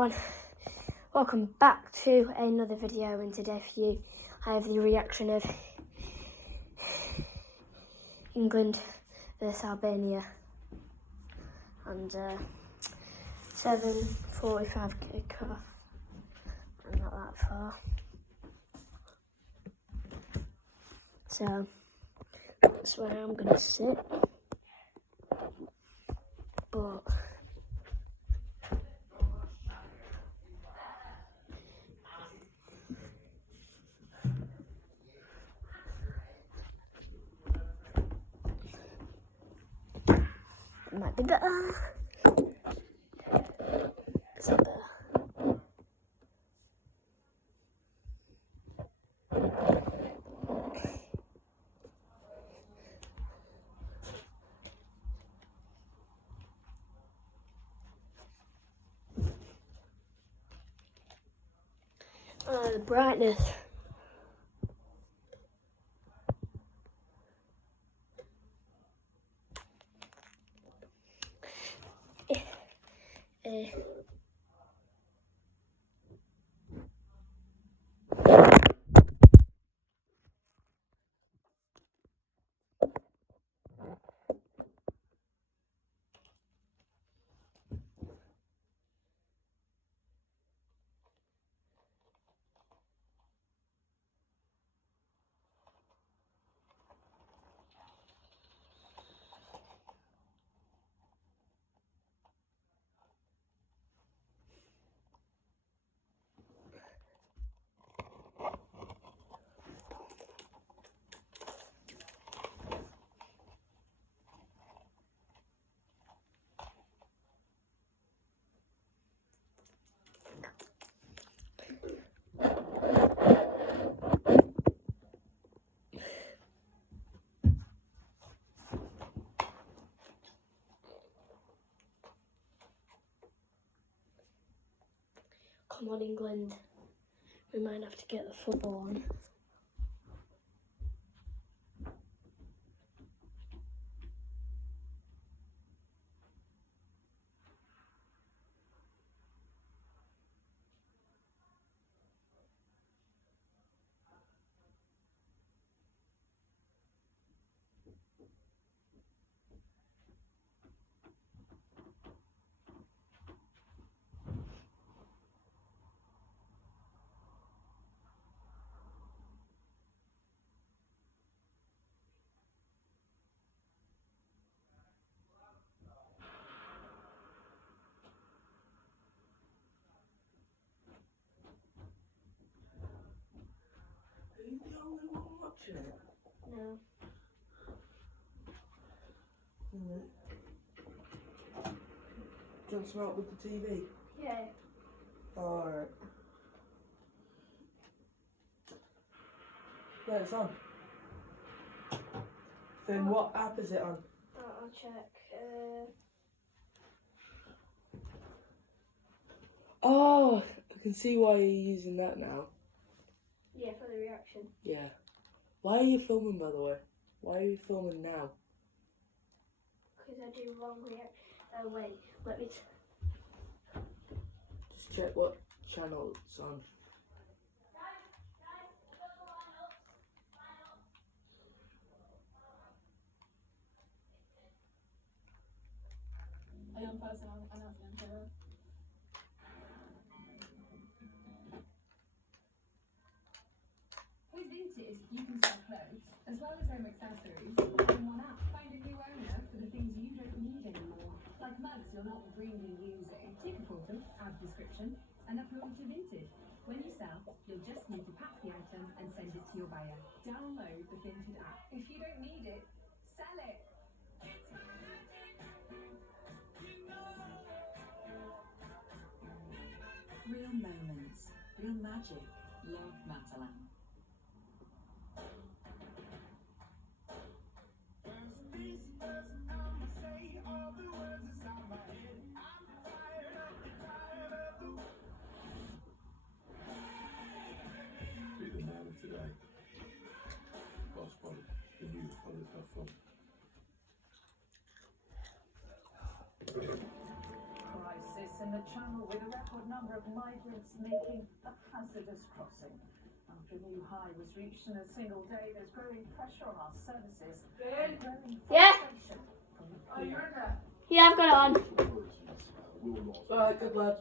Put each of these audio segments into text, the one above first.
everyone, welcome back to another video, and today for you I have the reaction of England versus Albania, and 7:45 kick-off, and not that far, so that's where I'm going to sit, but it might be better. Is that better? The brightness. Come on, England. We might have to get the football on. Are you the only one watching it? No. Alright. Do you want some help with the TV? Yeah. Alright. Yeah, it's on. Then what app is it on? I'll check. Oh, I can see why you're using that now. Yeah, for the reaction. Yeah. Why are you filming, by the way? Why are you filming now? Because I do wrong reaction. Oh wait, let me. Just check what channel it's on. A young person announcement here. With Vinted, you can sell clothes as well as home accessories all in one app. Find a new owner for the things you don't need anymore, like mugs you're not really using. Take a photo, add description, and upload to Vinted. When you sell, you'll just need to pack the item and send it to your buyer. Download the Vinted app. If you don't need it, sell it. Real moments, real magic. Love Matalan. Be the man of today. Boss body, the new colors have fun. Crisis in the channel, with a record number of migrants making a hazardous crossing. After a new high was reached in a single day, there's growing pressure on our services and growing Yeah. frustration from the poor. Yeah, I've got it on. Will not Alright, good lad.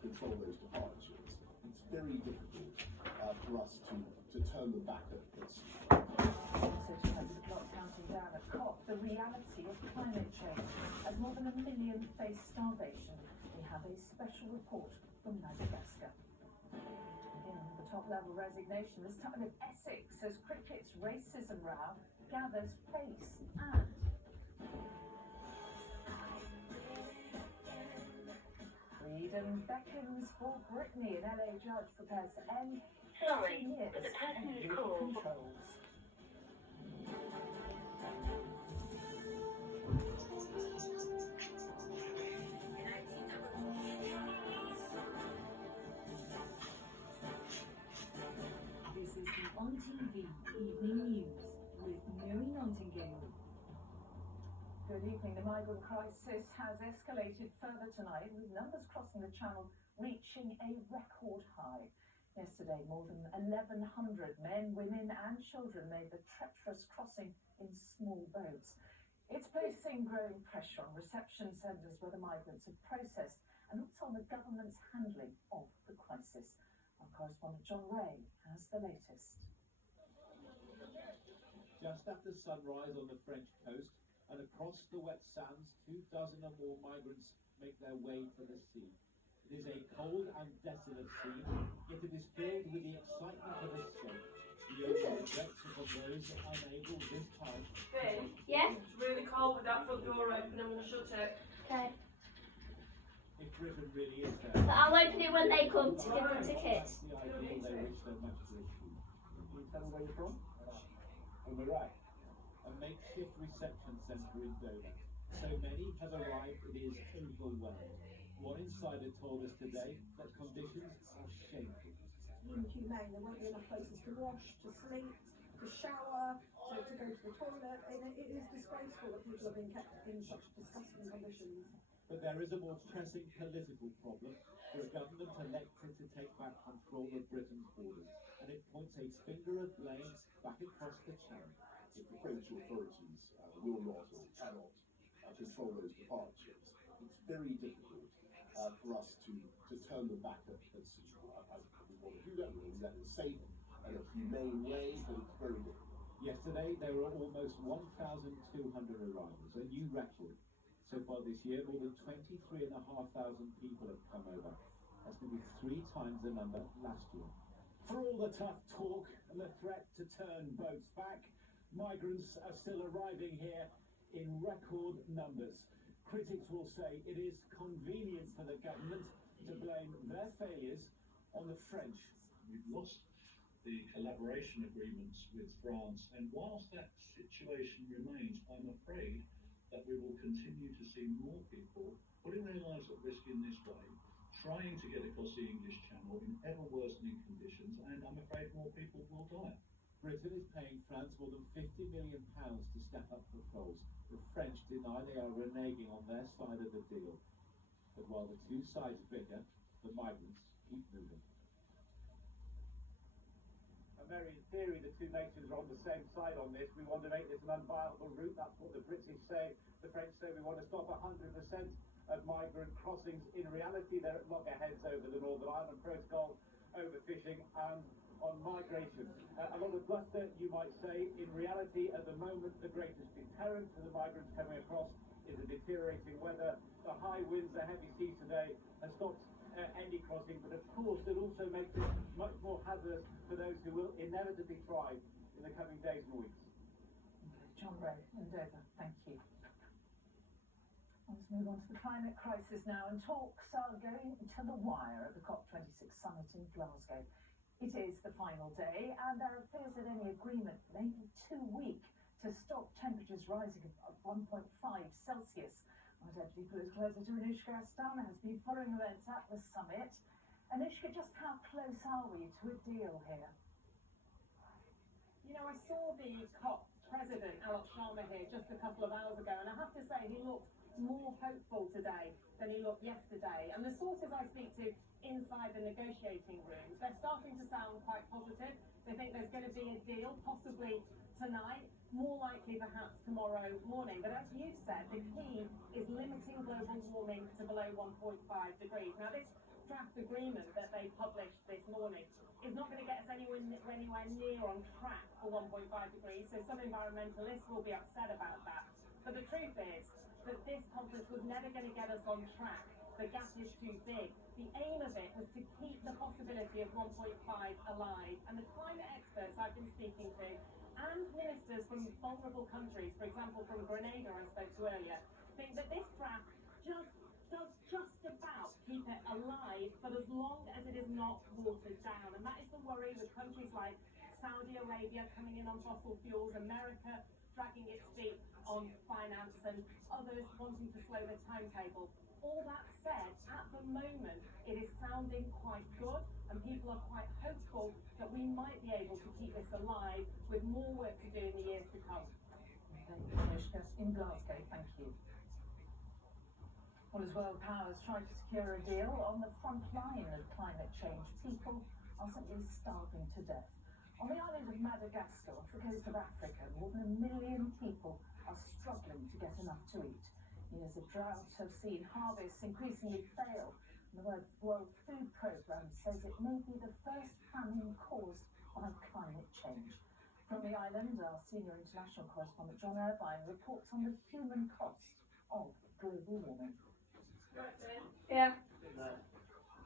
control those departures. It's very difficult for us to turn them back at sea. So tonight with the clock counting down at COP, the reality of climate change. As more than 1 million face starvation, we have a special report from Madagascar. In the top-level resignation, this time in Essex, as cricket's racism row gathers pace and freedom beckons for Brittany. An LA judge prepares to end 13 years of brutal controls. This is the On TV Evening News with Mary Nightingale. Good evening. The migrant crisis has escalated further tonight, with numbers crossing the channel reaching a record high. Yesterday, more than 1,100 men, women and children made the treacherous crossing in small boats. It's placing growing pressure on reception centres where the migrants are processed, and also on the government's handling of the crisis. Our correspondent John Ray has the latest. Just after sunrise on the French coast and across the wet sands, 2 dozen or more migrants make their way to the sea. It is a cold and desolate scene, yet it is filled with the excitement of escape. The only regrets of those unable this time. Babe, Yeah? it's really cold with that front door open. I'm going to shut it. Okay. If Britain really is there, But I'll open it when they come to get the tickets. the ideal they wish so much to achieve. Can you tell me where you're from? And we're right. A makeshift reception centre in Dover. So many have arrived, it is overwhelmed. One insider told us today that conditions are shameful. Inhumane. There won't be enough places to wash, to sleep, to shower, to go to the toilet. And it is disgraceful that people are being kept in such disgusting conditions. But there is a more pressing political problem for a government elected to take back control of Britain's borders, and it points a finger of blame back across the channel. If the French authorities will not or cannot control those departures, it's very difficult for us to turn them back at sea. We want to do that, we want to do that in a safe and a humane way, but it's very difficult. Yesterday, there were almost 1,200 arrivals, a new record. So far this year, more than 23,500 people have come over. That's going to be 3 times the number last year. For all the tough talk and the threat to turn boats back, migrants are still arriving here in record numbers. Critics will say it is convenient for the government to blame their failures on the French. We've lost the collaboration agreements with France, and whilst that situation remains, I'm afraid that we will continue to see more people putting their lives at risk in this way, trying to get across the English Channel in ever worsening conditions, and I'm afraid more people will die. Britain is paying France more than £50 million to step up patrols. The French deny they are reneging on their side of the deal. But while the two sides bicker, the migrants keep moving. Mary, in theory, the two nations are on the same side on this. We want to make this an unviable route. That's what the British say. The French say we want to stop 100% of migrant crossings. In reality, they're at loggerheads over the Northern Ireland Protocol, overfishing and on migration. A lot of bluster, you might say. In reality, at the moment, the greatest deterrent to the migrants coming across is the deteriorating weather. The high winds, the heavy sea today has stopped any crossing, but of course it also makes it much more hazardous for those who will inevitably try in the coming days and weeks. John Ray in Dover, thank you. Let's move on to the climate crisis now, and talks are going to the wire at the COP26 summit in Glasgow. It is the final day, and there are fears that any agreement may be too weak to stop temperatures rising above 1.5 Celsius. Our deputy political editor Anushka Astana has been following events at the summit. Anushka, just how close are we to a deal here? You know, I saw the COP president, Alex Sharma, here just a couple of hours ago, and I have to say he looked more hopeful today than he looked yesterday. And the sources I speak to inside the negotiating rooms, they're starting to sound quite positive. They think there's going to be a deal, possibly tonight, more likely perhaps tomorrow morning. But as you said, the key is limiting global warming to below 1.5 degrees. Now, this draft agreement that they published this morning is not going to get us anywhere near on track for 1.5 degrees, so some environmentalists will be upset about that. But the truth is that this conference was never going to get us on track. The gap is too big. The aim of it was to keep the possibility of 1.5 alive. And the climate experts I've been speaking to, and ministers from vulnerable countries, for example from Grenada I spoke to earlier, think that this draft does just about keep it alive, but as long as it is not watered down. And that is the worry with countries like Saudi Arabia coming in on fossil fuels, America dragging its feet on finance, and others wanting to slow the timetable. All that said, at the moment, it is sounding quite good, and people are quite hopeful that we might be able to keep this alive with more work to do in the years to come. Commissioner in Glasgow, thank you. Well, as world powers try to secure a deal on the front line of climate change, people are simply starving to death. On the island of Madagascar, off the coast of Africa, more than 1 million people are struggling to get enough to eat. Years of drought have seen harvests increasingly fail, and the World Food Programme says it may be the first famine caused by climate change. From the island, our senior international correspondent John Irvine reports on the human cost of global warming. Yeah.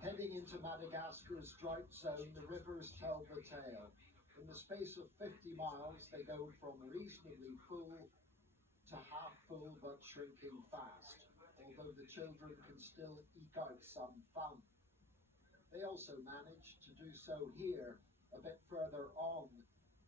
Heading into Madagascar's drought zone, the rivers tell the tale. In the space of 50 miles, they go from reasonably full to half full but shrinking fast, although the children can still eke out some fun. They also manage to do so here, a bit further on,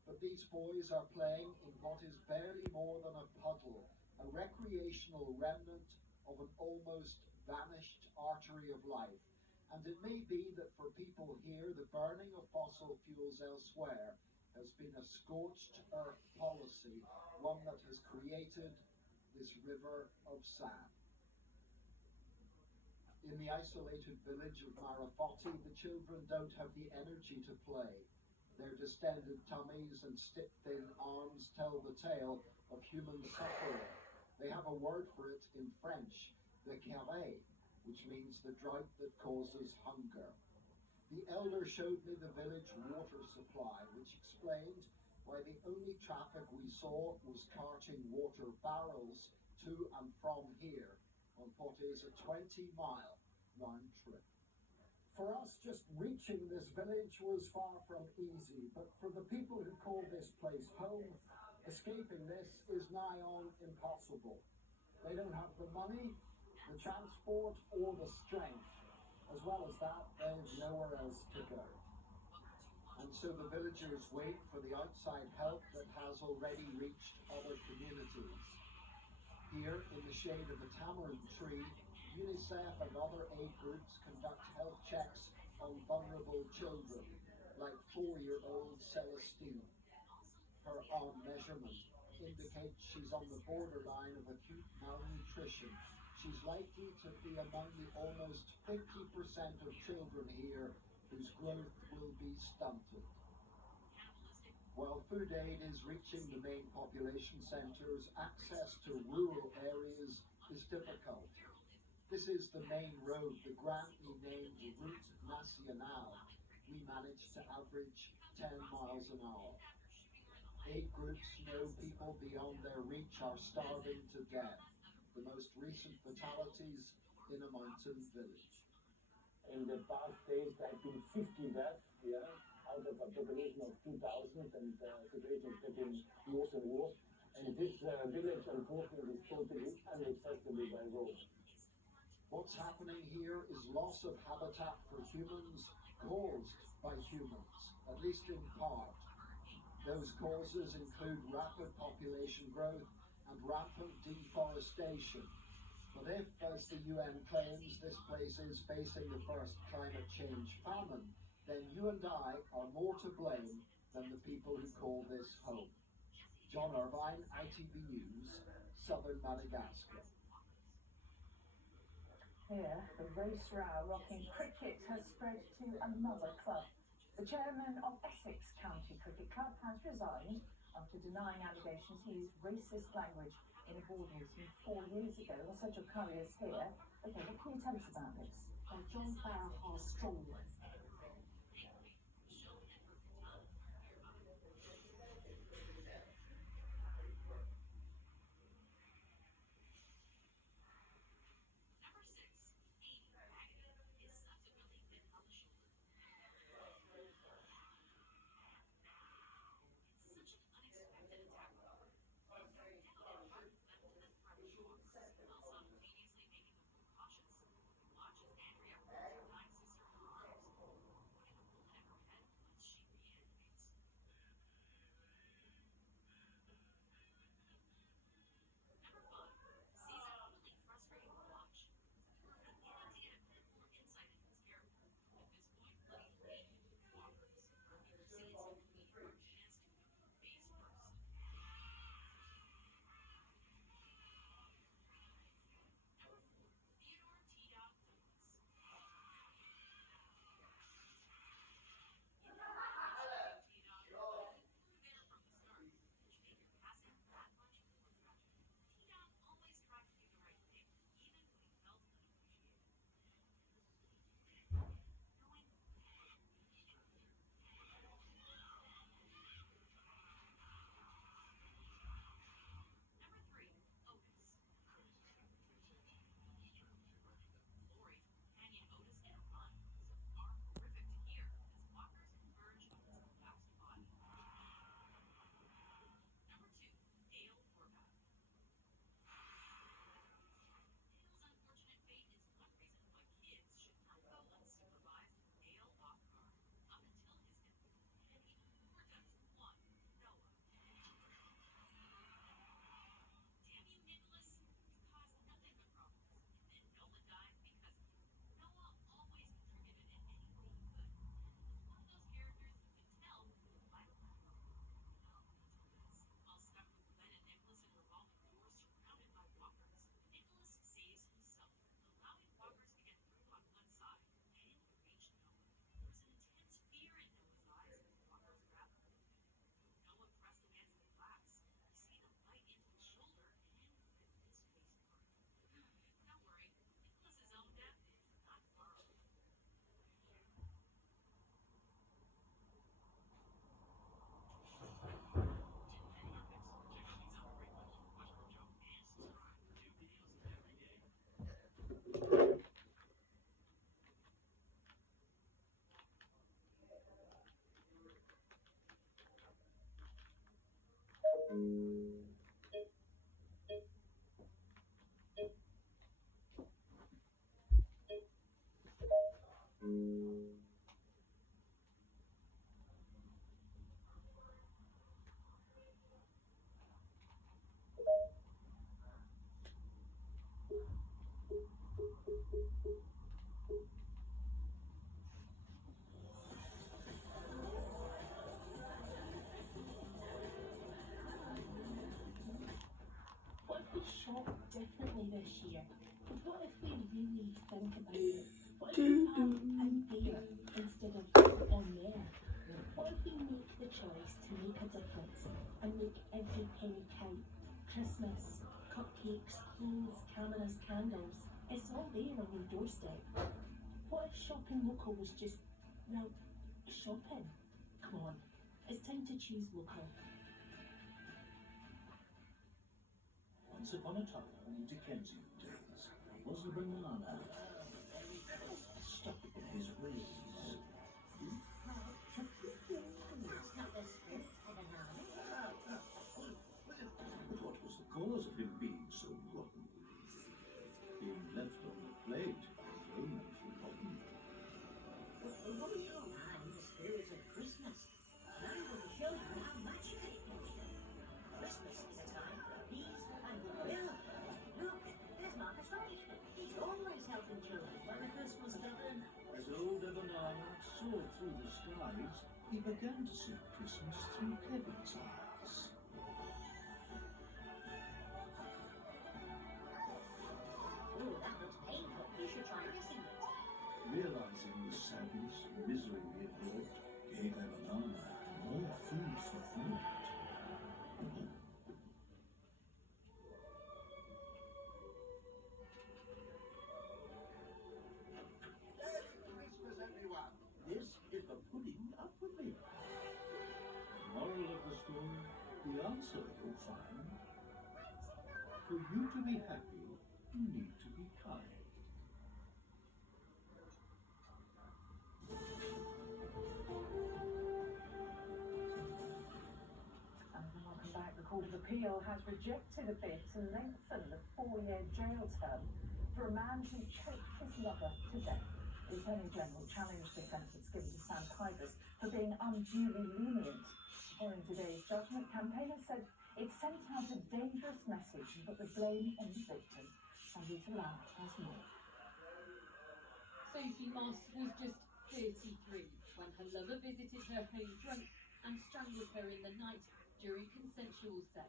but these boys are playing in what is barely more than a puddle, a recreational remnant of an almost vanished artery of life. And it may be that for people here, the burning of fossil fuels elsewhere has been a scorched earth policy, one that has created this river of sand. In the isolated village of Marafoti, the children don't have the energy to play. Their distended tummies and stick-thin arms tell the tale of human suffering. They have a word for it in French, the carré, which means the drought that causes hunger. The elder showed me the village water supply, which explained why the only traffic we saw was carting water barrels to and from here on what is a 20-mile round trip. For us, just reaching this village was far from easy, but for the people who call this place home, escaping this is nigh on impossible. They don't have the money, the transport, or the strength. As well as that, there's nowhere else to go. And so the villagers wait for the outside help that has already reached other communities. Here, in the shade of the tamarind tree, UNICEF and other aid groups conduct health checks on vulnerable children, like 4-year-old Celestine. Her arm measurement indicates she's on the borderline of acute malnutrition. She's likely to be among the almost 50% of children here whose growth will be stunted. While food aid is reaching the main population centres, access to rural areas is difficult. This is the main road, the grandly named Route Nationale. We manage to average 10 miles an hour. Aid groups know people beyond their reach are starving to death. The most recent fatalities in a mountain village. In the past days, there have been 50 deaths here out of a population of 2,000, and the situation is getting worse and worse. And this village, unfortunately, is totally inaccessible by road. What's happening here is loss of habitat for humans caused by humans, at least in part. Those causes include rapid population growth and rampant deforestation. But if, as the UN claims, this place is facing the first climate change famine, then you and I are more to blame than the people who call this home. John Irvine, ITV News, Southern Madagascar. Here, the race row rocking cricket has spread to another club. The chairman of Essex County Cricket Club has resigned after denying allegations he used racist language in a board meeting 4 years ago. Well, Sergio Curry is here. Okay, what can you tell us about this? John Farrar are strong. What if we shop differently this year? What if we really think about it? What if we have out there instead of on there? What if we make the choice to make a difference and make every penny count? Christmas, cupcakes, clothes, cameras, candles. It's all there on your doorstep. What if shopping local was just, well, shopping? Come on, it's time to choose local. Once upon a time, in Dickensian days, was a banana. Stuck in his ways. But what was the cause of him being so rotten? Being left on the plate, almost forgotten. What is your man in the spirit of Christmas? Now I'm going to show you how much you can do. Christmas is a time for peace and goodwill. Look, there's Marcus Roach. He's always helping children when the Christmas given. As old Albania soared through the skies, he began to see Christmas through Kevin's eyes. Oh, That looks painful. You should try icing it. Realizing the sadness and misery we had brought gave Albania more food for thought. Merry Christmas, everyone! This is the pudding up with me. The moral of the story, the answer you'll find. For you to be happy, you need to be kind. Welcome back. The Court of Appeal has rejected a bid to lengthen the 4-year jail term for a man who choked his lover to death. The Attorney General challenged the sentence given to Sam Pybus for being unduly lenient. Following today's judgment, campaigners said it sent out a dangerous message and put the blame on the victim. Sandita Lau has more. Sophie Moss was just 33 when her lover visited her home drunk and strangled her in the night during consensual sex.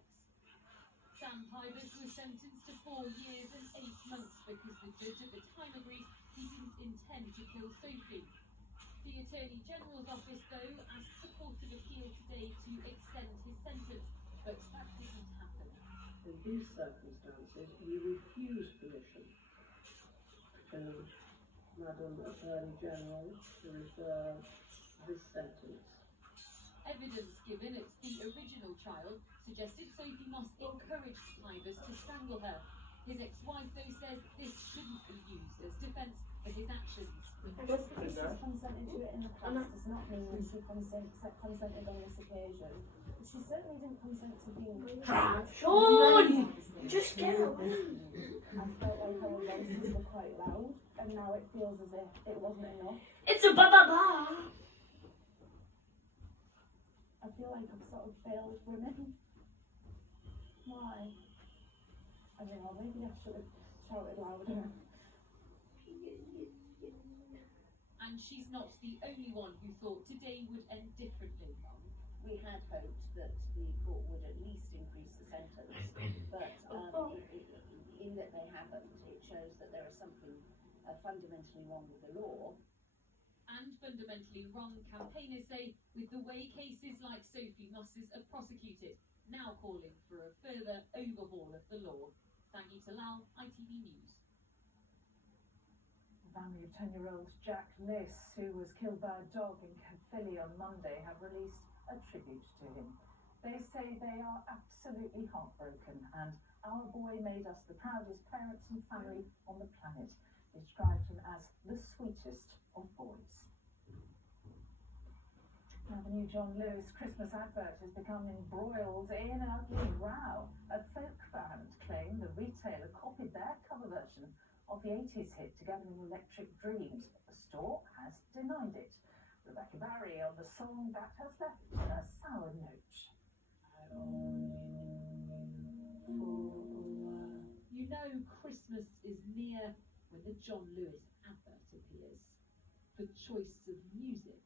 Sam Pybus was sentenced to 4 years and 8 months because the judge at the time agreed he didn't intend to kill Sophie. The Attorney General's office, though, asked the Court of Appeal today to extend his sentence, but that didn't happen. In these circumstances, we refuse permission to Madam Attorney General to reserve this sentence. Evidence given at the original trial suggested Sophie Moss encouraged Pybus to strangle her. His ex-wife, though, says this shouldn't be used as defence for his actions. Just because she's consented to it in the past does not mean that she consented on this occasion. She certainly didn't consent to being Sean! Just get away. I felt like our voices were quite loud, and now it feels as if it wasn't enough. It's a ba-ba-ba. I feel like I've sort of failed women. Why? I don't know, maybe I should have shouted louder. And she's not the only one who thought today would end differently. We had hoped that the court would at least increase the sentence, but in that they haven't, it shows that there is something fundamentally wrong with the law. And fundamentally wrong, campaigners say, with the way cases like Sophie Moss's are prosecuted, now calling for a further overhaul of the law. Sangita Lal, ITV News. The family of 10-year-old Jack Liss, who was killed by a dog in Caerphilly on Monday, have released a tribute to him. They say they are absolutely heartbroken, and our boy made us the proudest parents and family on the planet. They described him as the sweetest of boys. Now, the new John Lewis Christmas advert has become embroiled in an ugly row. A folk band claim the retailer copied their cover version of the 80s hit Together in Electric Dreams, but the store has denied it. Rebecca Barry on the song that has left a sour note. You know Christmas is near when the John Lewis advert appears. The choice of music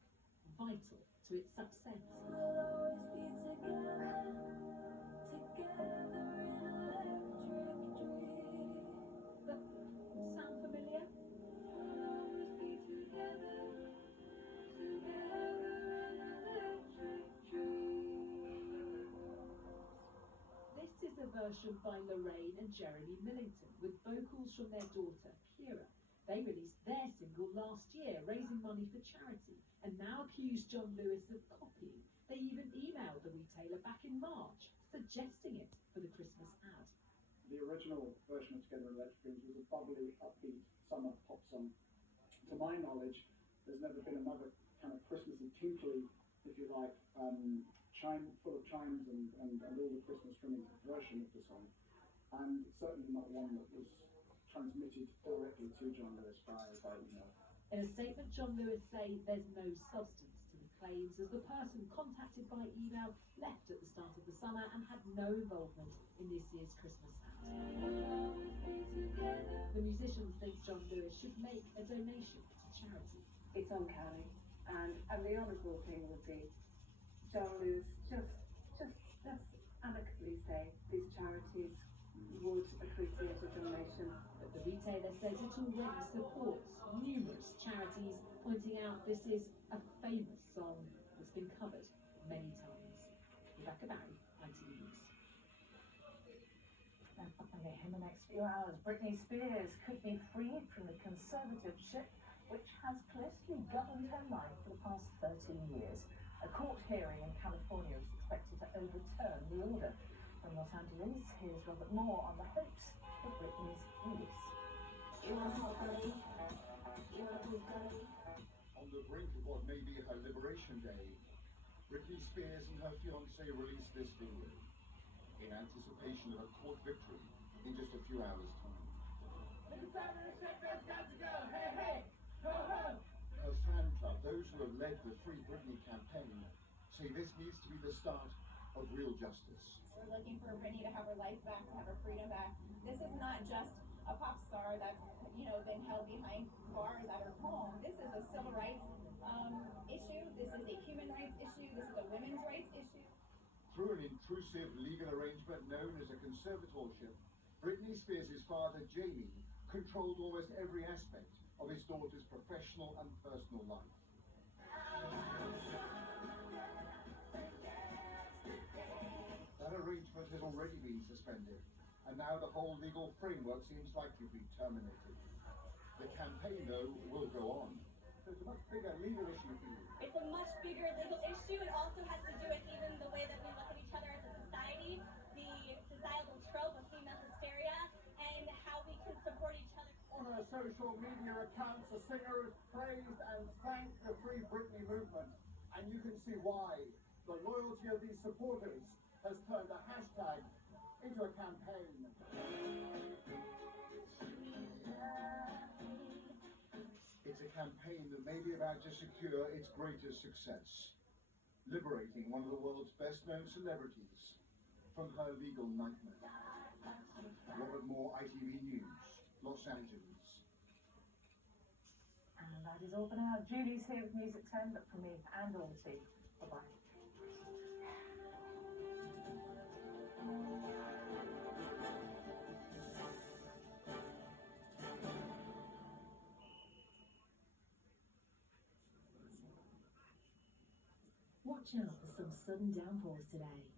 vital to its success. Sound familiar? This is a version by Lorraine and Jeremy Millington with vocals from their daughter, Kira. They released their single last year, raising money for charity, and now accuse John Lewis of copying. They even emailed the retailer back in March, suggesting it for the Christmas ad. The original version of Together in Electric Dreams was a bubbly, upbeat summer pop song. To my knowledge, there's never been another kind of Christmassy, tinkly, if you like, full of chimes and all the Christmas trimmings version of the song, and certainly not one that was transmitted directly to John Lewis by email. In a statement, John Lewis say there's no substance to the claims, as the person contacted by email left at the start of the summer and had no involvement in this year's Christmas ad. The musicians think John Lewis should make a donation to charity. It's uncanny, and the honourable thing would be John Lewis just amicably say these charities would appreciate a donation, but The retailer says it already supports numerous charities, pointing out this is a famous song that's been covered many times. Rebecca Barry, ITV News. In the next few hours, Britney Spears could be freed from the conservatorship which has closely governed her life for the past 13 years. A court hearing in California is expected to overturn the order. From Los Angeles, here's Robert Moore on the hopes for Britney's release. On the brink of what may be her Liberation Day, Britney Spears and her fiancé released this video in anticipation of a court victory in just a few hours' time. Her fan club, those who have led the Free Britney campaign, say this needs to be the start of real justice. We're looking for Britney to have her life back, to have her freedom back. This is not just a pop star that's, been held behind bars at her home. This is a civil rights issue. This is a human rights issue. This is a women's rights issue. Through an intrusive legal arrangement known as a conservatorship, Britney Spears' father, Jamie, controlled almost every aspect of his daughter's professional and personal life. That arrangement has already been suspended, and now the whole legal framework seems likely to be terminated. The campaign, though, will go on. So it's a much bigger legal issue for you. It's a much bigger legal issue. It also has to do with even the way that we look at each other as a society, the societal trope of female hysteria, and how we can support each other. On her social media accounts, the singer has praised and thanked the Free Britney movement. And you can see why the loyalty of these supporters has turned a hashtag into a campaign. It's a campaign that may be about to secure its greatest success, liberating one of the world's best-known celebrities from her legal nightmare. Robert Moore, ITV News, Los Angeles. And that is all for now. Julie's here with News at 10, but from me and all the team, bye-bye. Watch out for some sudden downpours today,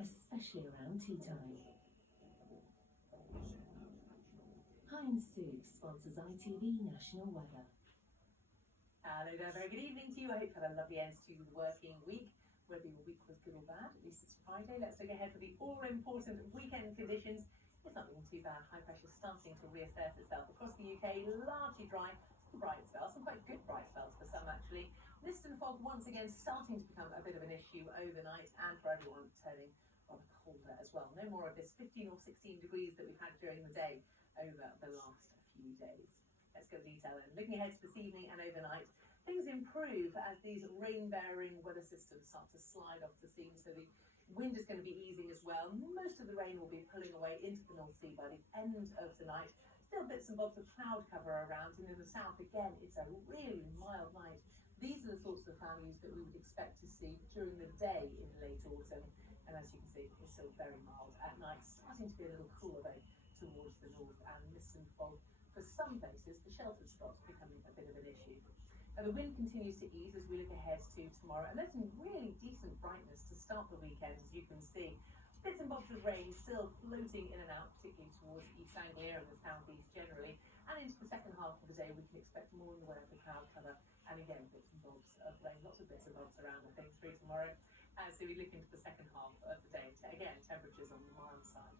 especially around tea time. Heinz Soup sponsors ITV National Weather. Hello there, very good evening to you. I hope you had a lovely end to the working week. Whether your week was good or bad, at least it's Friday. Let's look ahead for the all-important weekend conditions. It's not looking too bad. High pressure starting to reassert itself across the UK, largely dry. Some bright spells, some quite good bright spells for some actually. Mist and fog once again starting to become a bit of an issue overnight, and for everyone turning rather colder as well. No more of this 15 or 16 degrees that we've had during the day over the last few days. Let's go detail in. Looking ahead to this evening and overnight, things improve as these rain-bearing weather systems start to slide off the scene, so the wind is going to be easing as well. Most of the rain will be pulling away into the North Sea by the end of tonight. Still bits and bobs of cloud cover around, and in the south again it's a really mild night. These are the sorts of values that we would expect to see during the day in late autumn, and as you can see, it's still very mild at night, starting to be a little cooler though towards the north, and mist and fog for some places, the sheltered spots becoming a bit of an issue. Now the wind continues to ease as we look ahead to tomorrow, and there's some really decent brightness to start the weekend, as you can see. Bits and bobs of rain still floating in and out, particularly towards East Anglia and the southeast generally, and into the second half of the day we can expect more in the way of the cloud cover, and again bits and bobs of rain, lots of bits and bobs around I think through tomorrow. So we look into the second half of the day, again temperatures on the mild side.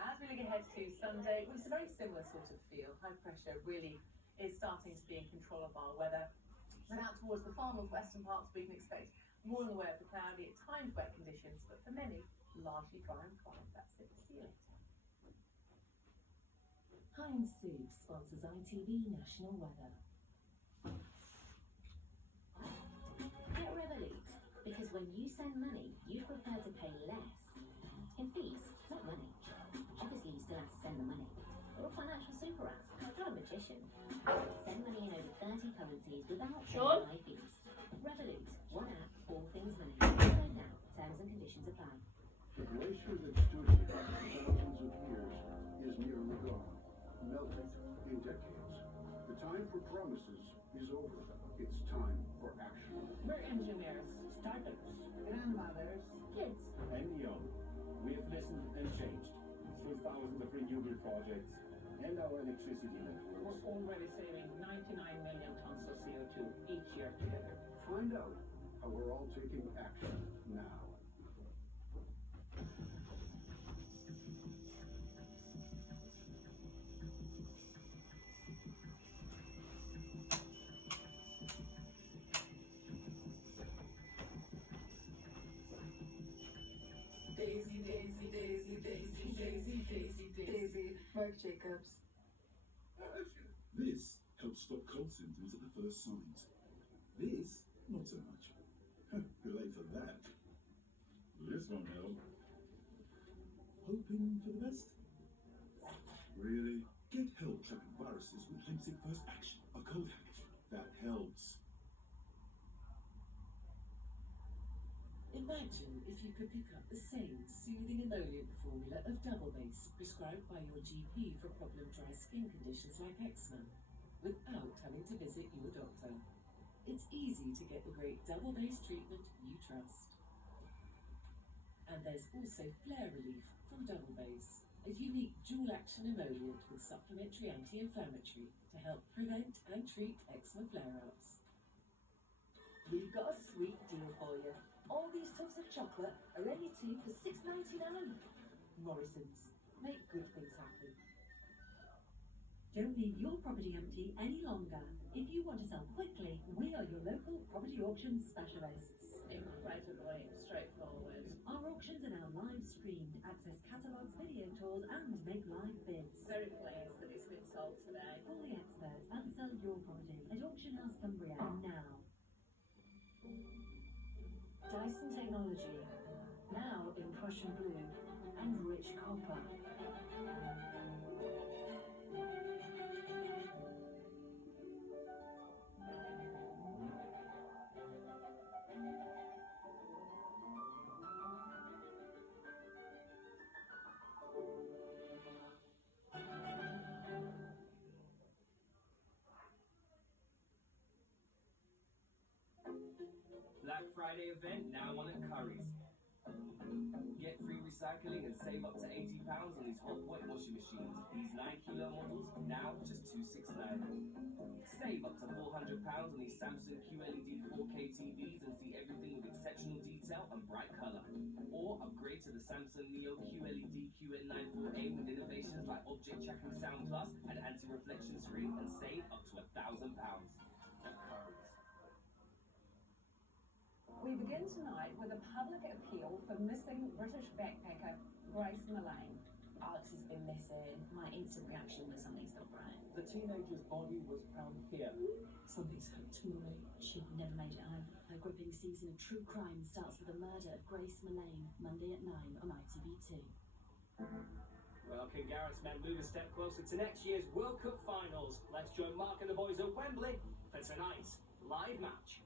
As we look ahead to Sunday, well, it's a very similar sort of feel. High pressure really is starting to be in control of our weather. And out towards the far northwestern parts we can expect more in the way of the cloudy, at times wet conditions, but for many largely dry and quiet. That's it. See you later. Heinz Soup sponsors ITV National Weather. Get Revolut, because when you send money, you prefer to pay less in fees, not money. Obviously, you still have to send the money. Or a financial super app, not a magician. Send money in over 30 currencies without paying high fees. Revolut, one app, all things money. Download now. Terms and conditions apply. The glacier that stood here for thousands of years is nearly gone. melted in decades. The time for promises is over. It's time for action. We're engineers, startups, grandmothers, kids. And young. We have listened and changed through thousands of renewable projects and our electricity networks. We're already saving 99 million tons of CO2 each year together. Find out how we're all taking action now. Daisy, Daisy, Daisy, Daisy, Daisy, Daisy, Daisy. Mark Jacobs. This helps stop cold symptoms at the first signs. This, not so much. Too late for that. This won't help. Hoping for the best? Really? Get help trapping viruses with Lemsip First Action, a cold habit that helps. Imagine if you could pick up the same soothing emollient formula of Double Base prescribed by your GP for problem dry skin conditions like eczema, without having to visit your doctor. It's easy to get the great Double Base treatment you trust. And there's also Flare Relief from Double Base, a unique dual-action emollient with supplementary anti-inflammatory to help prevent and treat eczema flare-ups. We've got a sweet deal for you. All these tubs of chocolate are only two for $6.99. Morrison's. Make good things happen. Don't leave your property empty any longer. If you want to sell quickly, we are your local property auction specialists. Incredibly straightforward. Our auctions are now live streamed. Access catalogues, video tours, and make live bids. Very pleased that it's been sold today. Call the experts and sell your property at Auction House Cumbria now. Dyson technology, now in Prussian blue and rich copper. Black Friday event now on at Curry's. Get free recycling and save up to £80 on these hot white washing machines. These 9kg models now just $269. Save up to £400 on these Samsung QLED 4K TVs and see everything with exceptional detail and bright colour. Or upgrade to the Samsung Neo QLED QN94A with innovations like Object Tracking Sound Plus and anti-reflection screen and save up to £1,000 at Curry's. We begin tonight with a public appeal for missing British backpacker Grace Mullane. Alex has been missing. My instant reaction was something's not right. The teenager's body was found here. Something's happened to Marie. She never made it home. Her gripping season of true crime starts with the murder of Grace Mullane, Monday at 9 on ITV2. Well, can Gareth's men move a step closer to next year's World Cup finals? Let's join Mark and the boys at Wembley for tonight's live match.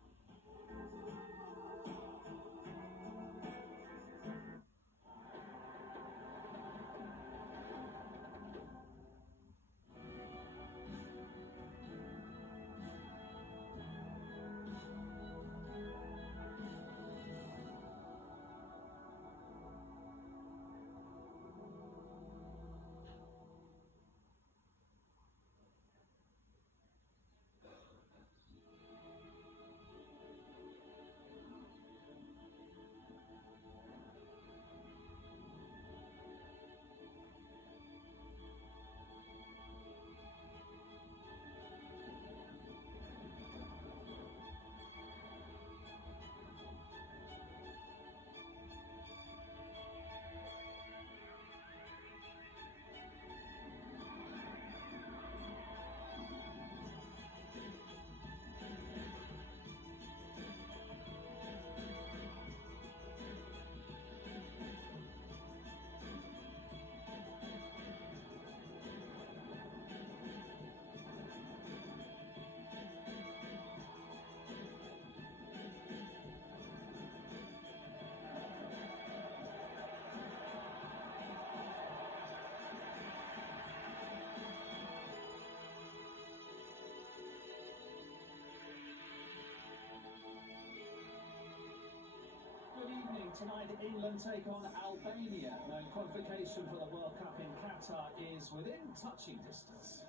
tonight, England take on Albania. Now, qualification for the World Cup in Qatar is within touching distance.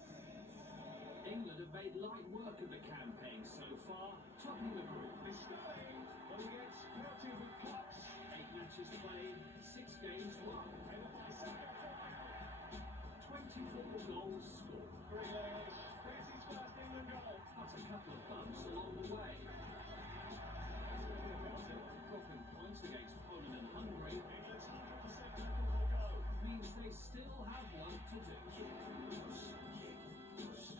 England have made light work of the campaign so far, topping the group. Sterling, but he gets plenty of cuts. 8 matches played, 6 games won. 24 goals scored. Grealish, there's his first England goal. But a couple of bumps along the way. Dropping points against Poland and Hungary. England's 100% will go. Means they still have work to do.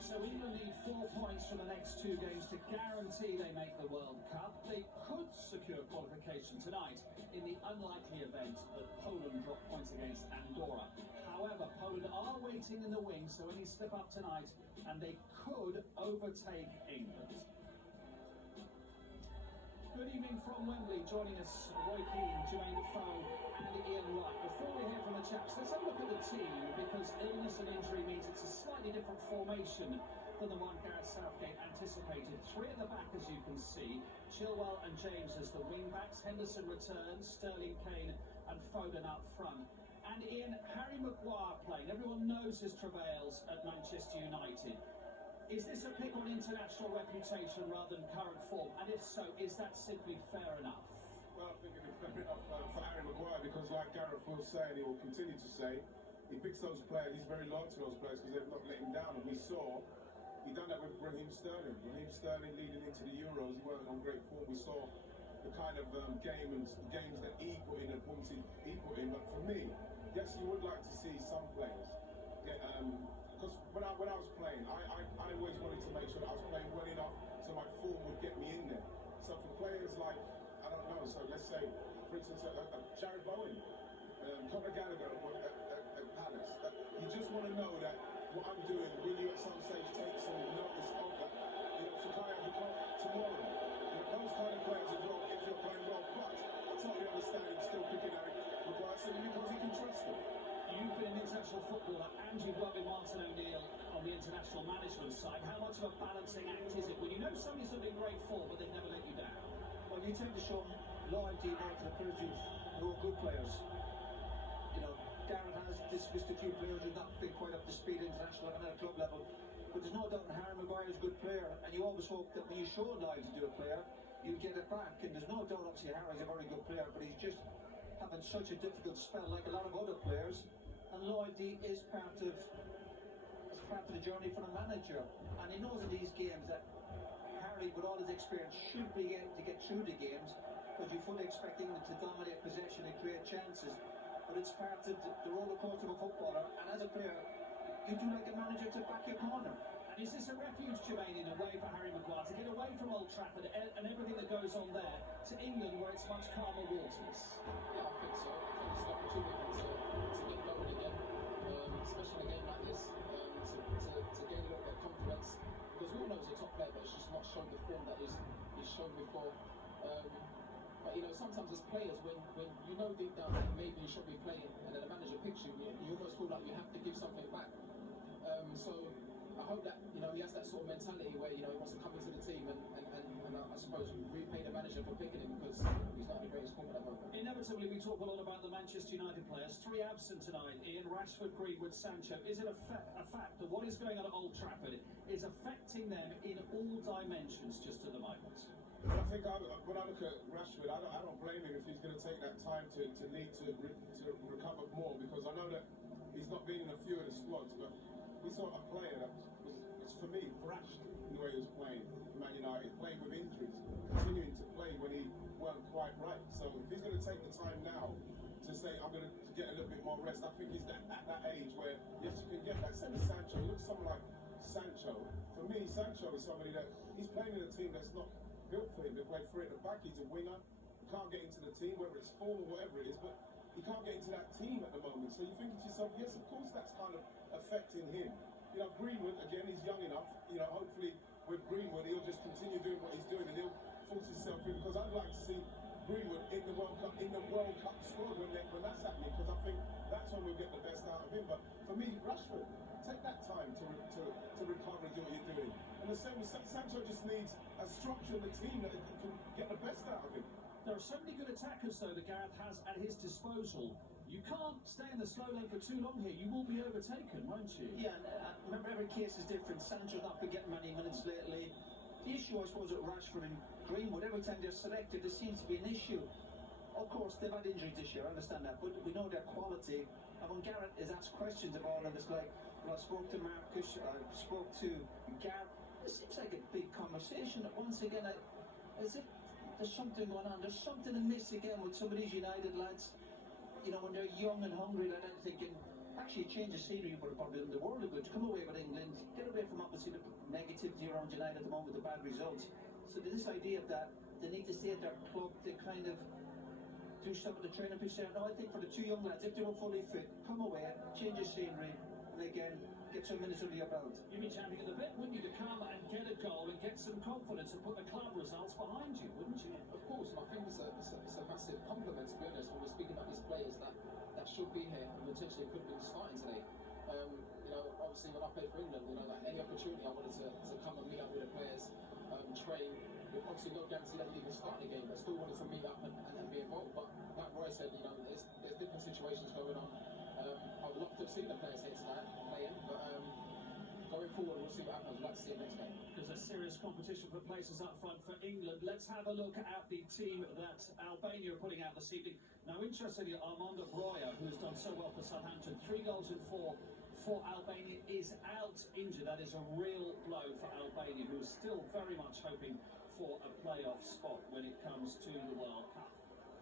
So England need 4 points from the next 2 games to guarantee they make the World Cup. They could secure qualification tonight in the unlikely event that Poland drop points against Andorra. However, Poland are waiting in the wings, so any slip up tonight and they could overtake England. Good evening from Wembley. Joining us, Roy Keane, Jermaine Defoe and Ian Wright. Before we hear from the chaps, let's have a look at the team, because illness and injury means it's a slightly different formation than the one Gareth Southgate anticipated. 3 at the back, as you can see. Chilwell and James as the wing-backs. Henderson returns, Sterling, Kane and Foden up front. And Ian, Harry Maguire playing. Everyone knows his travails at Manchester United. Is this a pick on international reputation rather than current form? And if so, is that simply fair enough? Well, I think it's fair enough for Harry Maguire, because like Gareth will say, and he will continue to say, he picks those players, he's very loyal to those players because they've not let him down. And we saw, he done that with Raheem Sterling. Raheem Sterling leading into the Euros, he wasn't on great form. We saw the kind of games that he put in and points he put in. But for me, yes, you would like to see some players get, because when I was playing, I always wanted to make sure that I was playing well enough so my form would get me in there. So for players like, I don't know, so let's say, for instance, Jared Bowen, Conor Gallagher at Palace, you just want to know that what I'm doing, will you at some stage take some notice of that? You know, Sakaya tomorrow, you know, those kind of players as well, if you're playing well. But I totally understand him still picking Harry Maguire simply because he can trust him. You've been an international footballer and you've worked with Martin O'Neill on the international management side. How much of a balancing act is it when you know somebody's not in great form but they've never let you down? Well, you tend to show loyalty now to the players who are good players. You know, Darren has dismissed a few players who've not been quite up to speed international and at a club level. But there's no doubt Harry Maguire is a good player, and you always hope that when you show loyalty to a player, you get it back. And there's no doubt, obviously, Harry's a very good player, but he's just having such a difficult spell, like a lot of other players. And loyalty is part of the journey for the manager. And he knows in these games that Harry, with all his experience, should be able to get through the games, because you fully expect England to dominate possession and create chances. But it's part of the roller coaster of a footballer, and as a player, you do like a manager to back your corner. And is this a refuge, Jermaine, in a way for Harry Maguire to get away from Old Trafford and everything that goes on there to England, where it's much calmer waters? Yeah, I think so. I think it's an opportunity to get going again, especially in a game like this, to gain a little bit of confidence. Because we all know he's a top player, but he's just not shown the form that he's shown before. But you know, sometimes as players, when you know deep down that maybe you should be playing, and then the manager picks you, you almost feel like you have to give something back. So I hope that, you know, he has that sort of mentality where, you know, he wants to come into the team and I suppose repay the manager for picking him, because he's not in the greatest form at the moment. Inevitably, we talk a lot about the Manchester United players. 3 absent tonight: Ian, Rashford, Greenwood, Sancho. Is it a fact that what is going on at Old Trafford is affecting them in all dimensions just at the moment? Well, I think when I look at Rashford, I don't blame him if he's going to take that time to recover more, because I know that he's not been in a few of the squads, but we saw a player that was for me, thrashed in the way he was playing for Man United, playing with injuries, continuing to play when he weren't quite right. So if he's going to take the time now to say, I'm going to get a little bit more rest, I think he's at that age where, yes, you can get that. Same as Sancho. You look at someone like Sancho. For me, Sancho is somebody that, he's playing in a team that's not built for him to play free at the back. He's a winger. He can't get into the team, whether it's form or whatever it is, but he can't get into that team at the moment. So you think to yourself, yes, of course that's kind of affecting him. You know, Greenwood, again, he's young enough. You know, hopefully with Greenwood, he'll just continue doing what he's doing and he'll force himself in, because I'd like to see Greenwood in the World Cup squad when that's happening, because I think that's when we'll get the best out of him. But for me, Rashford, take that time to recover and do what you're doing. And the same with Sancho, just needs a structure in the team that can get the best out of him. There are so many good attackers, though, that Gareth has at his disposal. You can't stay in the slow lane for too long here. You will be overtaken, won't you? Yeah, and remember, every case is different. Sancho's not been getting many minutes lately. The issue, I suppose, with Rashford and Greenwood, every time they're selected, there seems to be an issue. Of course, they've had injuries this year, I understand that, but we know their quality. And when Gareth is asked questions about them, it's like, when I spoke to Marcus, I spoke to Gareth, it seems like a big conversation. Once again, as if there's something going on. There's something amiss again with some of these United lads. You know, when they're young and hungry like that, thinking, actually, a change of scenery would have probably done the world of good. Come away with England, get away from obviously the negativity around United at the moment, the bad results. So this idea that they need to stay at their club, they kind of do some of the training pitch there. No, I think for the two young lads, if they were fully fit, come away, change of scenery, and again, get some minutes under your belt. You'd be champing at the bit, wouldn't you, to come and get a goal and get some confidence and put the club results behind you, wouldn't you? Of course, and I think it's a massive compliment, to be honest, when we're speaking about these players that should be here and potentially could have been starting today. You know, obviously when I played for England, you know, like any opportunity I wanted to come and meet up with the players, train. Obviously no guarantee that you even start the game, but still wanted to meet up and be involved. But like Roy said, you know, there's different situations going on. I would love to have seen the players here tonight playing, but going forward, we'll see what happens. We'd like to see it next game. There's a serious competition for places up front for England. Let's have a look at the team that Albania are putting out this evening. Now, interestingly, Armando Broja, who has done so well for Southampton, 3 goals in 4 for Albania, is out injured. That is a real blow for Albania, who is still very much hoping for a playoff spot when it comes to the World Cup.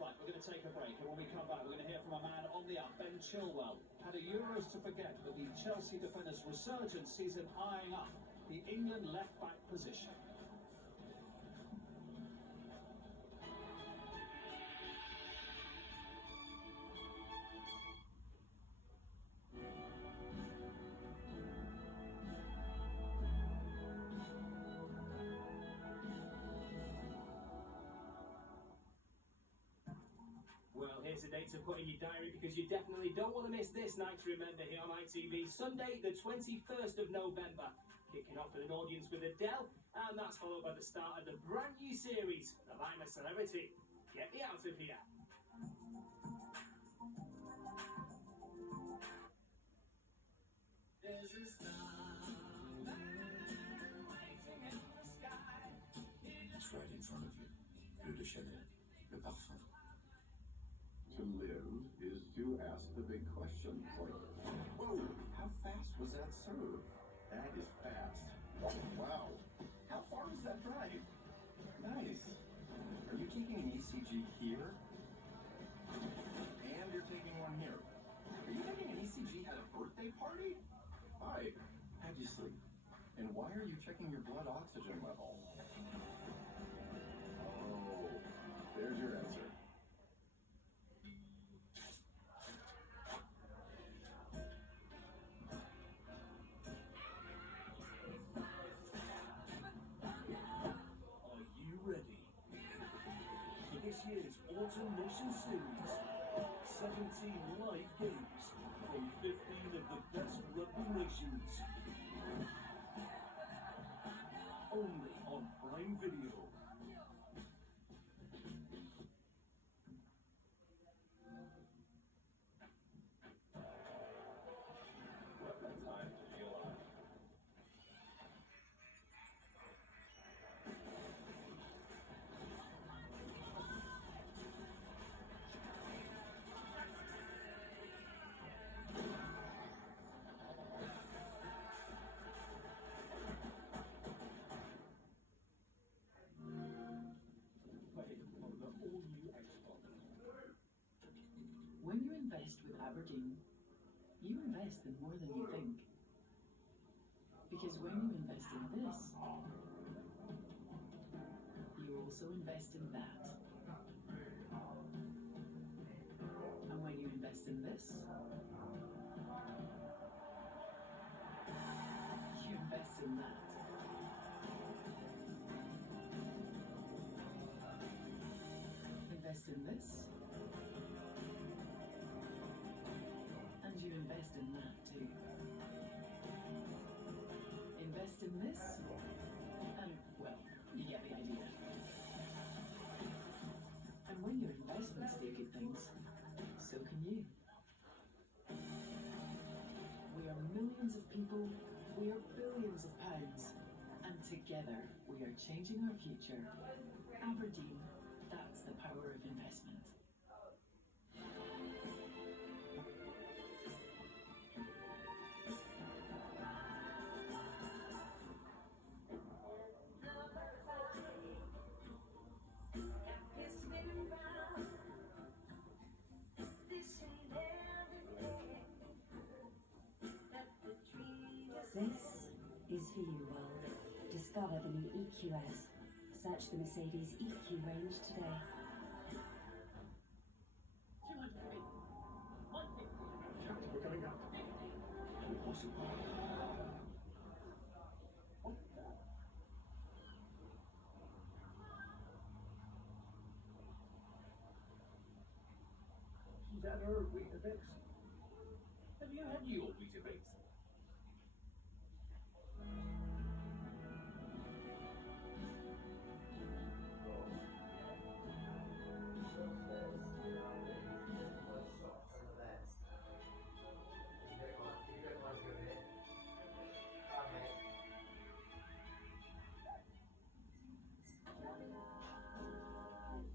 Right, we're going to take a break, and when we come back, we're going to hear from a man on the up, Ben Chilwell. Had a Euros to forget, but the Chelsea defender's resurgence sees him eyeing up the England left-back position. Well, here's a date to put in your diary because you definitely don't want to miss this night to remember here on ITV. Sunday, the 21st of November. Kicking off with an audience with Adele, and that's followed by the start of the brand new series of I'm a Celebrity. Get me out of here. There's a starman waiting in the sky. It's right in front of you. L'eau de Chanel, le parfum. To live is to ask the big questions like, whoa, how fast was that serve? That is fast. Wow, how far was that drive? Nice. Are you taking an ECG here? And you're taking one here. Are you taking an ECG at a birthday party? Hi, how'd you sleep? And why are you checking your blood oxygen level? Oh, there's your answer. This year's Autumn Nation Series. 17 live games from 15 of the best rugby nations. Only on Prime Video. When you invest with Aberdeen, you invest in more than you think. Because when you invest in this, you also invest in that. And when you invest in this, you invest in that. Invest in this, and you invest in that too. Invest in this, and well, you get the idea. And millions of people, we are billions of pounds. And together, we are changing our future. Aberdeen, that's the power of investment. This is for you, world. Discover the new EQS. Search the Mercedes EQ range today. We're coming up. Impossible. She's had her Weetabix. Have you had your Weetabix?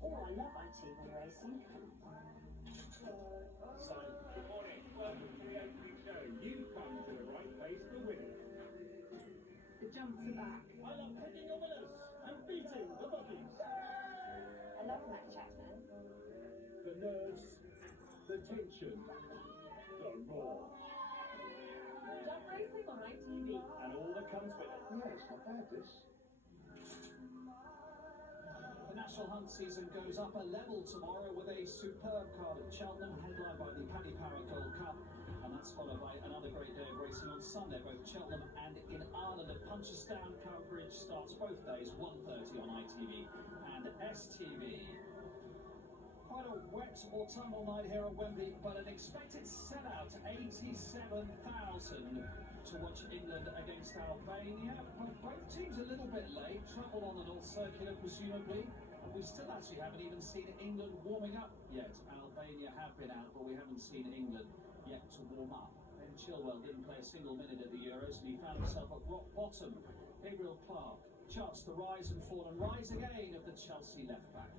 Oh, I love ITV racing. Simon, good morning. Welcome to the opening show. You've come to the right place for winning. The jumps are back. I love picking your winners and beating the buggies. I love Matt Chapman. The nerves, the tension, the roar. Jump racing on ITV. And all that comes with it. Yeah, it's not bad, this. The national hunt season goes up a level tomorrow with a superb card at Cheltenham, headlined by the Paddy Power Gold Cup. And that's followed by another great day of racing on Sunday, both Cheltenham and in Ireland. A Punchestown coverage starts both days, 1:30 on ITV and STV. Quite a wet autumnal night here at Wembley, but an expected sellout, 87,000 to watch England against Albania. But both teams a little bit late, travel on an all circular presumably. And we still actually haven't even seen England warming up yet. Albania have been out, but we haven't seen England yet to warm up. Ben Chilwell didn't play a single minute at the Euros, and he found himself at rock bottom. Gabriel Clark charts the rise and fall and rise again of the Chelsea left back.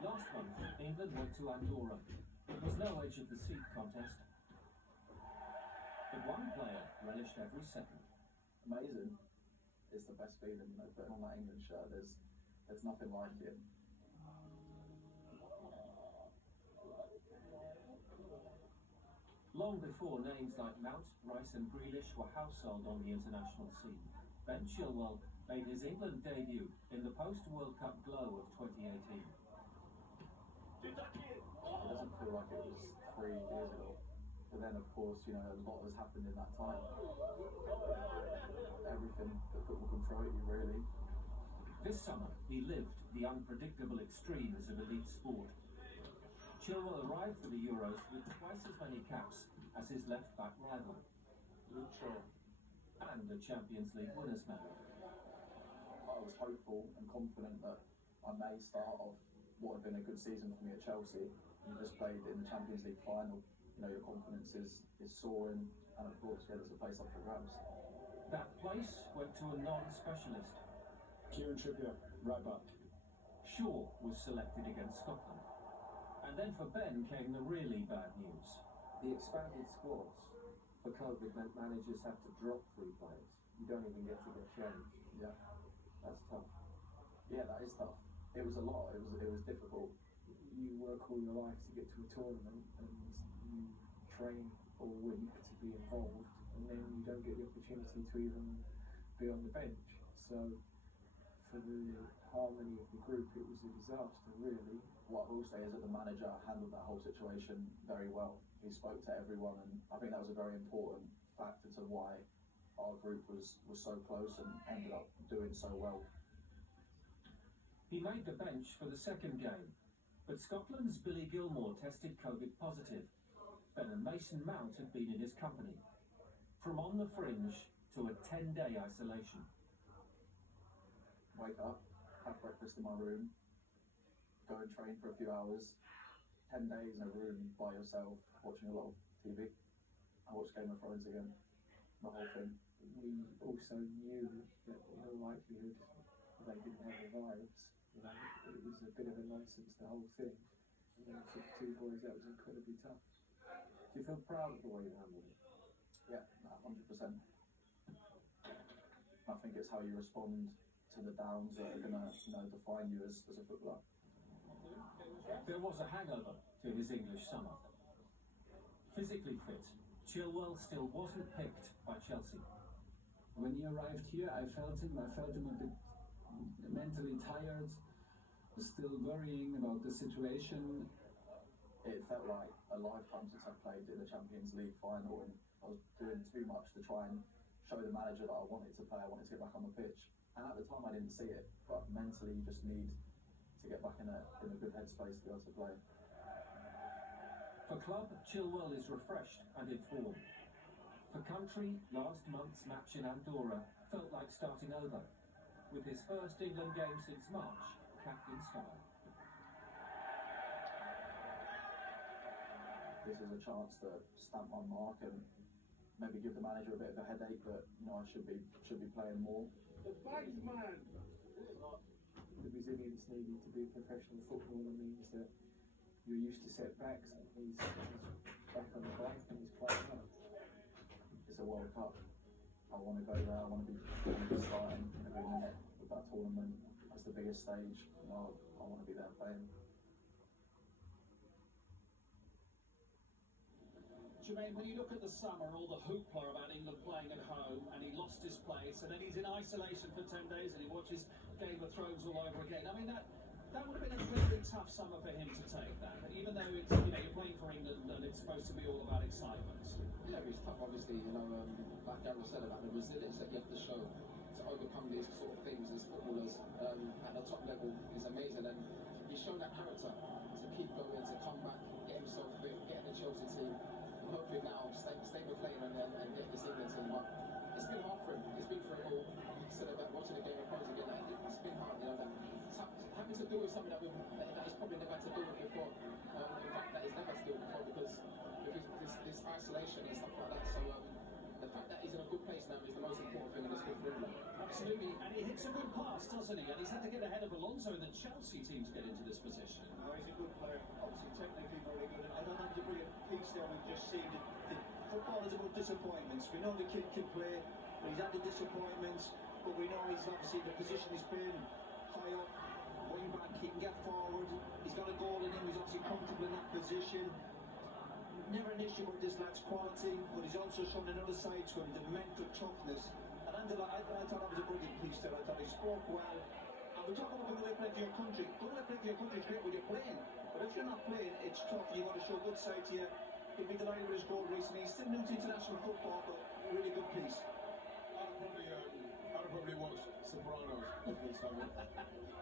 Last month, England went to Andorra. It was no edge of the seat contest. But one player relished every second. Amazing. It's the best feeling, you know, putting on that England shirt. There's nothing like it. Long before names like Mount, Rice and Grealish were household on the international scene, Ben Chilwell made his England debut in the post-World Cup glow of 2018. It doesn't feel like it was 3 years ago. But then, of course, you know, a lot has happened in that time. Everything that football can throw at you, really. This summer, he lived the unpredictable extremes of elite sport. Chilwell arrived for the Euros with twice as many caps as his left-back rival. Lucho. And a Champions League winners' medal. I was hopeful and confident that I may start off what had been a good season for me at Chelsea. You just played in the Champions League final. You know, your confidence is soaring, and of course, yeah, there's a place up for grabs. That place went to a non-specialist. Kieran Trippier, right back. Shaw was selected against Scotland. And then for Ben came the really bad news. The expanded squads for COVID meant managers have to drop 3 players. You don't even get to get changed. Yeah. That's tough. Yeah, that is tough. It was a lot. It was difficult. You work all your life to get to a tournament and you train all week to be involved, and then you don't get the opportunity to even be on the bench. So for the harmony of the group, it was a disaster, really. What I will say is that the manager handled that whole situation very well. He spoke to everyone, and I think that was a very important factor to why our group was so close and ended up doing so well. He made the bench for the second game, but Scotland's Billy Gilmore tested COVID positive. Ben and Mason Mount had been in his company. From on the fringe to a 10-day isolation. Wake up, have breakfast in my room, go and train for a few hours, 10 days in a room by yourself, watching a lot of TV. I watched Game of Thrones again, the whole thing. We also knew that in all likelihood they didn't have the virus. You know, it was a bit of a nonsense, the whole thing. And then for the two boys, that was incredibly tough. Do you feel proud of the way you handled it? Yeah, 100%. I think it's how you respond to the downs that are going to, define you as a footballer. There was a hangover to his English summer. Physically fit, Chilwell still wasn't picked by Chelsea. When he arrived here, I felt him a bit mentally tired, still worrying about the situation. It felt like a lifetime since I played in the Champions League final, and I was doing too much to try and show the manager that I wanted to play, I wanted to get back on the pitch. And at the time I didn't see it, but mentally you just need to get back in a good headspace to be able to play. For club, Chilwell is refreshed and in form. For country, last month's match in Andorra felt like starting over, with his first England game since March, captain style. This is a chance to stamp my mark and maybe give the manager a bit of a headache that I should be playing more. The bags, man. The resilience needed to be a professional footballer means that you're used to setbacks, and he's back on the bike and he's playing hard. It's a World Cup. I want to go there. I want to be starting every minute with that tournament. That's the biggest stage. I want to be there playing. Jermaine, when you look at the summer, all the hoopla about England playing at home, and he lost his place, and then he's in isolation for 10 days, and he watches Game of Thrones all over again. I mean, that would have been a really tough summer for him to take that, even though it's, you're playing for England and it's supposed to be all about excitement. Yeah, it's tough, obviously, like Gareth said about the resilience that you have to show to overcome these sort of things as footballers at the top level is amazing, and he's shown that character to keep going, to come back, get himself fit, get in the Chelsea team. Hopefully now stay with playing and get this England team. But it's been hard for him. He's been through it all. He said about watching the Game of Thrones again. It's been hard, having to do with something that he's probably never had to do with before. In fact, that he's never had to do it before because this isolation and stuff like that. So the fact that he's in a good place now is the most important thing, and it's good for England. Absolutely, and he hits a good pass, doesn't he? And he's had to get ahead of Alonso in the Chelsea team to get into this position. No, he's a good player, obviously technically very good. I don't have the brilliant piece there. We've just seen the football is about disappointments. We know the kid can play, but he's had the disappointments. But we know he's obviously the position he's been high up, wing back. He can get forward. He's got a goal in him. He's obviously comfortable in that position. Never an issue with this lad's quality, but he's also shown another side to him, the mental toughness. And I thought that was a brilliant piece there. I thought he spoke well. And we talk about going away playing for your country. Going away playing for your country is great when you're playing. But if you're not playing, it's tough. You want to show good side to you. He'll be delighted with his goal recently. He's still new to international football, but a really good piece. I'd probably watch Sopranos every time.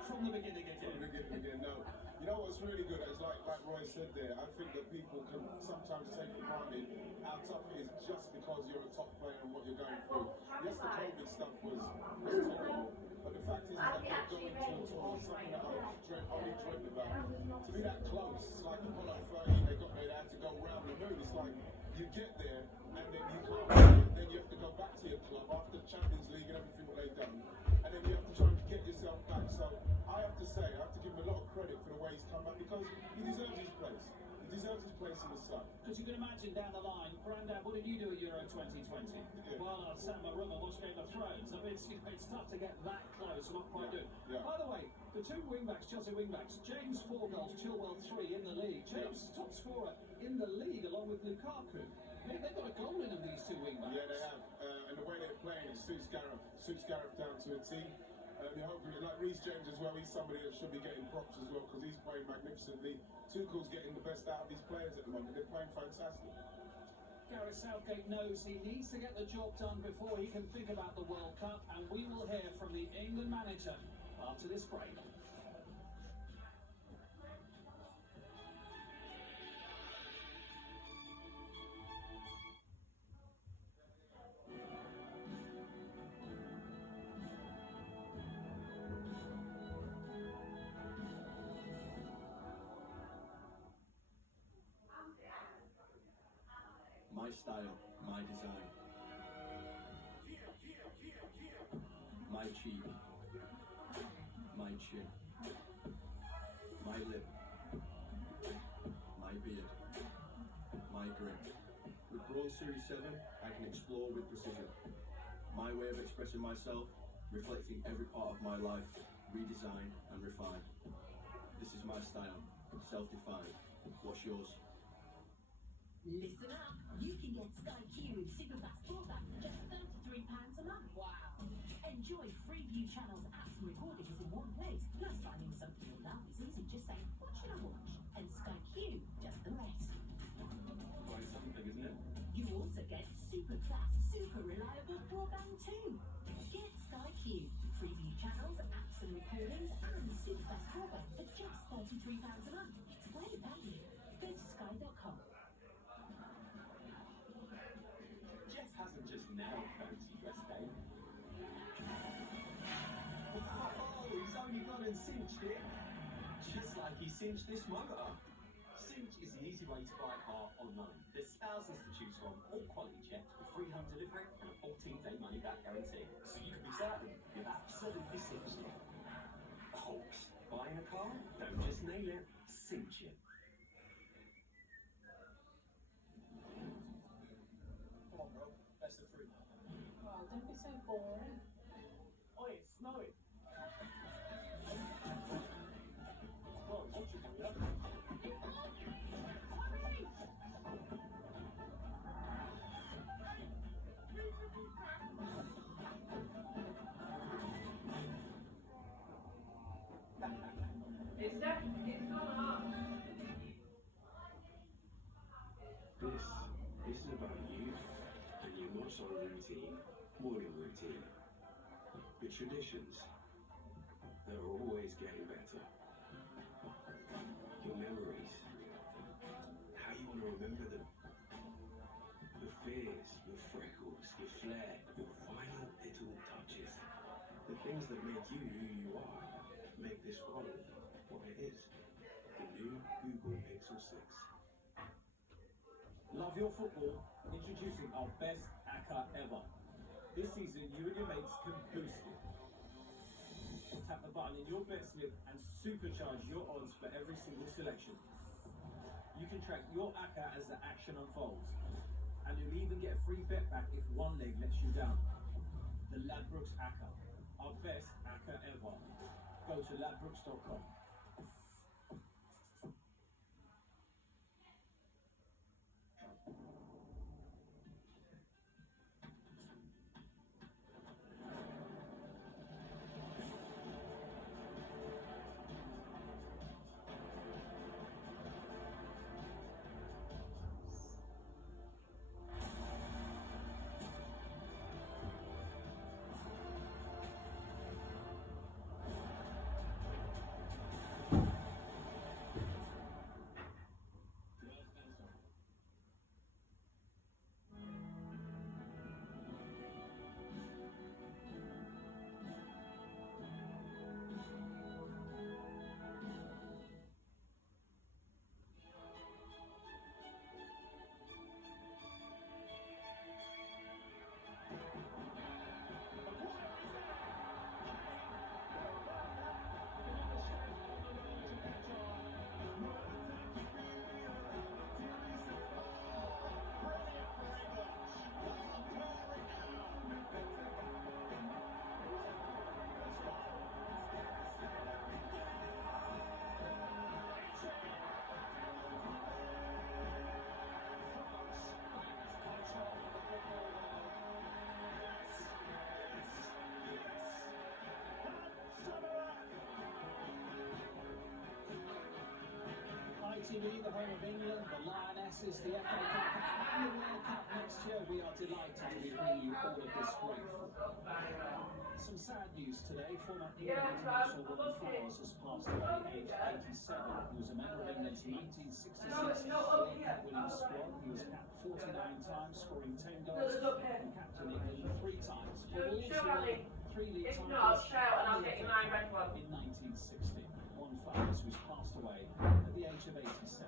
From the beginning again. From the beginning again, no. You know what's really good is like Roy said there, I think that people can sometimes take for granted how tough it is just because you're a top player and what you're going through. Yes, the COVID stuff was terrible, but the fact is that you're going to a tour, something that I only dreamt about. To be that close, it's like Apollo 13, they had to go round the moon. It's like you get there and then you can't, then you have to go back to your club after the Champions League and everything what they've done, and then you have to try and get yourself back. So I have to say, I have to give him a lot of credit for the way he's come back because he deserves his place. He deserves his place in the sun. Because you can imagine down the line, Grandad, what did you do at Euro 2020? Yeah. Well, I sat in my room and watched Game of Thrones. I mean, it's tough to get that close, not quite good. Yeah. By the way, the two wingbacks, Chelsea wingbacks, James 4 goals, Chilwell 3 in the league. James top scorer in the league along with Lukaku. They've got a goal in them, these two wingbacks. Yeah, they have. And the way they're playing, it suits Gareth down to a T. You're hoping, like Reece James as well, he's somebody that should be getting props as well because he's playing magnificently. Tuchel's getting the best out of his players at the moment. They're playing fantastic. Gareth Southgate knows he needs to get the job done before he can think about the World Cup, and we will hear from the England manager after this break. My style, my design. My cheek, my chin, my lip, my beard, my grit. With Brawn Series 7, I can explore with precision. My way of expressing myself, reflecting every part of my life, redesign and refine. This is my style, self-defined. What's yours? Listen up, you can get Sky Q with superfast broadband for just £33 a month. Wow. Enjoy free view channels, apps and recordings in one place. Plus finding something you love is easy. Just say, what should I watch? And Sky Q does the rest. Quite something, isn't it? You also get super fast, super reliable broadband too. Get Sky Q. Free view channels, apps and recordings, and super fast broadband for just £33 a month. It's great value. Go to sky.com. Jess hasn't just nailed fancy dress day. Oh, he's only gone and cinched it. Just like he cinched this motor. Cinch is the easy way to buy a car online. There's thousands to choose from, all quality checked, with free home delivery and a 14-day money-back guarantee. So you can be certain you've absolutely cinched it. Folks, buying a car? Don't just nail it, cinch it. Come on, bro. Best of three. Oh, don't be so boring. Oi, it's snowing. Bro, watch it, will ya? This is about you and your not so routine morning routine. Your traditions that are always getting better. Your memories, how you want to remember them. Your fears, your freckles, your flair, your final little touches. The things that make you who you are, make this phone what it is. The new Google Pixel 6. Love your football? Introducing our best ACCA ever. This season, you and your mates can boost it. Tap the button in your bet slip and supercharge your odds for every single selection. You can track your ACCA as the action unfolds. And you'll even get a free bet back if one leg lets you down. The Ladbrokes ACCA. Our best ACCA ever. Go to ladbrokes.com. ITV, the home of England, the Lionesses, the FA Cup and the World Cup next year. We are delighted to bring you all of this great football. Some sad news today. Former England international Robin Flowers has passed away, aged 87. He was a member of England's 1966 World Cup winning squad. He was capped 49 times, scoring 10 goals, and captain England 3 times. For Wolves, he won 3 league titles in 1960. Robin Flowers, who's passed away at the age of 87.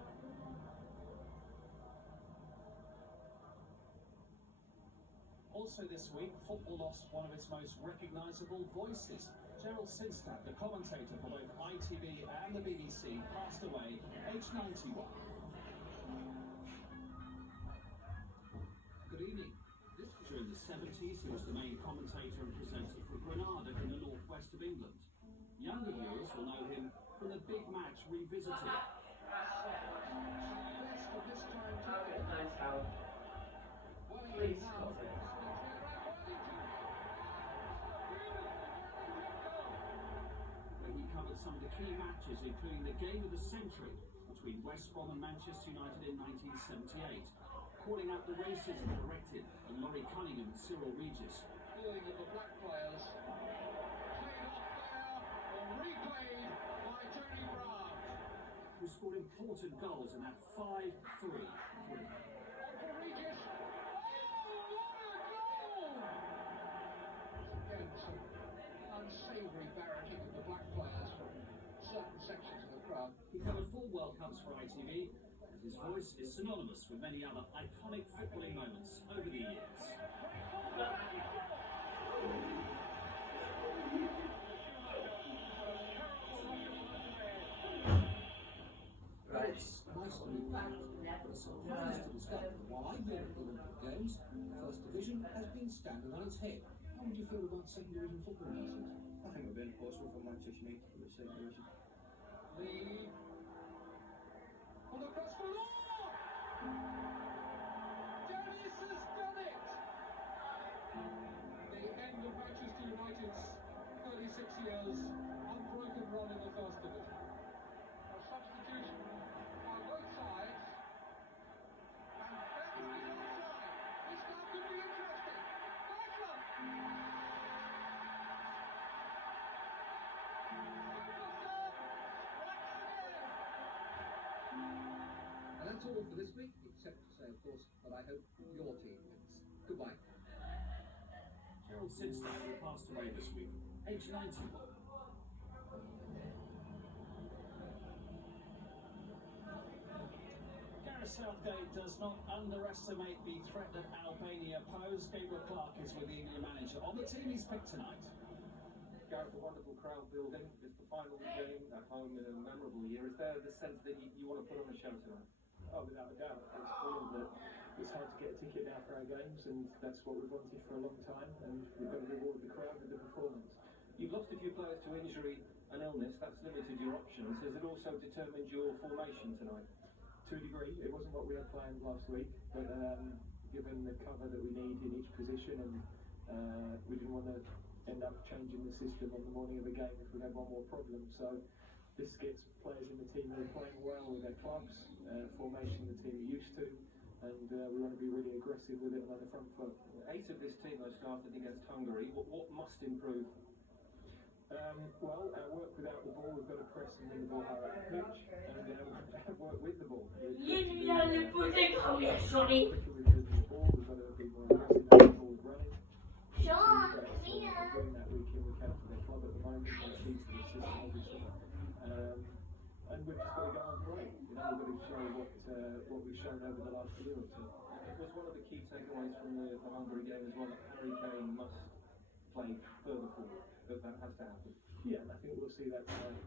Also this week, football lost one of its most recognisable voices. Gerald Sinstad, the commentator for both ITV and the BBC, passed away, aged 91. Good evening. During the 70s, he was the main commentator and presenter for Granada in the northwest of England. Younger viewers will know him from the Big Match Revisited. Please stop it. Where he covered some of the key matches, including the game of the century between West Brom and Manchester United in 1978, calling out the racism directed at Laurie Cunningham and Cyril Regis. Feeling of the black players played off there or replayed by Tony Brown. Who scored important goals in that 5-3 win. Unsavoury barraging of the black players from certain sections of the crowd. He covered 4 World Cups for ITV, and his voice is synonymous with many other iconic footballing moments over the years. Right. It's nice to be back, but a surprise to discover why here at the Olympic Games, the First Division has been standing on its head. How would you feel about Second Division football nurses? I think we're being possible for Manchester United for the Second Division. Lee on the cross for Law! Dennis has done it! The end of Manchester United's 36 years unbroken run in the First Division. A substitution by both sides. And Bentley is onside. This now could be interesting. Bergman! And that's all for this week, except to say, of course, that I hope your team wins. Goodbye. Gerald Sinstad, who passed away this week, aged 91. Southgate does not underestimate the threat that Albania pose. Gabriel Clark is with the England manager on the team he's picked tonight. Gareth, a wonderful crowd building. It's the final game at home in a memorable year. Is there the sense that you want to put on a show tonight? Oh, without a doubt. It's brilliant that it's hard to get a ticket now for our games, and that's what we've wanted for a long time, and we've got to reward the crowd with the performance. You've lost a few players to injury and illness. That's limited your options. Has it also determined your formation tonight? To a degree, it wasn't what we had planned last week, but given the cover that we need in each position, and we didn't want to end up changing the system on the morning of the game if we had one more problem. So this gets players in the team who are playing well with their clubs, formation the team are used to, and we want to be really aggressive with it and on the front foot. 8 of this team though started against Hungary. What must improve? Well, our work without the ball, we've got to press and win the ball higher up the pitch, and work with the ball. We've got to be more aggressive forward running. Sean, doing that week in, week out for their club at the moment, that's key to the system, obviously. And we've just got to go on great. We've got to show what we've shown over the last year or two. It was one of the key takeaways from the Hungary game as well, that Harry Kane must play further forward. That has to happen. Yeah, and I think we'll see that tonight.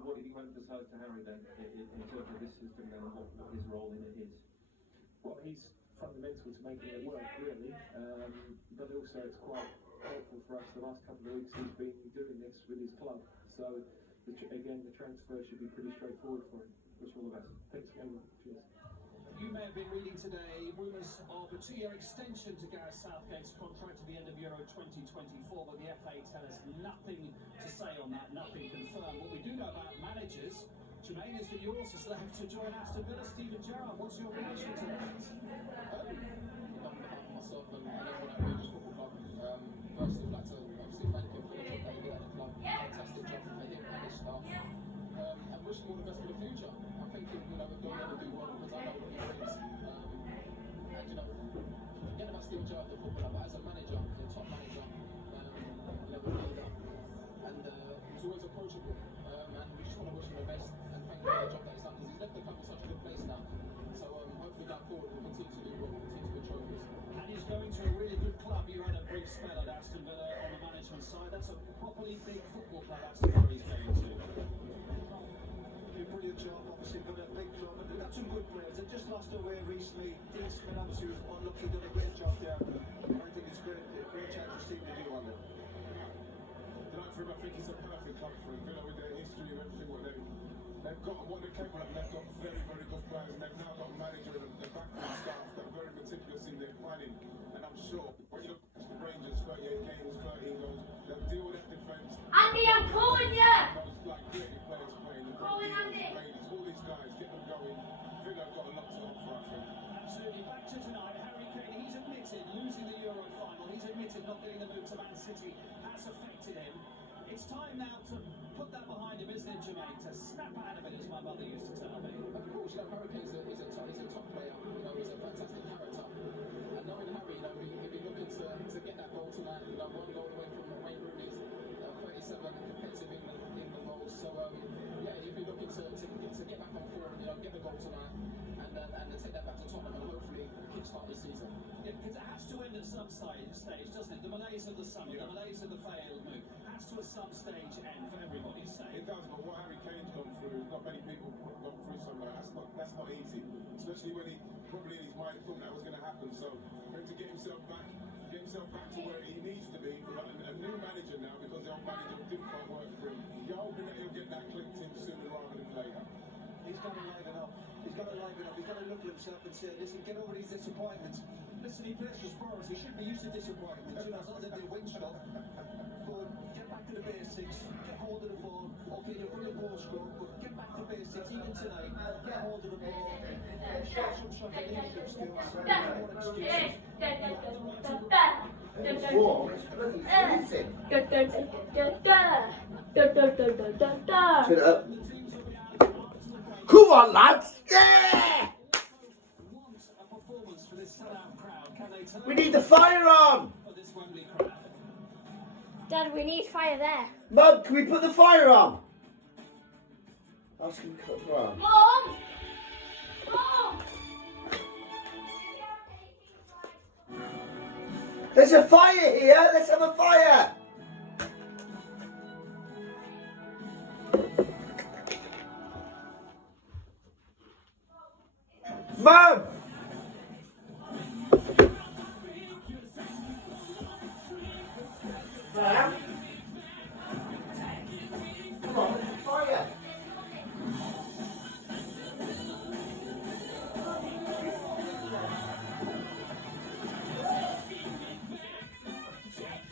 What did you emphasise to Harry then, in terms of this system then, and what his role in it is? Well, he's fundamental to making it work, really. But also it's quite helpful for us. The last couple of weeks he's been doing this with his club. So, again, the transfer should be pretty straightforward for him. Wish you all the best. Thanks very much. Cheers. You may have been reading today rumours of a 2-year extension to Gareth Southgate's contract to the end of Euro 2024, but the FA tell us nothing to say on that, nothing confirmed. What we do know about managers, Jermaine, is that yours has left to join Aston Villa. Steven Gerrard, what's your reaction to that? On behalf of myself and everyone at Rangers Football Club, firstly I'd like to obviously thank him for the job that he did at the club. Fantastic job for him and his staff. And wish him all the best for the future. I think we're going to do well because I know what he brings. And forget about Steven Gerrard, the footballer, but as a manager, the top manager, a leader, and he's always approachable. And we just want to wish him the best and thank him for the job that he's done, because he's left the club in such a good place now. So hopefully going forward we'll continue to do well, we'll continue to win trophies. And he's going to a really good club brief spell at Aston Villa on the management side. That's a properly big football club Aston Villa is going to. A brilliant job, obviously, got a big club, and they've got some good players. They've just lost away recently. Dean Smith, obviously, was unlucky, done a great job there. I think it's great chance to see what they do on it. Tonight for him, I think it's a perfect club for him. Villa with their history and everything, they've got what they're capable of. They've got very, very good players, and they've now got a manager and a backroom staff that are very meticulous in their planning. And I'm sure when you look at the Rangers, 38 games, 13 goals, they'll deal with that defence. Andy, I'm calling you! Those like creative players playing, Calling Andy! all these guys, get them going. Villa have got a lot to offer, I think. Absolutely. Back to tonight, Harry Kane, he's admitted losing the Euro final. He's admitted not getting the move to Man City has affected him. It's time now to put that behind him, isn't it, Jermaine? To snap out of it, as my mother used to tell me. Of course, you know, Harry Kane is a top player. You know, he's a fantastic character. And knowing Harry, you know, he'd be looking to get that goal tonight. You know, one goal away from Wayne Rooney's 37 competitive in the goals. So yeah, he'd be looking to get back on form. You know, get the goal tonight, and to take that back to Tottenham and hopefully kickstart this season. Yeah, because it has to end at some stage, doesn't it? The malaise of the summer, the malaise of the failed move, has to at some stage end for everybody's sake. It does, but what Harry Kane's gone through, not many people have gone through something like that. That's not easy, especially when he probably in his mind thought that was going to happen. So for him to get himself back to where he needs to be, a new manager now, because the old manager didn't quite work for him. You're hoping that he'll get that clicked in sooner rather than later. He's got to liven up. He's got to liven up. He's got to look at himself and say, listen, get over these disappointments. Listen, he plays for Spurs. He shouldn't be used to disappointments. You know, as long as they win stuff. But get back to the basics. Get hold of the ball. Okay, you're brilliant goal scorer, but get back to basics. Even tonight, get hold of the ball. Show some sort of leadership skills. No excuses. What's wrong? It's bloody freezing. Turn it up. Come on, lads! Yeah! We need the fire on! Dad, we need fire there. Mum, can we put the fire on? Ask him to put the fire on. Mom! Mom! There's a fire here! Let's have a fire! Mum! Sam? Come on, fire!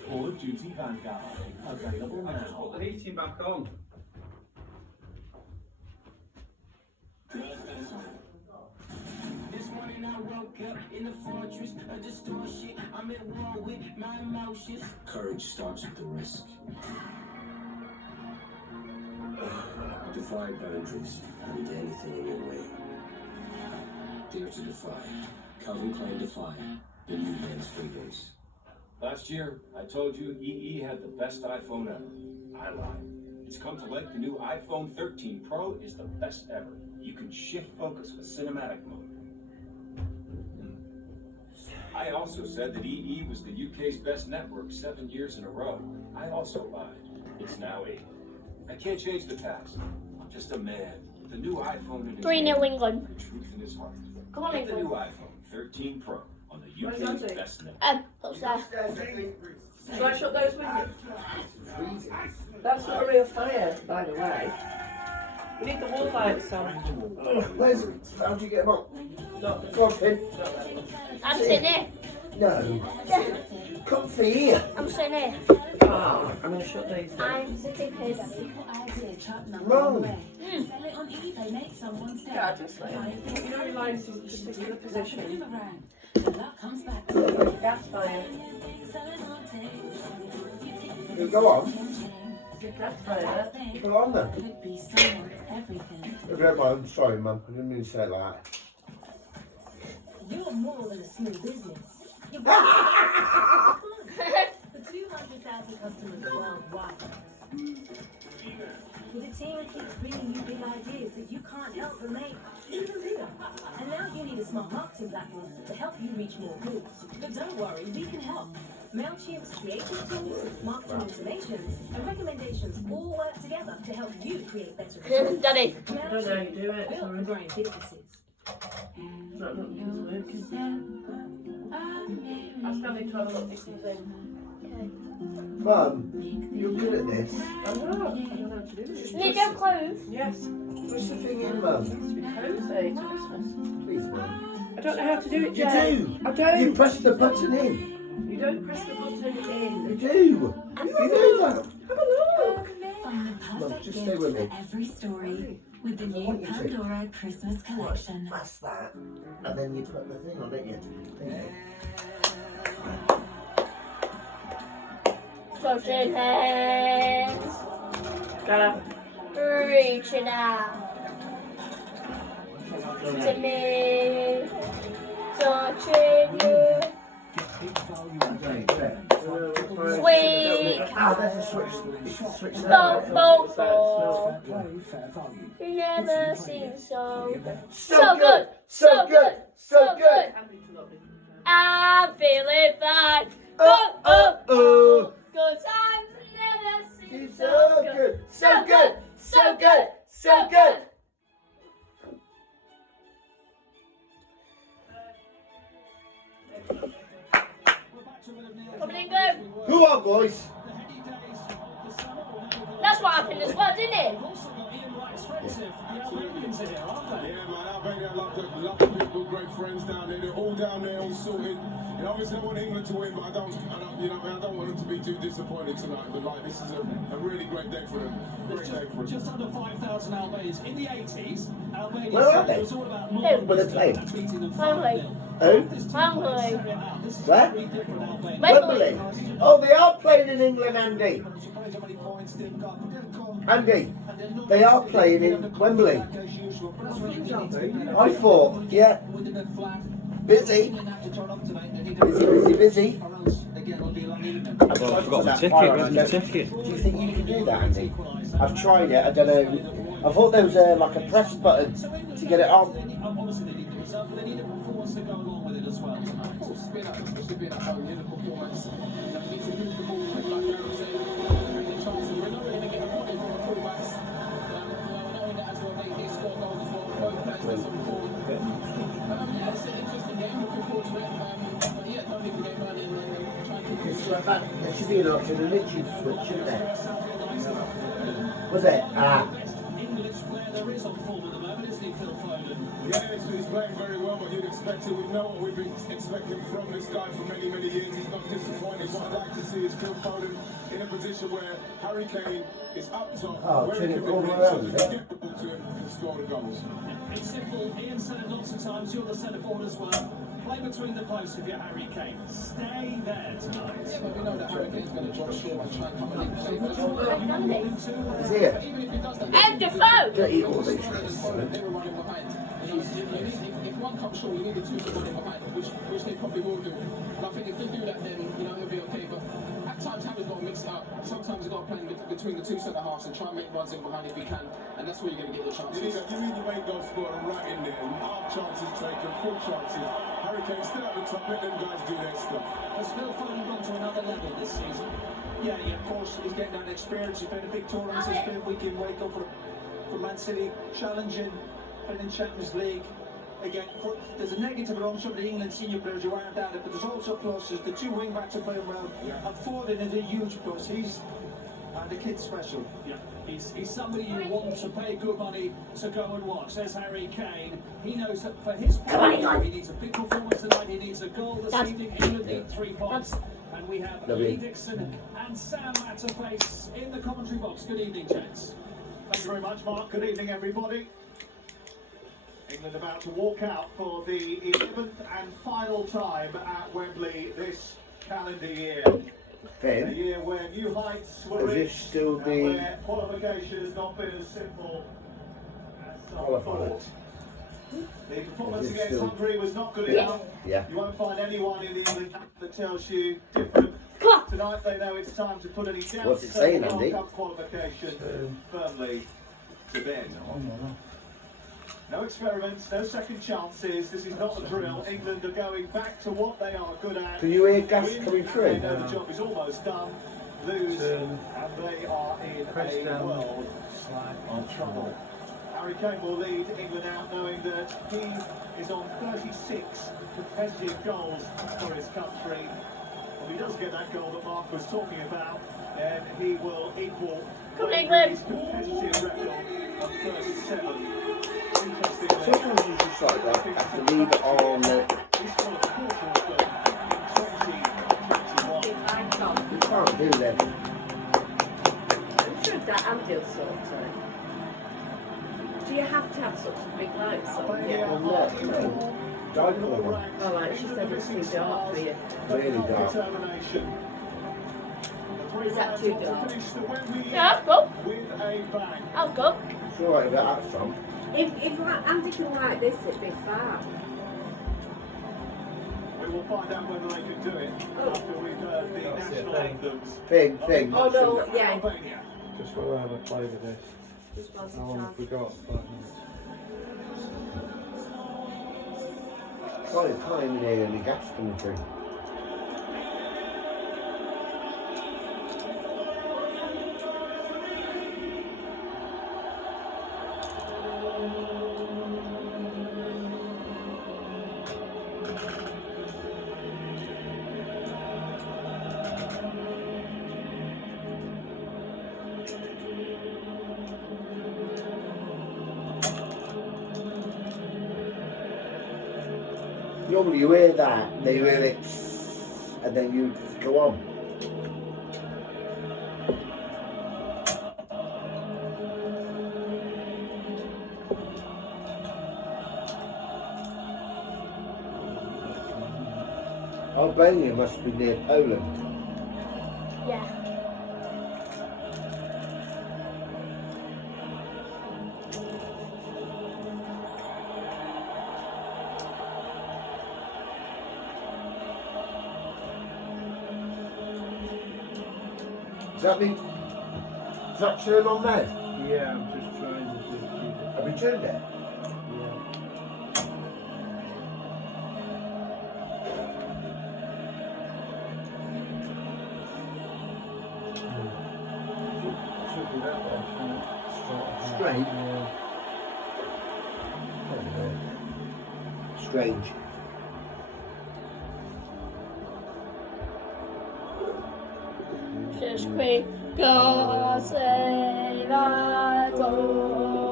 Call of Duty Vanguard, available now. I just put the heating back on. This morning I woke up in the fortress of distortion. I'm at war with my emotions. Courage starts with the risk. Defy boundaries and anything in your way. Dare to defy. Calvin Klein Defy, the new men's fragrance. Last year, I told you EE had the best iPhone ever. I lied. It's come to light, the new iPhone 13 Pro is the best ever. You can shift focus with cinematic mode. I also said that EE was the UK's best network 7 years in a row. I also lied. It's now 8. I can't change the past. I'm just a man with a new iPhone in his 3-0 England. and truth in his heart. Come on, Get the England. new iPhone 13 Pro on the UK's best network. Upstairs. Shall I shut those windows? That's not a real fire, by the way. We need the wall lights on. How do you get them on? Go on, Finn. I'm sitting here. No. Comfy here. I'm sitting here. Ah, I'm going to shut these down. I'm sitting here. Wrong. Yeah, just like, you know, realize his particular position. Gas fire. Go on. Gas fire. Go on then. Okay, Mum. Sorry, Mum. I didn't mean to say it like that. You're more than a small business. You're for 200,000 customers worldwide. With a team that keeps bringing you big ideas that you can't help but make even bigger. And now you need a smart marketing platform to help you reach more goals. But don't worry, we can help. MailChimp's creative tools, marketing automations, and recommendations all work together to help you create better results. Daddy. I don't know how you do it, Built sorry. for growing businesses. Ask Danny to have a look if he's in. Mum, you're good at this. I don't know how to do it. Need your clothes? Yes. Push the thing in, Mum. It's to be cozy, it's Christmas. Please, Mum. I don't know how to do it, You Jay. do. I don't. You press the button in. You don't press the button in. You do. You know that. Have a look. Find the Mum, perfect just gift stay with me. for every story with the I new want you to. Pandora Christmas collection. Press that, and then you put the thing on, don't you? Touching hands. Gala. Reaching out to me. Touching you. Sweet. Ah, there's a switch. Switch there. Boom, boom, boom. You never seem so good. So good. So good. So good. I'm feeling fine. Oh, oh, oh. Good times never seem so good. So good. So good. So good. Coming in good. Who are boys? That's what happened as well, didn't it? Yeah, man, Albania, I love the people, great friends down there. They're all down there, all sorted. You know, obviously I want England to win, but I don't want them to be too disappointed tonight. But like, this is a really great day for them. Great day for them. Just under 5,000 Albanians in the 80s. Albania Where are they? was all about Where they playing? Wembley. Who? Wembley. Where? Wembley. Oh, they are playing in England, Andy. Andy, they are playing in Wembley. I thought, yeah. Busy. Busy. I've forgot the ticket. Where's my ticket? Do you think you can do that, Andy? I've tried it. I don't know. I thought there was like a press button to get it on. Obviously, they need the result, but they need a performance to go along with it as well. Of course, especially being at home, in a performance, you need to move the ball, like Aaron said, and the chances. We're not really going to get a point from the fullbacks. Knowing that as well, they score goals as well. Both players are forward. Yeah, it's an interesting game. Looking forward to it. But yeah, don't leave the game early and try and keep it. It's like that. There should be an option, a Richard switch, shouldn't there? Was it? Ah. English player there is on form at the moment, isn't he, Phil Foden? Yeah, he's playing very well, but you'd expect it. We know what we've been expecting from this guy for many, many years. He's not disappointed. What I'd like to see is Phil Foden in a position where Harry Kane is up top. Oh, where turn he it can all be around, reached, is it? get the ball to him and score the goals. It's simple. Ian said it lots of times. You're the centre forward as well. Play between the posts if you're Harry Kane. Stay there tonight. Yeah, but we know that Harry Kane's going to drop short and try and come and play. But Is he it? even if he does that, And Defoe. Don't eat all these. they were running behind. You know, if one comes short, you need the two to run behind, which they probably will do. And I think if they do that, then it'll be okay. But at times, Harry's got to mix it up. Sometimes he's got to play between the two centre halves and try and make runs in behind if he can, and that's where you're going to get your chances. You need your main goal scorer right in there. Half chances taken, full chances. Harry Kane still at the top. Let them guys do their stuff. Has Phil Foden gone to another level this season? Yeah, of course, he's getting that experience. He's played a big tournament. He's been week in, week out for Man City, challenging, playing in Champions League. Again, there's a negative around some of the England senior players who aren't at it, but there's also pluses. The two wing backs are playing well, and Foden is a huge plus. He's the kid's special. Yeah, he's somebody you want to pay good money to go and watch. Says Harry Kane. He knows that for his part, he needs a big performance tonight. He needs a goal this evening. England need 3 points. And we have Lee Dixon and Sam Matterface in the commentary box. Good evening, gents. Thank you very much, Mark. Good evening, everybody. England about to walk out for the 11th and final time at Wembley this calendar year. Finn? A year where new heights were Is this reached still and the where qualification has not been as simple as some qualified? thought. The performance Is it against still- Hungary was not good Yeah. enough. Yeah. You won't find anyone in the England camp that tells you different. Tonight they know it's time to put any doubts What's it saying, World Andy? Cup qualification firmly to bed. No experiments, no second chances. This is not a drill. England are going back to what they are good at. Can you hear gas Win, coming and through? They know the job is almost done. Lose, and they are in a world of trouble. Harry Kane will lead England out, knowing that he is on 36 competitive goals for his country. If he does get that goal that Mark was talking about, then he will equal Wembley's competitive record of 37. Sometimes you just like that, have to leave it on. You can't do that. I'm sure that Anfield sorted. Do you have to have such a big light on? Yeah, no. Dark one. Oh, like she said, it's too dark for you. Really dark. Is that too dark? Yeah, I'll go. I'll go. It's alright about that song. If Andy can like this, it'd be fab. We will find out whether they can do it after we've heard the national anthems. Thing. Oh no, yeah. Just want to have a play with this. Just one How long have we got? 5 minutes. Can't even hear any gas coming through. Normally you hear that, and then you hear it, and then you go on. Albania must be near Poland. Yeah. Does that turn on there? Yeah, I'm just trying to keep it. Have we turned it? Should be that way, shouldn't it? Straight? Yeah. Strange. Just quick, God save our glorious.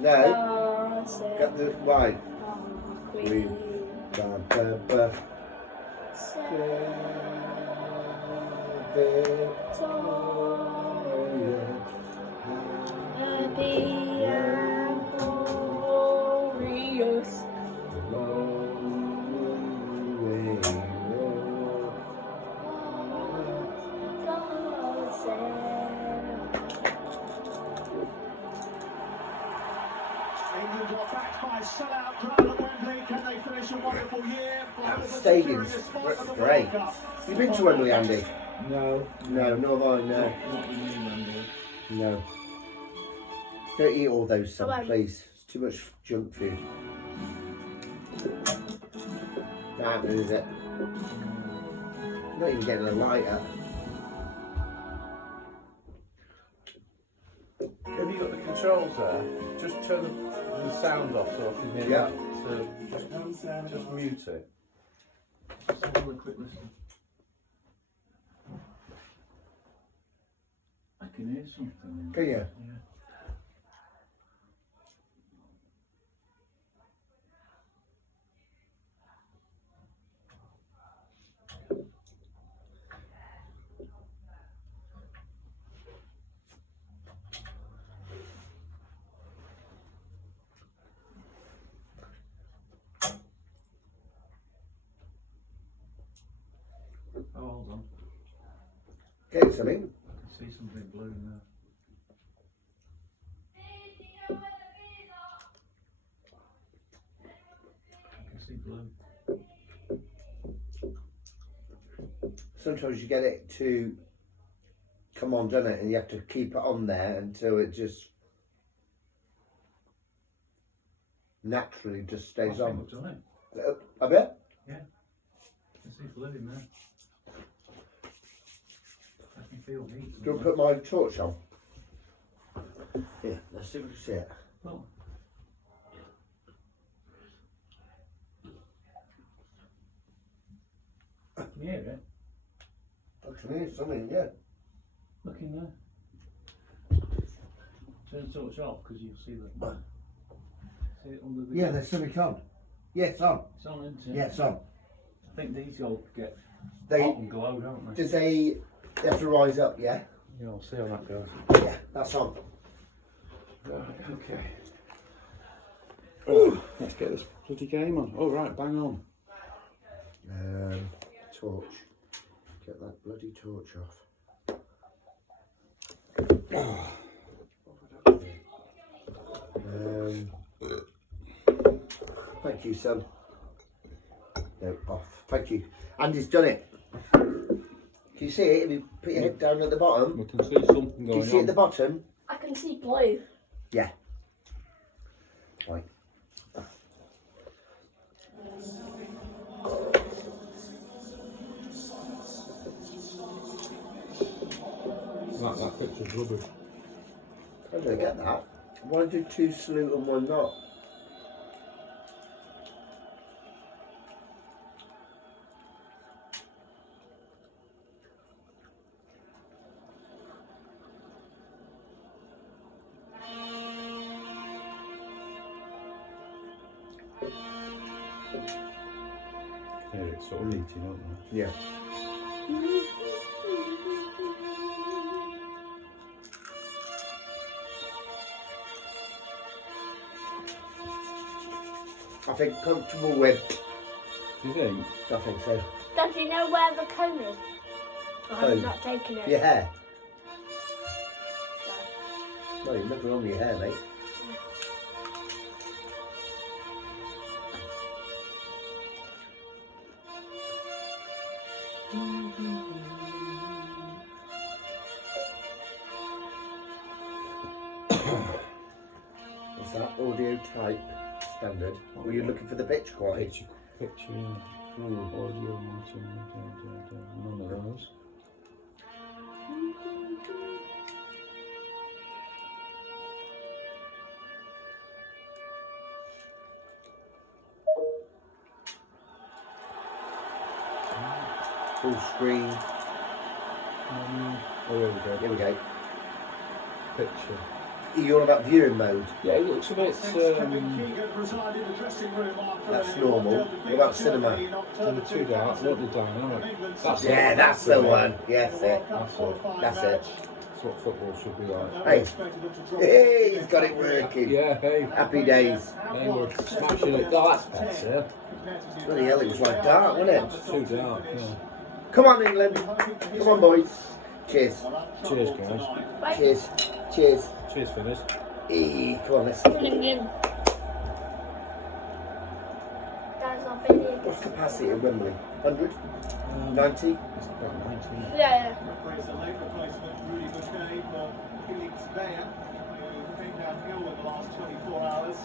No. God save Got the right. our Queen. Happy and glorious. God save. England are backed by a sellout crowd at Wembley. Can they finish a wonderful year? That stadium's great. You been to Wembley, Andy? No. No, nor have I, no. Not the new Wembley. No. Don't eat all those, son, Come on. please. It's too much junk food. Not happening, is it? Not even getting a lighter. Have you got the controls there? Just turn the sound off so I can hear Yeah. that. So just mute it. Just have a quick listen. I can hear something. Can you? Yeah. Oh, hold on. Get something. I can see something blue now. I can see blue. Sometimes you get it to come on, doesn't it? And you have to keep it on there until it just... naturally just stays on. We've done it. A bit? Yeah. Let's see if we're living there. Let me feel heat. Do you want to put my torch on? Here, let's see if we can see it. Oh. Can you hear it? I can hear something, yeah. Look in there. Turn the torch off because you'll see that. See it under the. Yeah, there's something on. Yeah, it's on. It's on, isn't it? Yeah, it's on. I think these all get They hot and glow, don't they? Does they have to rise up? Yeah. Yeah, we'll see how that goes. Yeah, that's on. Right, okay. Right, let's get this bloody game on. Oh, right, bang on. Torch. Get that bloody torch off. Thank you, son. No, off. Thank you. Andy's done it. Can you see it? If you put your head down at the bottom. We can see something going on. Can you see at the bottom? I can see blue. Yeah. Right. That picture's rubbish. I don't get that. Why do two salute and one not? Yeah, it's sort of heating up now. Yeah. I think comfortable with. Do you think? I think so. Dad, do you know where the comb is? I have Comb? not taken it. Your hair? No, you've nothing on your hair, mate. Is that audio type standard? Were you looking for the pitch quality? Picture, yeah. Audio, none of those. Full screen. Oh, here we go. Here we go. Picture. You're on about viewing mode? Yeah, it looks a bit. That's normal. What about cinema? Too dark, not the dynamic. That's the one. Yes, it. That's it. That's what football should be like. Hey, hey, he's got it working. Yeah, hey. Happy days. They were smashing it. Oh, that's better. Bloody hell, it was like dark, wasn't it? It's too dark, yeah. Come on, England. Come on, boys. Cheers. Cheers, guys. Cheers. Cheers. Cheers for this. Come on, let's. What's capacity at Wembley? 100? 90? It's about 90. Yeah. Praise the late replacement, Rudy Bouquet for Felix Bayer, who came downhill in the last 24 hours.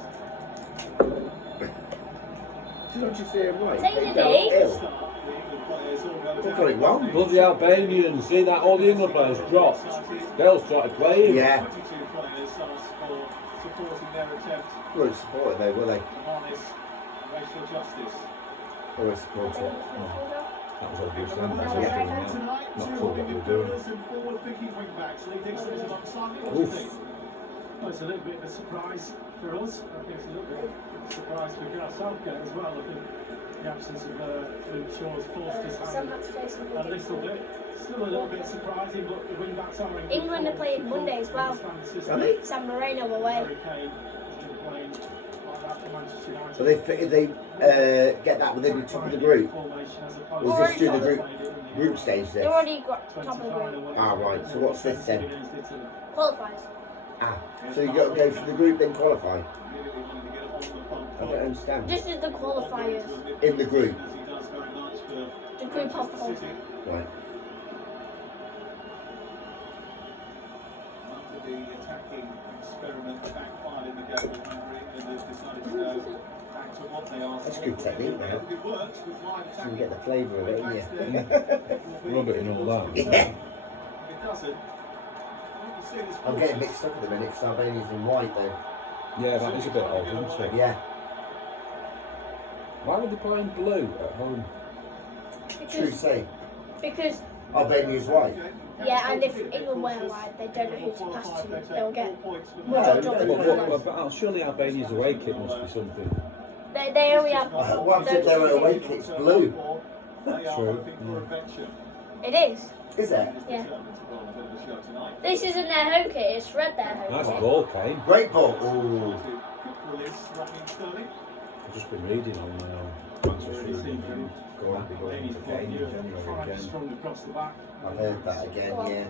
Did I just say it right? Say Came the downhill. What got it wrong? Bloody Albanians, see that all the England players dropped. They'll start playing. Yeah. 22 players for supporting their attempt Well, support it though, will they? to harness racial justice. Always support it. That was obvious then. That's Yeah. what we're doing now. Not sure what we're doing. And forward-thinking wing-backs. Lee Dixon is alongside me. What do you think? Well, it's a little bit of a surprise for us. I think it's a little bit of a surprise for Gareth Southgate as well. I think the absence of Luke Shaw's forced us hand a little bit. Still a little bit surprising, but the wing backs are in good England are form. playing Monday as well. Are they? San Marino away. Harry Kane has been playing like that for Manchester United. So if they get that, will they be top of the group? Or is this through the group stage They've this? already got top of the group. Ah, right. So what's this then? Qualifies. Ah, so you got to go for the group then qualify? I don't understand. This is the qualifiers. In the group? The group of qualifiers. Right. After the attacking experiment that backfired in the game with Hungary, England have decided to go That's good technique, man. So you get the flavour of it, don't you? Rub it in all that. Yeah. I'm getting mixed up at the minute because Albania's in white though. Yeah, that is a bit odd, isn't it? Yeah. Why were they playing blue at home? True say. Because Albania's white. yeah, and if England wear white, they don't know who to pass to. They'll get But surely Albania's away kit must be something. they only have. What if their away kit's blue? True. It is. Is it? Yeah. This isn't their home kit. It's red their home Nice kit. ball, Kane. Great ball. Ooh. I've just been reading on going to January again. I've heard that again, yeah.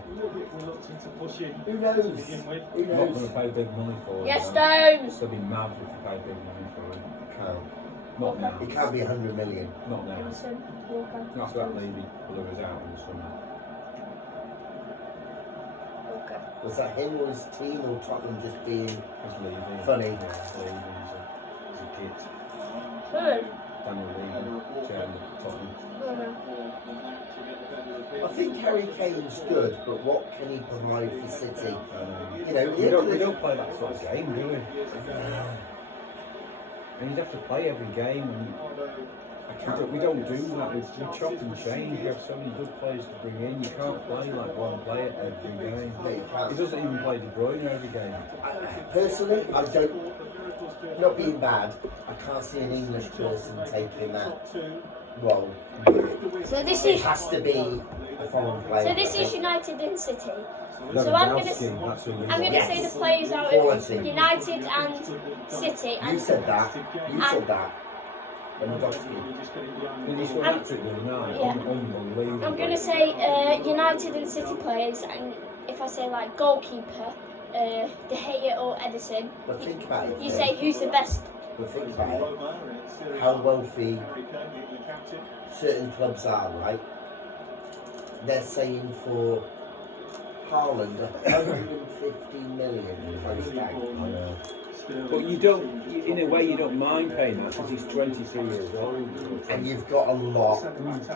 Who knows? Who Not going knows? to pay big money for it. Yes, Stones. They'll be mad if you pay big money for it. Can't. Not now. It can't be 100 million. Not now. Emerson, Walker. After that lady blew us out in the summer. Walker. Was that him or his team or Tottenham just being He's leaving. funny? Yeah, leaving. He's a kid. Who? Daniel Levy, chairman of Tottenham. I think Harry Kane's good, but what can he provide for City? You know, We don't play that sort of game, do we? And you'd have to play every game. And we don't do that. We chop and change. We have so many good players to bring in. You can't play like one player every game. He doesn't even play De Bruyne every game. Personally, I don't. Not being bad, I can't see an English person taking that role. So this It is. has to be a foreign player. So this is United and City. Lewandowski, So I'm gonna Yes. say the players out Quality. of United and City. You And said that. You said that. Lewandowski. Did he score an hat-trick the other night? Yeah. Unbelievable. I'm gonna say United and City players, and if I say like goalkeeper, De Gea or Edison, But think about it. you say who's the best. But think about it. How wealthy certain clubs are, right? They're saying for Haaland 150 million. I know. But you don't, in a way, you don't mind paying that because he's 23 years old. And you've got a lot of. Who's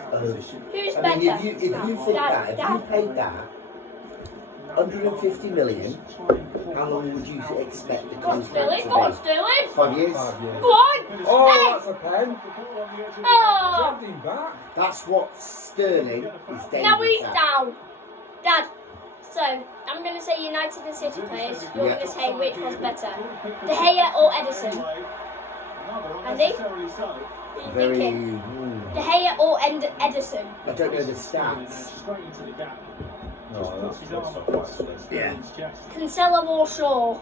I better? mean, if you think that, if you paid that 150 million, how long would you expect the Go on, contract Sterling. to Go on, be? Sterling. 5 years? 5 years. Go on. Oh, Hey. that's a pen. Oh. Grabbed him back. That's what Sterling is dangerous Now he's at. down. Dad. So I'm gonna say United and City players. You're Yeah. gonna say which one's better, De Gea or Edison? Andy? What are you Very. thinking? De Gea or Edison? I don't know the stats. No, that's off, actually. Yeah. Cancelo or Shaw?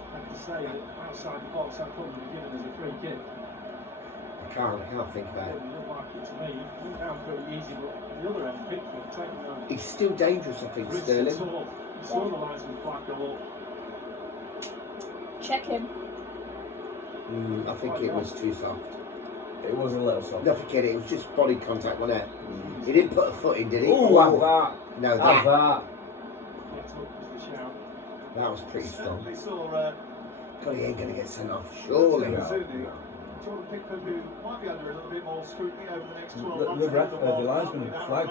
I can't think about it. He's still dangerous, I think, Sterling. Check him. I think it was too soft. It was a little soft. Don't forget it was just body contact, wasn't it? He didn't put a foot in, did he? Ooh, have that. No, Have that. that was pretty strong. God, he ain't going to get sent off, surely. Jordan Pickford, who might be under a little bit more scrutiny over the next 12 months. The linesman flagged.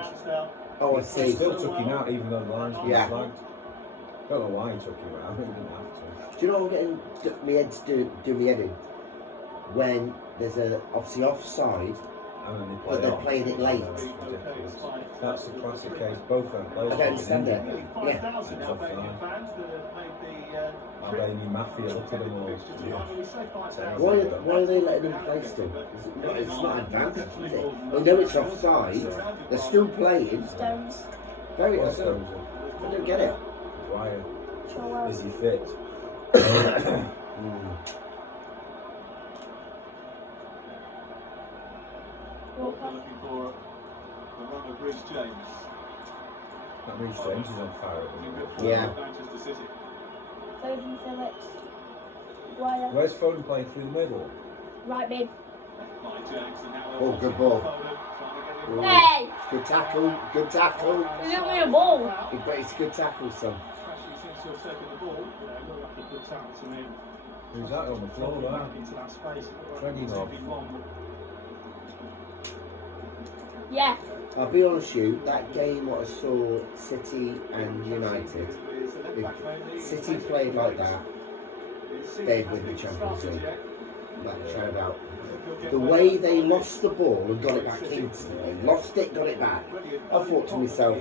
Oh, I see. Still took him out even though the linesman Yeah. flagged. Don't know why he took him out. He didn't have to. Do you know what I'm getting my head's do me head in? When there's a obviously offside, And then but they're playing it late. Ridiculous. That's the classic case. Both their players. I don't understand it. Yeah. It's offside. Albanian mafia, look at them all. Why are they letting him play still? It's not advanced, is it? I know it's offside. They're still playing. Stones. Very I don't get it. Why Chilwell. is he fit? Walker. Looking for the run of Rhys James. That Reece James is on fire at the minute. Yeah. Manchester City. Foden, Phillips. Wire. Where's Foden playing through the middle? Right mid. Mike James and now Oh, good ball. Ooh. Hey! Good tackle. Good tackle. Is it me a ball? But it's a good tackle, son. Actually seems to have taken the ball. Looked like a good tackle to him. Who's that on the floor there? Into that space. Training off. Yeah. I'll be honest with you, that game what I saw City and United, if City played like that, they'd win the Champions League. Like the trade out. The way they lost the ball and got it back instantly, lost it, got it back. I thought to myself,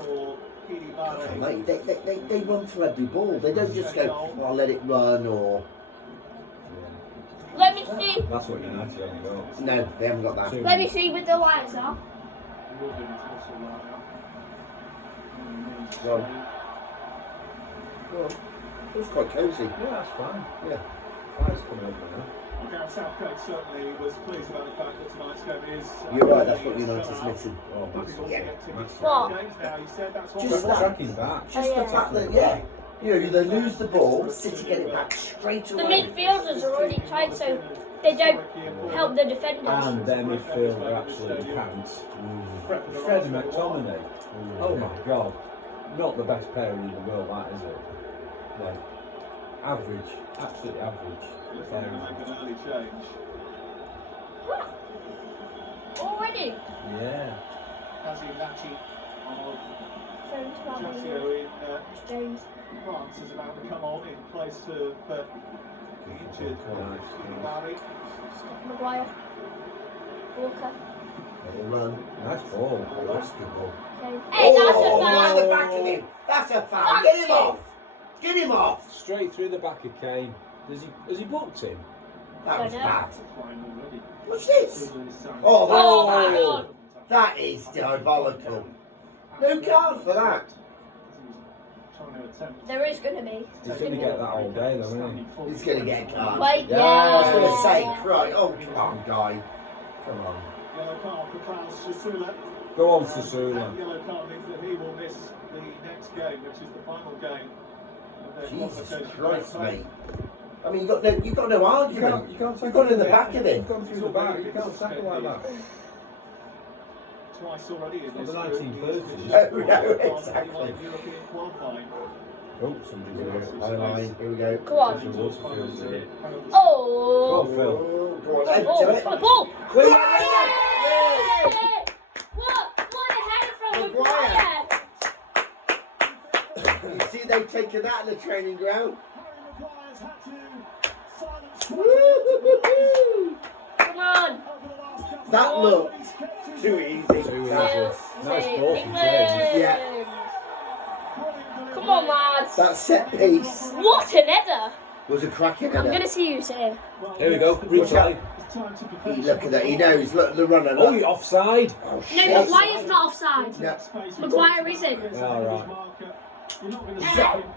oh, mate, they run for every ball. They don't just go, oh, I'll let it run or. Let me see. That's what United haven't got. No, they haven't got that. Let me see with the lights on. Go on. Go on. It was quite cosy. Yeah, that's fine. Yeah. Fire's coming up now. Gareth Southgate certainly was pleased about the fact that tonight's game is. You're right, that's what United's missing. Oh, massive. Yeah. What? Just that. Tracking back. Just the fact that, yeah, you know, they lose the ball, City get it back straight The away. midfielders are already tight, so they don't help the defenders. And their midfield are absolutely pants. Fred and McTominay. Oh my god. Not the best pairing in the world, that is it? Like, average. Absolutely average. Looking to make an early change. Already? Yeah. Nachi of Jasio in James. France is about to come on in place of the injured Barry. Maguire. Walker. Little run. Nice ball. Oh, that's a good ball. Hey, that's a Oh, foul. right at the back of him. That's a foul. Get him off. Get him off. Straight through the back of Kane. Has he booked him? That was bad. Already. What's this? Oh, my Oh, God. that is diabolical. No card for that. There is going to be. He's going to get that all day, though, isn't he? He's going to get a card. Wait, Yeah, I was going to say, cry. Oh, come on, guy. Come on. Yellow card for Klaus Sasula. Go on, Sasula. That yellow card means that he will miss the next game, which is the final game. Jesus Christ, mate. I mean, you got no argument. You can't You've gone in the back of him. You've gone through the back. You can't tackle like that. Twice already in this The 1930s. Oh, no, exactly. European qualifying. Oh, somebody's High line, here we go. Go on. Waterfield's here. Oh. Go on, Phil. Go on, Ed, do it. On the ball. Clear it. What a header from Maguire. Maguire. You see, they've taken that in the training ground. Maguire's had to silence. Woo-hoo-hoo-hoo. Come on. That looked too easy. Too easy. Nice ball from James. Yeah. Come on, lads. That set piece What an header. was a cracking I'm header. going to see you say. Here we go. Replay. Look at that. He knows. Look at the runner. Oh, Look. you're offside. Oh, No, shit. Maguire's not offside. No. Maguire isn't. Yeah, all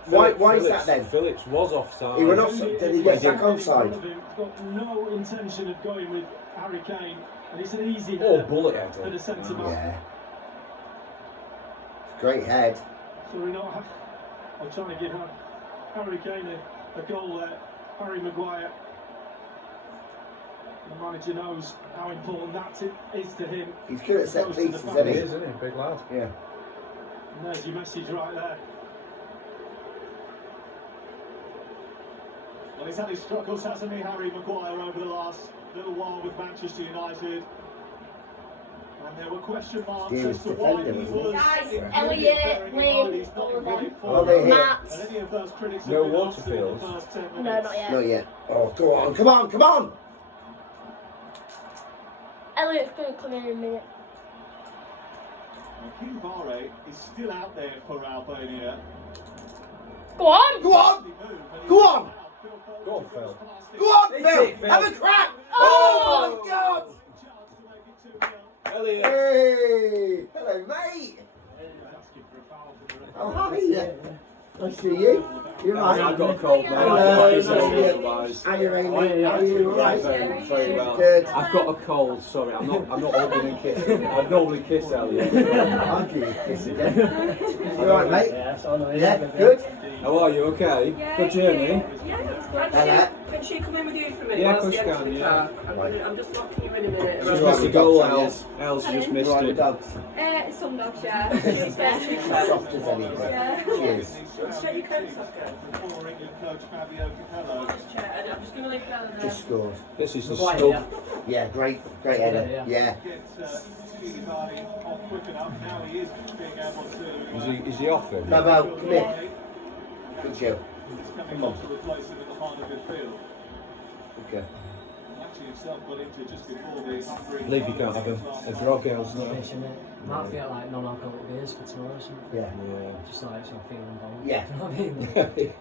right. Why is that then? Phillips was offside. He went offside. Did he get back onside? Got no intention of going with Harry Kane, and it's an easy Oh, header bullet for header. the centre back. Yeah. Great head. So we're not. I'm trying to give Harry Kane a goal there. Harry Maguire. The manager knows how important that is to him. He's good at set Close to the pieces, fans. isn't He he? is, isn't he? Big lad. Yeah. And there's your message right there. Well, he's had his struggles, hasn't he, Harry Maguire, over the last little while with Manchester United. And there were question marks He was as to why he defender, was. wasn't Guys, included, Elliot, bearing in mind Liam, he's not all of in great them. form. Oh, they're here. Matt. And any of those critics No have been answered in the Waterfield. first 10 minutes. No, not yet. Not yet. Oh, go on. Come on. Come on. Elliot's going to come in a minute. King Barre is still out there for Albania. Go on. Go on. Go on. Go on, Phil. Go on, It's Phil. it, Phil. Have a crack. Oh, my God. Elliot. Hey. Hello, mate. Oh, hi. Nice to see you. You're right. I've got a cold now. Hello. Nice to Nice to meet meet you you. guys. How are you, Amy? How are you? All right? Very well. Good. I've got a cold. Sorry, I'm not hugging and kissing. I'd normally kiss Elliot. I'll give you a kiss again. You all right, mate? Yes, I know. Yeah, good. How are you? Okay. Good journey. Hello. Can she come in with you for a minute? Yeah, whilst of course we she enter can, the yeah. car? I'm just locking you in a minute. Just Right missed a with goal, dogs, Els. Els just missed Right with it. dogs. Some dogs, yeah. She's there. Soft as anything. Yeah. Cheers. Let's check your coats off, girl. Former England coach Fabio Capello. I'm just going to leave it down there. Just scored. This is the Maguire, stuff. yeah. Yeah, great header. Yeah. Speedy Vardy off quick enough. Now he is being able to. Is he off him? Bravo, come here. Good show. He's coming on to replace him in the heart of midfield. Okay. Actually himself got injured just before the Hungary. Believe you can't have a grog else now. Might feel like non-alcoholic beers for tomorrow or something. Yeah. Just like so I feel involved. Yeah. Do you know what I mean?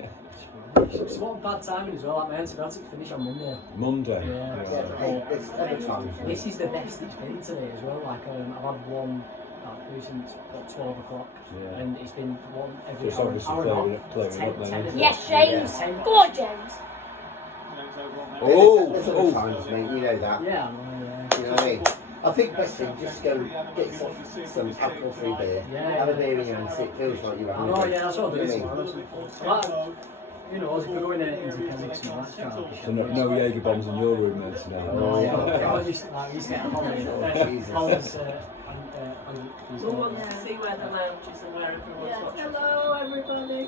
It's what bad timing as well. Like my antibiotics finish on Monday. Monday. Yeah. It's every time. This is the best it's been today as well. Like I've had one since 12 o'clock, and it's been one every So it's hour obviously and clearing up then, isn't it? Yes, James. Go on, James. There's other times, mate, you know that. Yeah, You know what I mean? I think best thing, just go get yourself some alcohol-free beer, have a beer in your hand, so it feels like you're having Oh yeah, that's what I do. You know what I mean? You know, if we're going into Keswick tomorrow, that's kind of So no Jaeger bombs in your room then tonight. Oh yeah, I used to get a holiday. We'll want to see where the lounge is and where everyone's watching. Hello, everybody.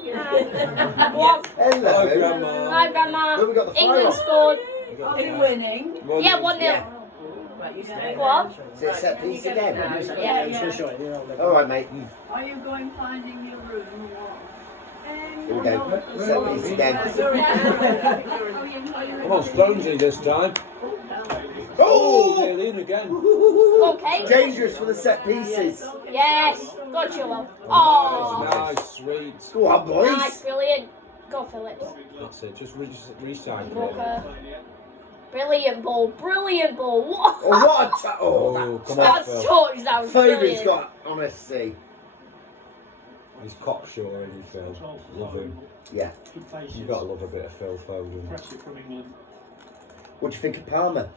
Hello. Grandma. Hi, Grandma. Well, we got the fire England on. scored. Are you winning? Yeah, 1-0. Right, you stay. Go on. Is it set piece again? Yeah. Alright, mate. Are you going finding your room or what? Here we go. Set piece again. Come on, Stonesy this time. Oh! Nearly in again. Okay. Dangerous for the set pieces. Yes. Go, Chilwell. Oh. Nice, sweet. Go on, boys. Nice, brilliant. Go, Phillips. That's it, just recycle it. Walker. Brilliant ball. Brilliant ball. What? Oh, what a Come on, That's Phil. touch. That was Foden's brilliant. got honesty. He's cocksure, isn't he, Phil? Love him. Yeah. You've got to love a bit of Phil Foden. Pressure from England. What do you think of Palmer?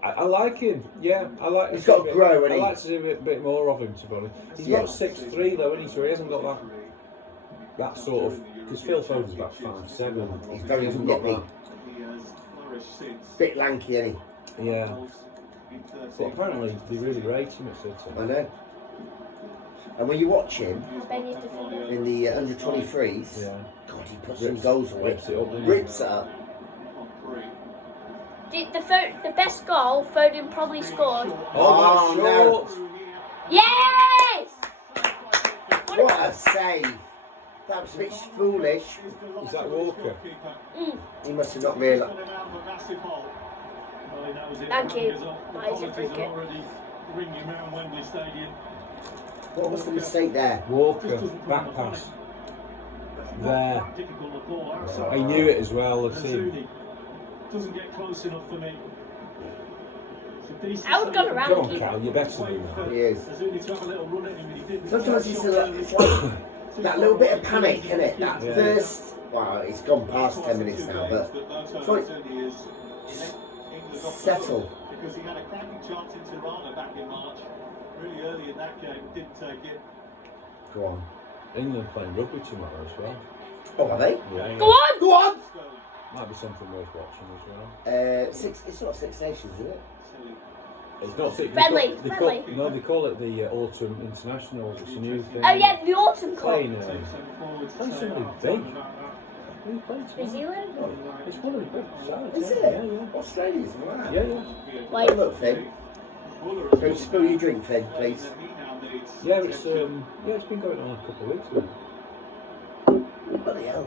I like him, yeah. I like. He's got to grow, I hasn't he? like to see a bit more of him, to be honest. He's Yeah. not 6'3" though, isn't he? So he hasn't got that sort of. Because Phil Foden's about 5'7". He's very He hasn't got nippy. that. Bit lanky, isn't he? Yeah. But apparently they really rate him at City. I know. And when you watch him Albania's defender. in the 123s, Yeah. God, he puts some goals away. Rips it up, doesn't he? Rips it up. The best goal Foden probably scored. Oh, no. short! Yes! What a save. That was a bit foolish. Is that Walker? He must have not realised. Thank you. That is a free kick. What was the mistake there? Walker, back pass. There. He knew it as well, the team. Doesn't get close enough for me. I would go around. Come on, Cal, you're better than that. He is. Azuni to have a little run at him, but he didn't. Sometimes it's like that little bit of panic, isn't it? That Yeah. first. Well, it's gone past 10 minutes now, but it's like just settle. Because he had a cracking chance in Tirana back in March, really early in that game, didn't take it. Go on. England playing rugby tomorrow as well. Oh, are they? Yeah. Go on! Go on! Might be something worth watching as well. It's not Six Nations, is it? It's not six. Friendly, They friendly. no, they call it the Autumn Internationals. It's a new thing. Oh yeah, the Autumn Cup. Playing somebody big. Who played New tonight? Zealand? It's one of the big sides. Is it? Yeah, yeah. Australia's wow. Yeah, yeah. Like, Oh, look, Finn. Go spill your drink, Finn, please. Yeah, it's been going on a couple of weeks now. Bloody hell.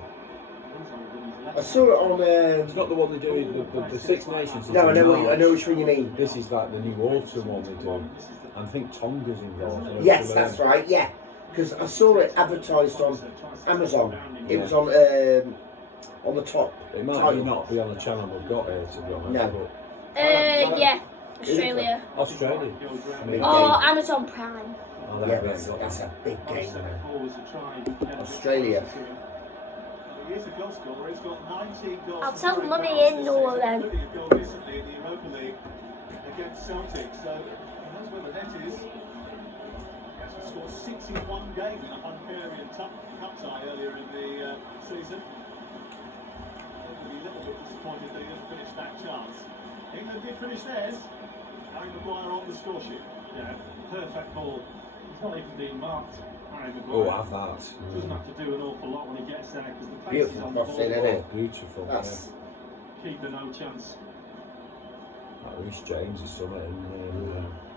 I saw it on. It's not the one they do, the Six Nations. No, I know which one you mean. This is like the new autumn one they do. And I think Tonga's involved. Yes, that's right, yeah. Because I saw it advertised on Amazon. It was on the top. It might title. not be on the channel we've got here, to be honest. No. yeah, Australia. Australia. Oh, Amazon Prime. Oh, Yeah, that's a big game, man. Australia. He is a goal scorer. He's got 19 goals. I'll tell Mummy in all of them. Recently in the Europa League against Celtic, so he knows where the net is. He actually scored 61 games in a Hungarian cup tie earlier in the season. He'll be a little bit disappointed that he didn't finish that chance. England did finish theirs. Harry Maguire on the score sheet. Yeah, perfect ball. He's not even being marked. Harry Maguire. Oh, have that. Doesn't have to do an awful lot when he gets there because the pace is Beautiful on the crossing, ball. isn't it? Beautiful. That's Keeper no chance. Reece James is something,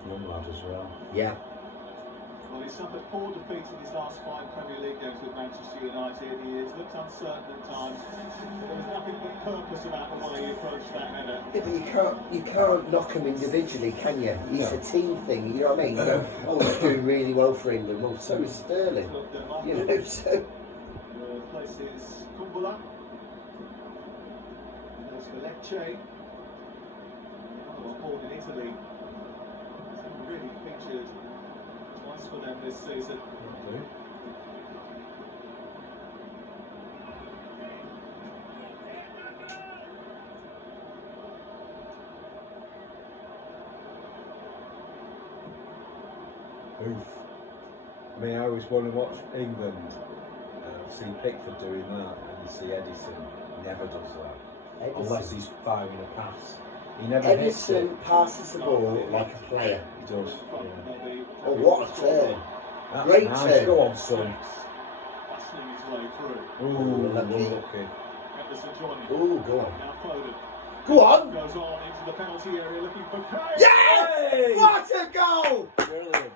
young lad as well. Yeah. Well, he's suffered 4 defeats in his last 5 Premier League games with Manchester United. He has looked uncertain at times, but there was nothing but purpose about the way he approached that header. Yeah, but you can't knock him individually, can you? It's a team thing, you know what I mean? You go, oh, he's doing really well for England. Well, so is Sterling. You know, so... The place is Kumbula. There's for Lecce. Born in Italy. He's really featured twice for them this season. Okay. Oof. I mean, I always want to watch England. I've seen Pickford doing that, and you see Edison never does that. Unless he's firing a pass. He never Edison passes the ball like a player. He does. Yeah. Oh, what a turn. That's Great nice. turn. Go on, son. Bustling his way through. Ooh, lucky. Edison joining. Ooh, go on. Now Foden. Go on! Goes on into the penalty area looking for Kane. Yes! Hey! What a goal! Brilliant.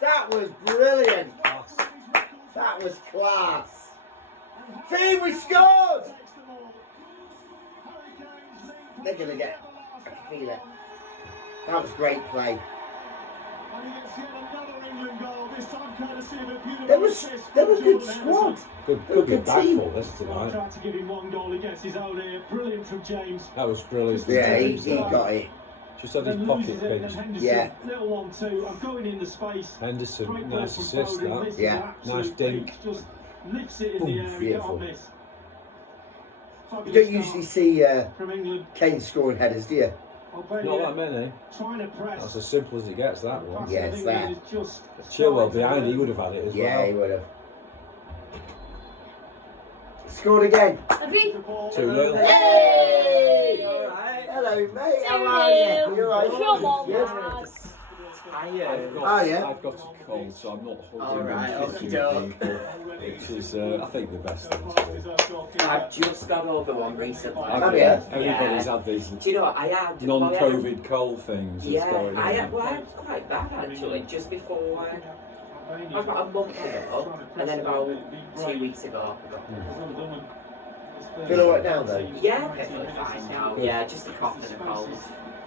That was brilliant. That was class. See, we scored! They're going to get... I can feel it. That was great play. And he gets yet another England goal, this time courtesy of a beautiful They were assist a good squad. Good team. backful this Well, tonight. tried to give him 1 goal, he gets his own here. Brilliant from James. That was brilliant. Yeah, he got it. Just had his Then pocket loses it, and pinch. Henderson, Yeah. little 1-2. I'm going in the space. Henderson, Great nice ball from assist Foden, that. misses Yeah. an absolute Nice dink. peak, just lifts it in Boom, the air, beautiful. can't miss. You Fabulous don't usually start see from England. Kane scoring headers, do you? Albania Not that many. trying to press. That's as simple as it gets, that one. Yeah, it's there. England is just Chilwell starting to behind, he learn. would have had it as Yeah, well. he would have. Scored again. Have you? 2-0. Hey! Hello, mate. How are you? You alright? Come on, Good. lads. I've got a cold, so I'm not holding Alright, on to okey-doke. people, which is, I think, the best thing to do. I've just got over one recently. Everybody's had these Do you know what I had? non-COVID cold things. That's Yeah, going on. I had quite bad actually, just before. I was about a month ago, and then about 2 weeks ago. Feel alright now, though? Yeah, definitely fine now. Good. Yeah, just a cough and a cold.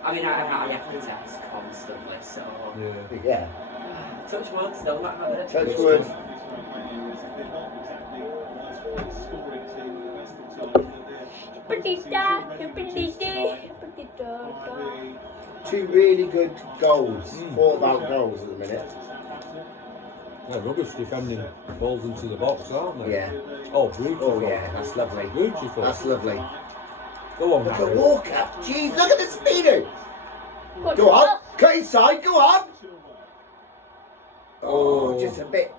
I mean, I have to test constantly, so. Yeah. Touch wood, still not had it. Touch wood. Two really good goals. Thought about goals at the minute. Yeah, rubbish defending balls into the box, aren't they? Yeah. Oh, beautiful. Oh, yeah, that's lovely. Beautiful. That's lovely. Go on, Look Harry. at Walker. Jeez, look at the speeder. Go on. Cut inside. Go on. Oh, just a bit.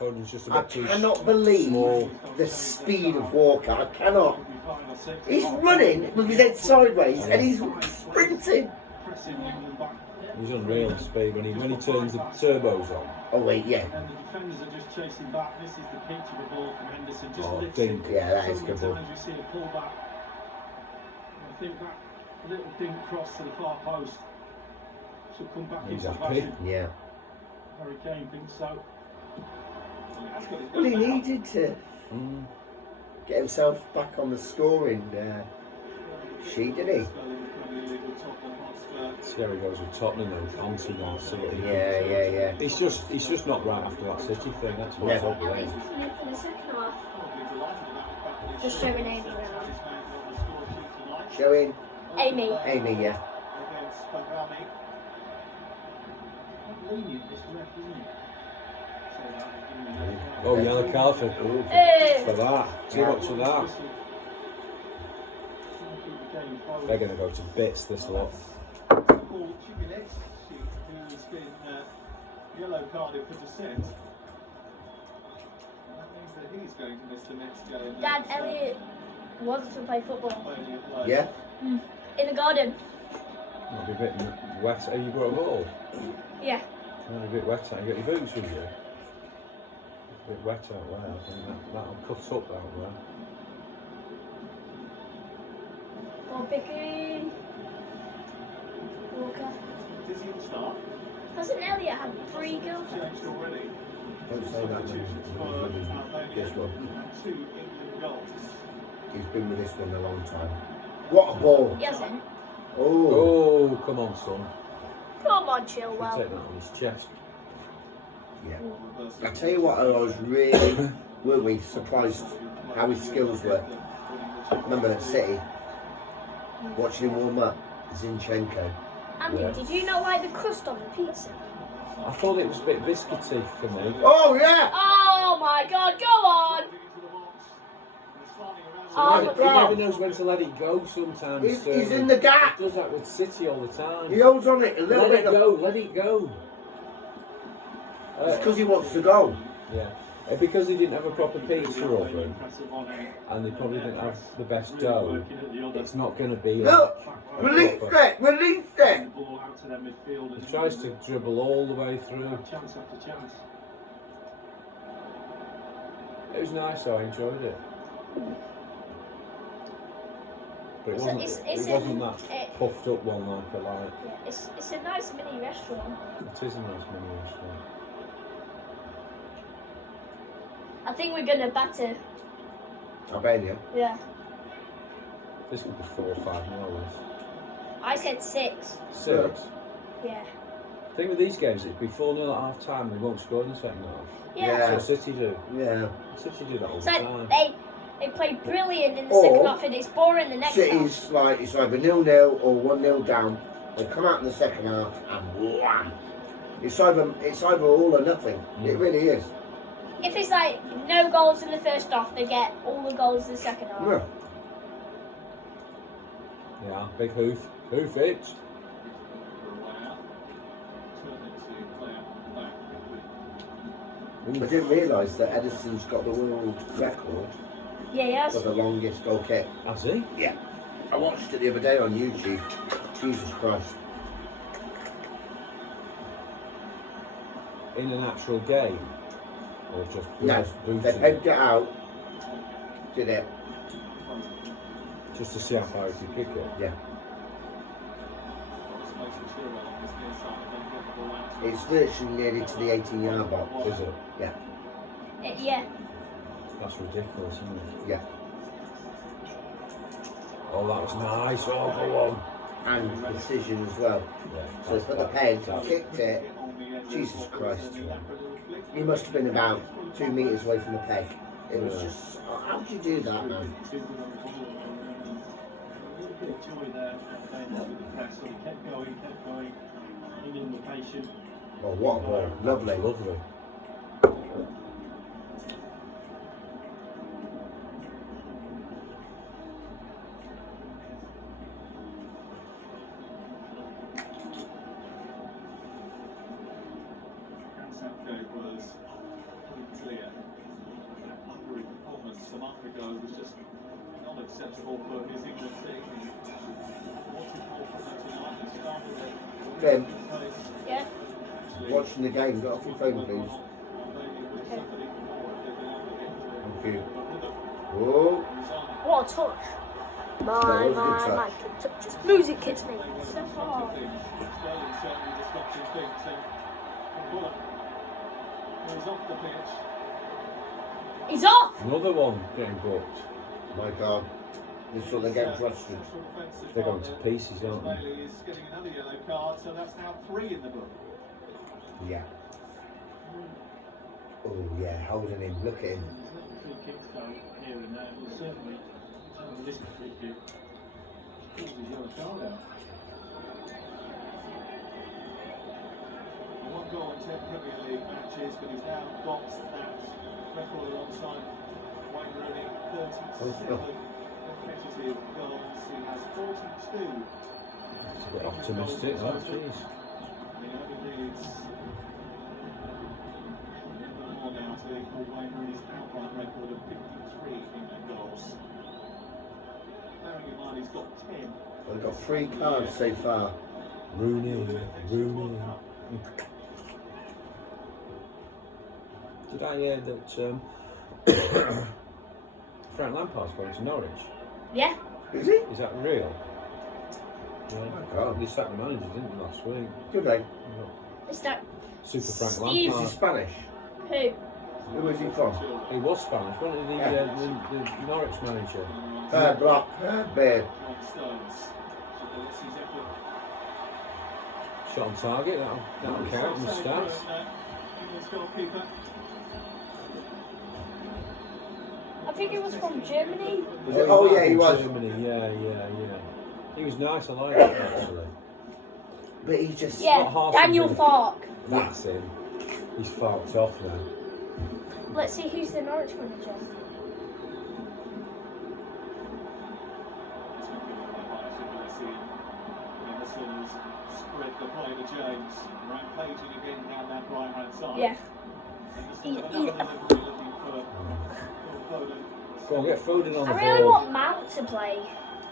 Foden's just a I bit too cannot believe small. the speed of Walker. I cannot. He's running with his head sideways and he's sprinting. He's unreal speed when he turns the turbos on. Oh wait, yeah. And the defenders are just chasing back. This is the pitch of the ball from Henderson. Just Oh, lifts dink. it. Yeah, that is So good many ball. times we see a pullback. I think that little dink cross to the far post should come back He's into happy. fashion. Yeah. Harry Kane thinks so. Well, he needed to get himself back on the scoring sheet, didn't Scary goes with Tottenham and Conte now. So he? Yeah. He's just not right after that City thing. That's what's up with him. For the second half. Just showing Amy now. Showing Amy. Amy, yeah. Oh, yellow card for Hey. that. Too much for that. They're going to go to bits, this lot. Yellow carded for dissent. That means that he's going to miss the next game. Dad, Elliot wants to play football. Yeah? In the garden. It'll be a bit wet. Have you got a ball? Yeah. It'll be a bit wet out. You got your boots with you? It's a bit wet out there. I think that'll cut up out there. Oh, Bicky. Hasn't Elliot had 3 girlfriends? Don't say that when this one. He's been with this one a long time. What a ball! He hasn't. Oh, come on, son. Come on, He'll Chilwell. take that on his chest. yeah. I tell you what, I was really surprised how his skills were. Remember at City, watching him warm up, Zinchenko. Andy, did you not like the crust on the pizza? I thought it was a bit biscuity for me. Oh yeah! Oh my God, go on! He never knows when to let it go sometimes. He's in the gap! He does that with City all the time. He holds on it a little bit. Let it go. It's because he wants to go. Yeah. Because he didn't have a proper pizza oven, and they probably didn't have the best dough, it's not going to be Look! Release it! Release it! He tries to dribble all the way through. Chance after chance. It was nice, I enjoyed it. But it wasn't that puffed up one like I like. Yeah, it's a nice mini restaurant. It is a nice mini restaurant. I think we're gonna batter. Albania? Yeah. This could be 4 or 5 more. I said 6. 6? Yeah. The thing with these games, it'd be 4-0 at half time, they won't score in the second half. Yeah. That's what City do. Yeah. City do that all It's the like time. they play brilliant in the second half and it's boring the next half. City's like, it's either 0-0 or 1-0 down. They come out in the second half and wham! It's either all or nothing. It really is. If it's like no goals in the first half, they get all the goals in the second half. Yeah. Yeah, big hoof. Hoof it. I didn't realise that Edison's got the world record Yeah, he has. for the longest goal kick. Has he? Yeah. I watched it the other day on YouTube. Jesus Christ. In an actual game? Or just No, boosting they it? pegged it out. Did it? Just to see how far he could kick it? Yeah. It's virtually nearly to the 18-yard box. Is it? Yeah. Yeah. That's ridiculous, isn't it? Yeah. Oh, that was nice. Oh, go on. And precision as well. Yeah. So they put the peg, kicked it. Jesus Christ. He must have been about 2 metres away from the peg. It was just, how do you do that, man? Oh, what a ball. Lovely. Lovely. Southgate was pretty clear. That Hungary performance some month ago was just not acceptable for his England team. Ben, Yeah. watching the game, get off your phone, please. Thank you. Whoa. What a touch. My touches. Music hits me so hard. He's off the pitch. He's off! Another one getting booked. My God. This is what they get flustered. They're going to pieces, aren't they? Bailey is getting another yellow card, so that's now 3 in the book. Yeah. Oh, yeah, holding him. Look at him. Free kicks going here and there. Well, certainly, this is a free kick. Pulls his yellow card out. One goal in 10 Premier League matches, but he's now got that record alongside Wayne Rooney, 37 competitive goals. He has 42. It's a bit optimistic, that, jeez. He only needs more now to equal Wayne Rooney's outright record of 53 England goals. Bearing in mind he's got 10. They've got 3 cards so far. Rooney. Did I hear that Frank Lampard's going to Norwich? Yeah. Is he? Is that real? Yeah. God. They sacked the manager, didn't they, last week? Did they? Is that Super Frank Steve? Is he Lampard. Spanish? who? Who was he from? He was Spanish, wasn't he? The Norwich manager. Block, Beard. Shot on target, that'll count in the stats. I think it was from Germany. Oh yeah, he was. Germany, yeah. He was nice, I like that actually. But he's just... Yeah, Daniel Fark. That's him. He's fucked off now. Let's see who's the Norwich manager. Spread the play to James. Rampaging again down that right hand side. Yeah. Go on, get Foden on the I really ball. want Mount to play.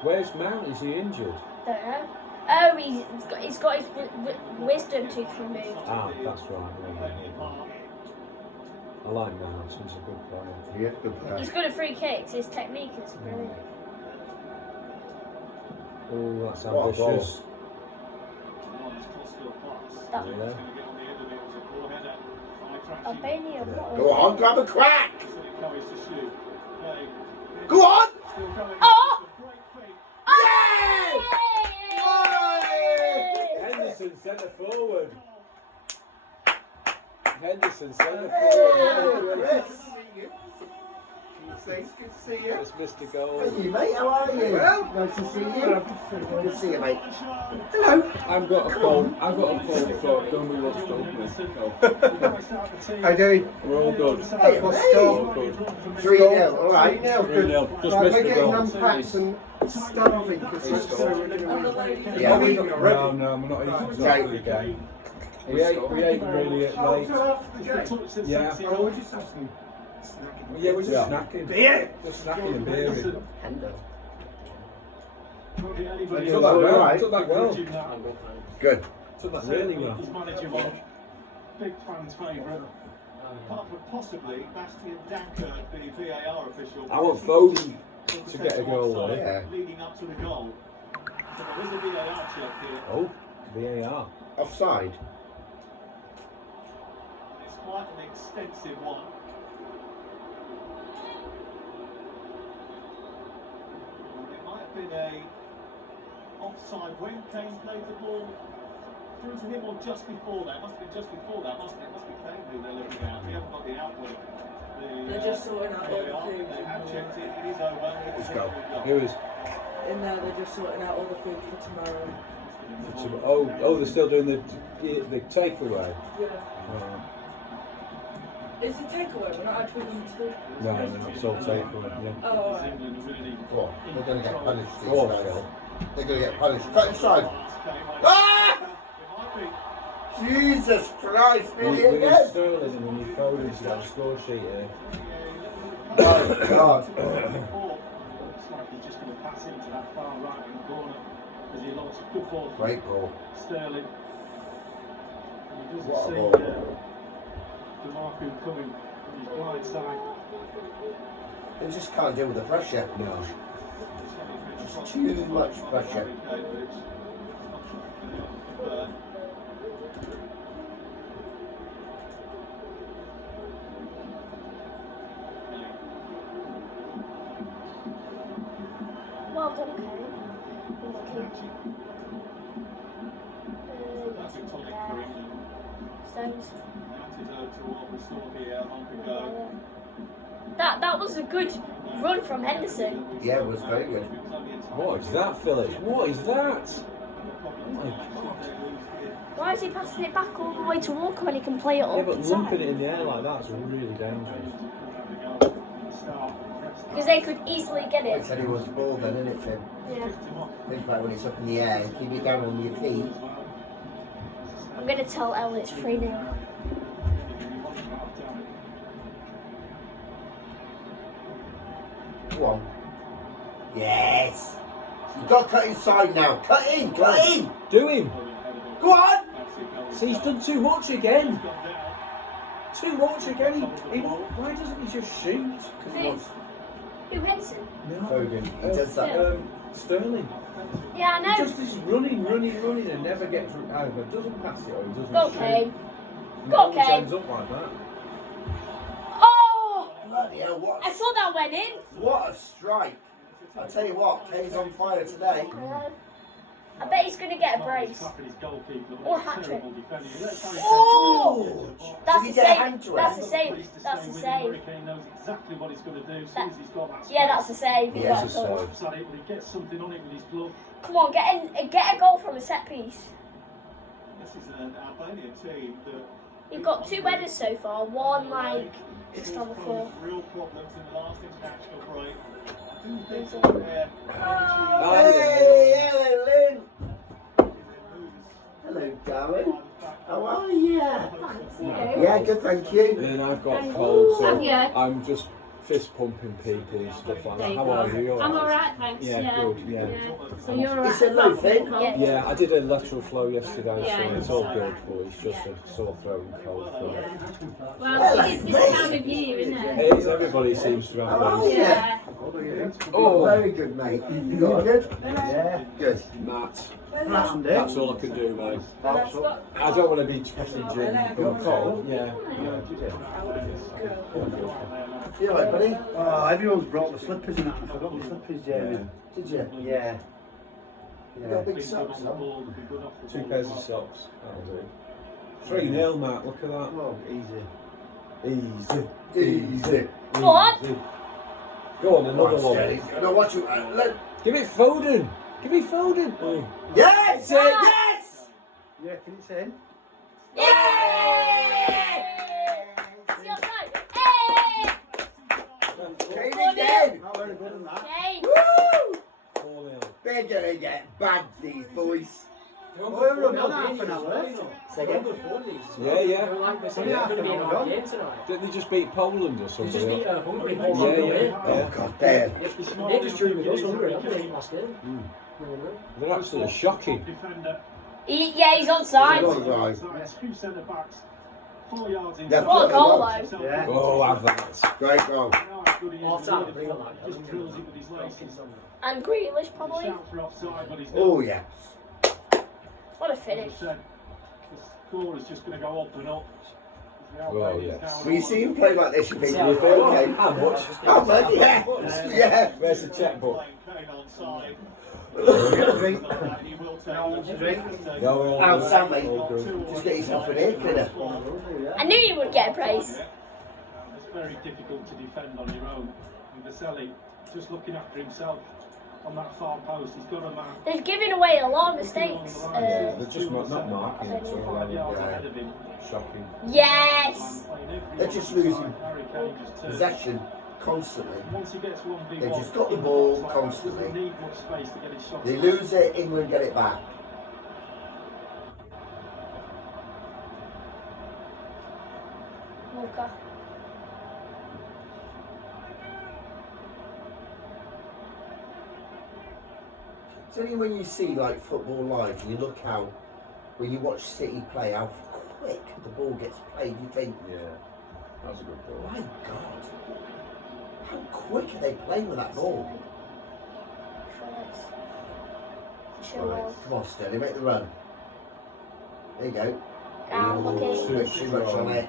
Where's Mount? Is he injured? Don't know. Oh, he's got his wisdom tooth removed. Ah, that's right. Yeah. I like Mount. He's a good player. Yeah, good player. He's good at free kicks. His technique is brilliant. Oh, that's What a ambitious. That, Yeah. Albania. Go on, grab a crack! Go on! Oh! Henderson centre forward. Henderson centre forward. Yes. Thanks, good to see you. Just missed a goal. Hey, you mate, how are you? Well, nice to see you. Good to see you, mate. Hello. I've got a phone. So don't we watch How you doing? We're all good. Hey, All mate. good. 3-0, alright. 3-0. Just Right, missed we're the getting goal. unpacked and starving because No, we're not even starting the game. We ate really late. Yeah. Yeah, we're just snacking. Beer! Just snacking and beering. Took that well. Good. Took that really well. His manager one. Big fans' favourite. Apart from possibly Bastian Danker, the VAR official. I want Foden to get a goal there. Leading up to the goal. So there is a VAR check here. Oh, VAR. Offside. It's quite an extensive one. It might have been a offside when Kane played the ball through to him or just before that. Must have been just before that, mustn't it? Must be Kane who they're looking at. We haven't got the output. They're just sorting out all the food. They have checked it. It is over. Let's go. Who is? In there, they're just sorting out all the food for tomorrow. Oh, they're still doing the takeaway. Yeah. Is it takeaway? We're not actually going to. No, it's all takeaway. Yeah. Oh, alright. What? They're going to get punished. These Go on, guys. Phil. They're going to get punished. Cut inside. Ah! Jesus Christ, We Billy need again. Sterling and we need Foden to get a score sheet here. Oh, God. Looks like he's just going to pass into that far right hand corner as he lost a good ball. Great ball. Sterling. And he doesn't What a see ball. DeMarco coming from his blind side. They just can't deal with the pressure. No. Just too much pressure. Well done, Karen. That was a good run from Henderson. Yeah, it was very good. What is that, Phillips? What is that? Oh my God. Why is he passing it back all the way to Walker when he can play it Yeah, up but inside? lumping it in the air like that is really dangerous. Because they could easily get He it. said he was ball then, isn't it, Tim? Yeah. Think about when it's up in the air, keep it down on your feet. I'm going to tell Elle it's 3-0. Go on. Yes! You've got to cut inside now. Cut in! Cut in! Do him! Go on! See, he's done too much again. Too much again. Why doesn't he just shoot? Because he wants... Who, Henson? Foden. He does that. Sterling. Yeah, I know. He just is running and never gets either doesn't pass it or he doesn't Go, shoot. Kane. He Go, always Kane. ends up like that. Oh! Bloody hell, what? I thought that went in. What a strike! I tell you what, Kane's on fire today. I bet he's going to get a brace. Or a hat trick. Oh! That's Did a he get a save. hand to it? That's a save. That's a save. Hurricane knows exactly what he's going to do as soon as he's got that. Yeah, that's a save. He Yeah, got it's a a goal. save. When he gets something on it with his glove. Come on, get a goal from a set piece. This is an Albania team that You've got 2 headers so far. One just on the floor. real problems in the last international break. I do think Hey, hello, Lynn. Hello, darling. How are you? Yeah, good, thank you. And I've got cold, so Have you? I'm just fist pumping people and stuff like that. How are you? I'm alright, thanks. Yeah, good, yeah. So you're alright? It's a low thing. Yeah, I did a lateral flow yesterday, Yeah, so it's all good, but it's just a sore throat and cold. So. Well, it's this time of year, isn't it? It is, everybody seems to have those. Yeah. Oh, Very good, mate. You got good? Yeah. Good. Matt. That's all I can do, mate. I don't want to be challenging. You're cold? Yeah. You alright, buddy? Oh, everyone's brought the slippers and that. I forgot my slippers, Jamie. Did you? Yeah. You got big socks on? 2 pairs of socks. That'll do. 3-0, Matt. Look at that. Oh, easy. Easy. Go on. Go on, another one. No, watch you. Give it Foden. Give me Foden. Yes! Yes! Yeah, can you say? Yay! See outside. Hey! Kane again! Not very good in that. Kane. Woo! 4-0. They're gonna get bagged, these boys. Oh, we're on half an hour. Second. Yeah, yeah. Tonight. Didn't they just beat Poland or They something? just beat Hungary. Yeah. Oh, god damn. They just drew with us, Hungary, haven't they, last game? They're absolutely shocking. Yeah, he's onside. Two centre backs, 4 yards Yeah. inside. What a goal, though. Yeah. Oh, have that. Great goal. Half time, bring on that. Just drills it with his laces. And Grealish, probably. Shout for offside, but he's Oh, yeah. What a finish. The score is just going to go up and up. Oh, yes. When you see him play like this, you think, You feel okay? How much? how much? Yeah. Yeah. Where's the checkbook? No, Out, Sam, mate. Just get yourself an ear cleaner. I knew you would get a brace. It's very difficult to defend on your own. And Vaselli just looking after himself on that far post. He's got a man. They've given away a lot of mistakes. They're just not marking it. 5 yards ahead of him. Shocking. Yes. They're just losing possession constantly. Once he gets 1v1, They've just got the ball doesn't constantly. need much space to get his shot. They lose it, England get it back. Walker. It's only when you see like football live and you look how, when you watch City play, how quick the ball gets played, you think, Yeah. That was a good ball. my God, how quick are they playing with that ball? Right, come on, Sterling, make the run. There you go. Down, Ooh, looking. too much on it.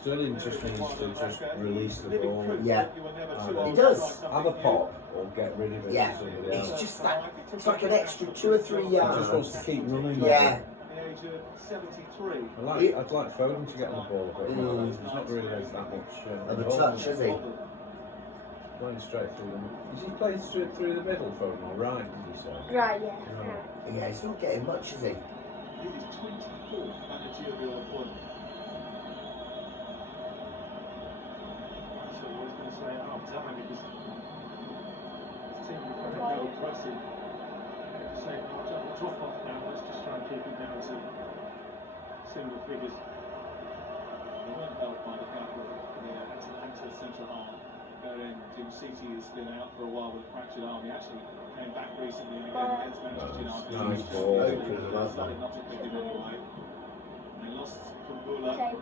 Sterling just needs to just release the ball. Yeah, he does. Have a pop or get rid of it Yeah, to somebody else. it's just that, it's like an extra 2 or 3 He just wants yards. to keep running. Yeah. I'd like Foden to get on the ball a bit more. He's not really that much. Of a touch, is he? Playing straight through them. Is he playing through the middle, Foden, or right, did you say? Right, yeah. Yeah, he's not getting much, is he? He is 24th managerial appointment. Actually, I was going to say at half time because his team were very well pressing. Say half time, we'll drop off now. Let's just try and keep it down to single figures. They weren't helped by the fact that the Atalanta centre half, wherein Jim City has been out for a while with a fractured arm. He actually came back recently in a game against Manchester United. Nice ball. Decided not to pick him anyway. They lost from Bula and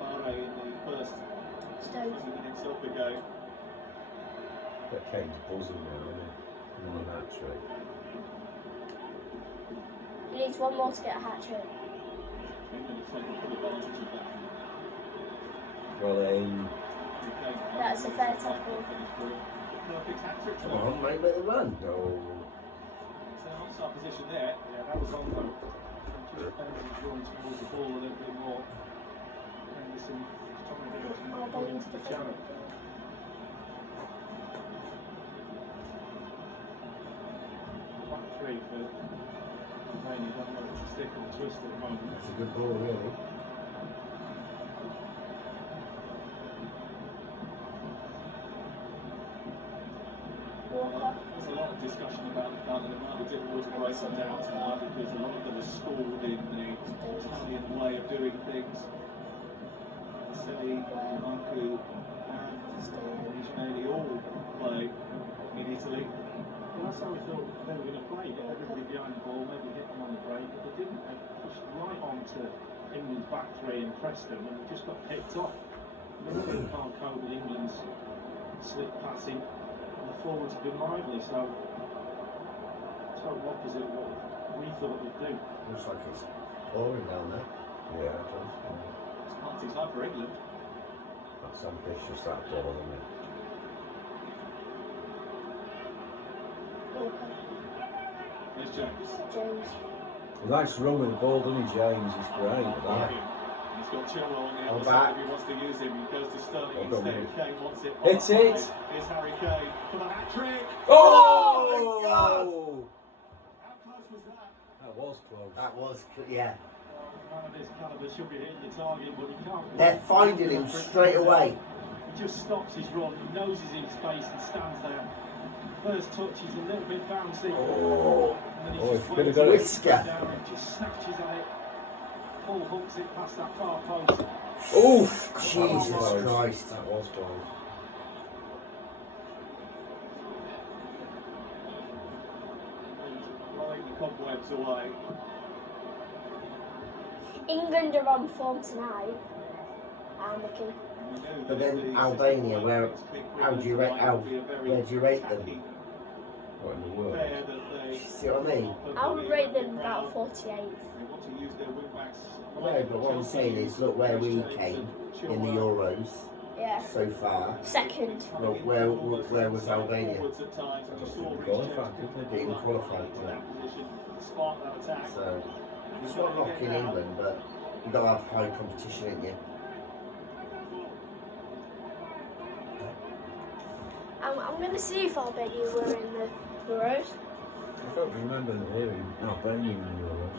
Barre in the first Stones. Minutes up ago. That Kane's buzzing now, isn't it? On that trick. He needs one more to get a hat trick. Well, That's a fair tackle. Come on, mate, let it run. No. It's an onside position there. Yeah, that was on though. Just Ben's going towards the ball a little bit more. Henderson trying to get Albania's the channel. Back three for Albania. Don't know if it's a stick or a twist at the moment. That's a good ball, really. There's a lot of discussion about the fact that it might be difficult to break them down tonight because a lot of them are schooled in the Italian way of doing things. Silly, Marku, and Ismaili all play in Italy. Well, that's how we thought they were going to play. Get everybody behind the ball, maybe hit them on the break, but they didn't. They pushed right on to England's back three and pressed them, and they just got picked off. Liverpool can't cope with England's slick passing, and the forwards have been lively, so total opposite of what we thought they'd do. Looks like it's pouring down there. Yeah, it does. It's party time for England. That's ambitious, that ball, isn't it? There's James. He likes to run with the ball, doesn't he, James? He's great at that. He's got Chilwell on the I'm other back. side if he wants to use him. He goes to Sterling Well done, instead. mate. Kane wants it. It's it. Here's Harry Kane for the hat trick. Oh! my God! How close was that? That was close. That was, yeah. Well, man of his calibre should be hitting the target, but he can't. They're finding him straight away. He just stops his run. He knows he's in space and stands there. First touch, he's a little bit bouncy. Oh, And then Oh, he he's just gonna waits go. Whisker. down and just snatches at it. Paul hooks it past that far post. Oof, Jesus That was close. Christ. That was close. Blowing the cobwebs away. England are on form tonight. And the key. But then Albania, where do you rate them? What in the world? See what I mean? I would rate them about 48. No, but what I'm saying is, look where we came in the Euros Yeah. so far. Second. Well, where was Albania? Qualified, didn't They didn't qualify. Yeah. So, it's not knocking England, but you've got to have high competition, ain't you? I'm going to see if Albania were in the Euros. I don't remember hearing Albania in the Euros.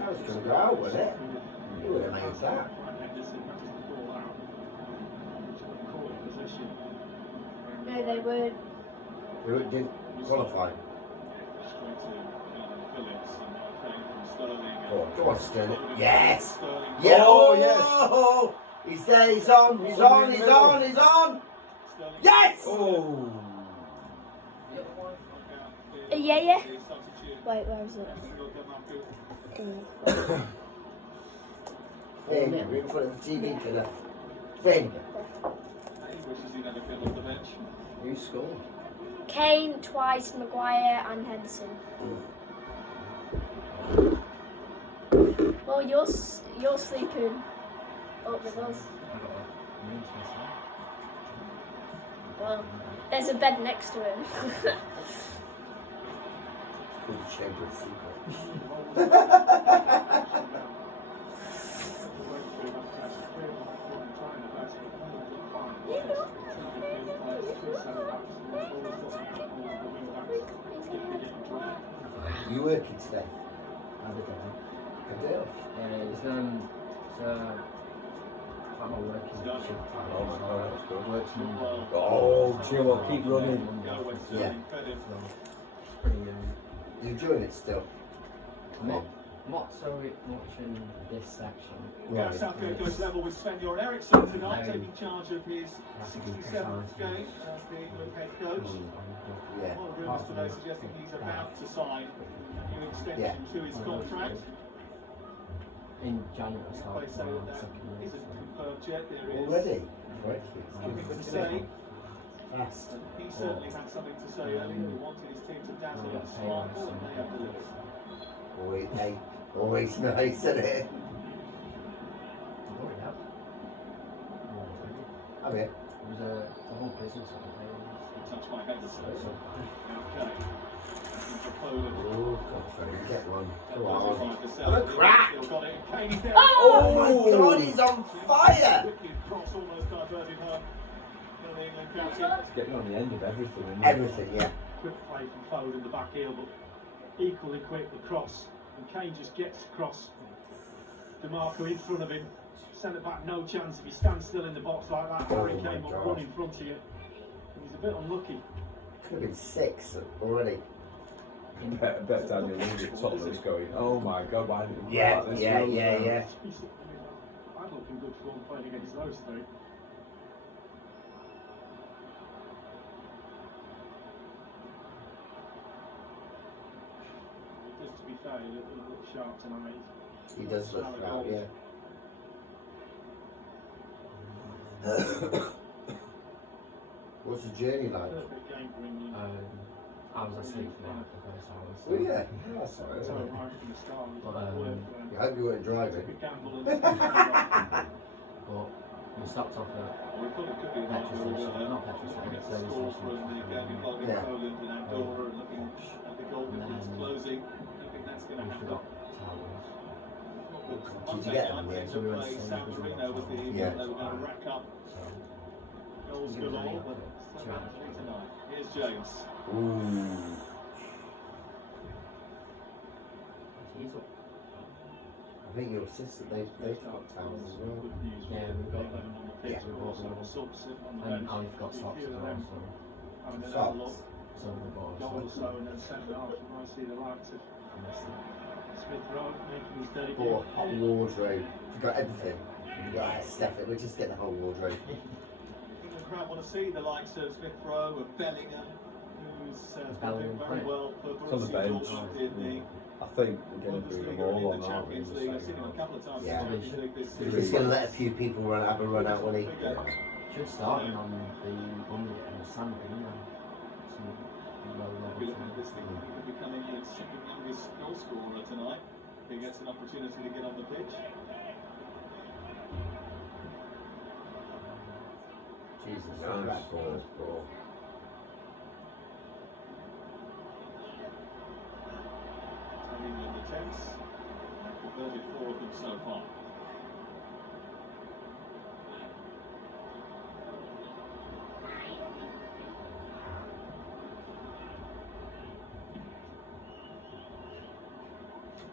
That was going to go out, wasn't it? You would have made that. No, they weren't. They didn't qualify. Go on, Sterling. Yes! Yeah! Oh, yes! He's there, he's on, he's on, he's on, he's on! Yes! Oh! Yeah. Wait, where is it? Finn, we're in front of the TV killer. Finn. Who scored? Kane, twice, Maguire, and Henderson. Well, you're sleeping up with us. Well, there's a bed next to him. It's called the Chamber of You working today? How's it going? Good deal. It's I'm not working shift time. Works Monday. Oh, Chilwell, keep running. Yeah. So, it's pretty You enjoying it still? I'm not Not so much in this section. Gareth Southgate goes level with Sven-Göran Eriksson tonight, taking charge of his 67th game as the England head coach. Yeah. A lot of rumours today suggesting he's about to sign a new extension to his contract. In January, so They say that isn't confirmed yet. There is Already? something to say. Fast. He certainly had something to say earlier. He wanted his team to dazzle and sparkle, and they have delivered. Always nice, isn't it? Oh yeah. It was a whole business of it. Touched by Henderson. Okay. Oh, God, get one. Go on. 35%. I'm a crack! Still got it. Kane is there. Oh my God, he's on fire! Wicked cross almost diverted home. The England captain. It's getting on the end of everything, isn't it? Everything, yeah. Quick play from Foden in the back heel, but equally quick the cross. And Kane just gets across. DeMarco in front of him. Centre back, no chance if he stands still in the box like that. Harry Kane will run in front of you. And he's a bit unlucky. Could have been 6 already. I bet Daniel Lewis at Tottenham is going, oh my God, why didn't we Yeah, like this? yeah. I'm looking good form playing against those three. Just to be fair, he looked sharp tonight. He does look sharp, yeah. What's the journey like? Perfect game for England. I was asleep for like the first hour. So. Oh yeah, that's alright. So right from the start, it was But, I hope you weren't driving. took a gamble and But we stopped off at We thought it could be a nice petrol little station, not petrol station, service score from station. the game involving Yeah. Poland and Andorra, and looking at the goal difference closing. I don't think that's going to We happen. forgot towels. Did you get them in the end? So we went to San Marino was the evening Yeah. they were going to rack up goals galore, but still got 3 tonight. Here's James. Ooh. He's up. I think your sister, they've got towels as well. Yeah, we've got them. Yeah. We bought them. And Ali forgot socks as well, so. Socks? So we bought goal or socks. so, and then centre half, you might see the likes of Smith Rowe making his debut. Bought a whole wardrobe. Forgot everything. Yes, definitely. We'll just get the whole wardrobe. England crowd want to see the likes of Smith Rowe and Bellingham, who's doing very well for It's on the Borussia bench. Dortmund in the I think we're going to bring them all on, aren't we? Champions League. I've seen him a couple of times in the Yeah. Champions League this He's season. going to let a few people have a run out, won't he? Should start him on the Monday on the Sunday, you know. If you look at this thing, he could become England's second youngest goal scorer tonight. If he gets an opportunity to get on the pitch. Jesus, Nice ball. England attempts, converted 4 of them so far.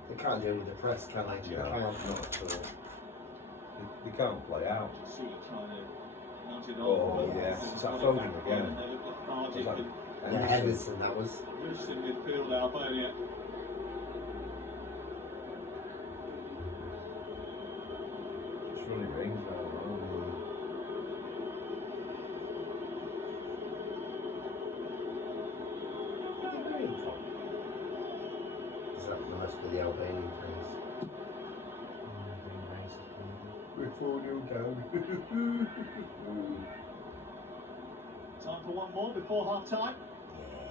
They can't do it with the press, can they? Yeah. They can't. Not at all. They can't play out. See it trying to nudge it Oh, on. yeah. They've It's got that it Foden back again. on, and they look lethargic It's like and Yeah, Henderson, that was. loose in midfield, Albania. Just running rings now. That must be the Albanian fans. We're 4-0 down. Time for one more before half time.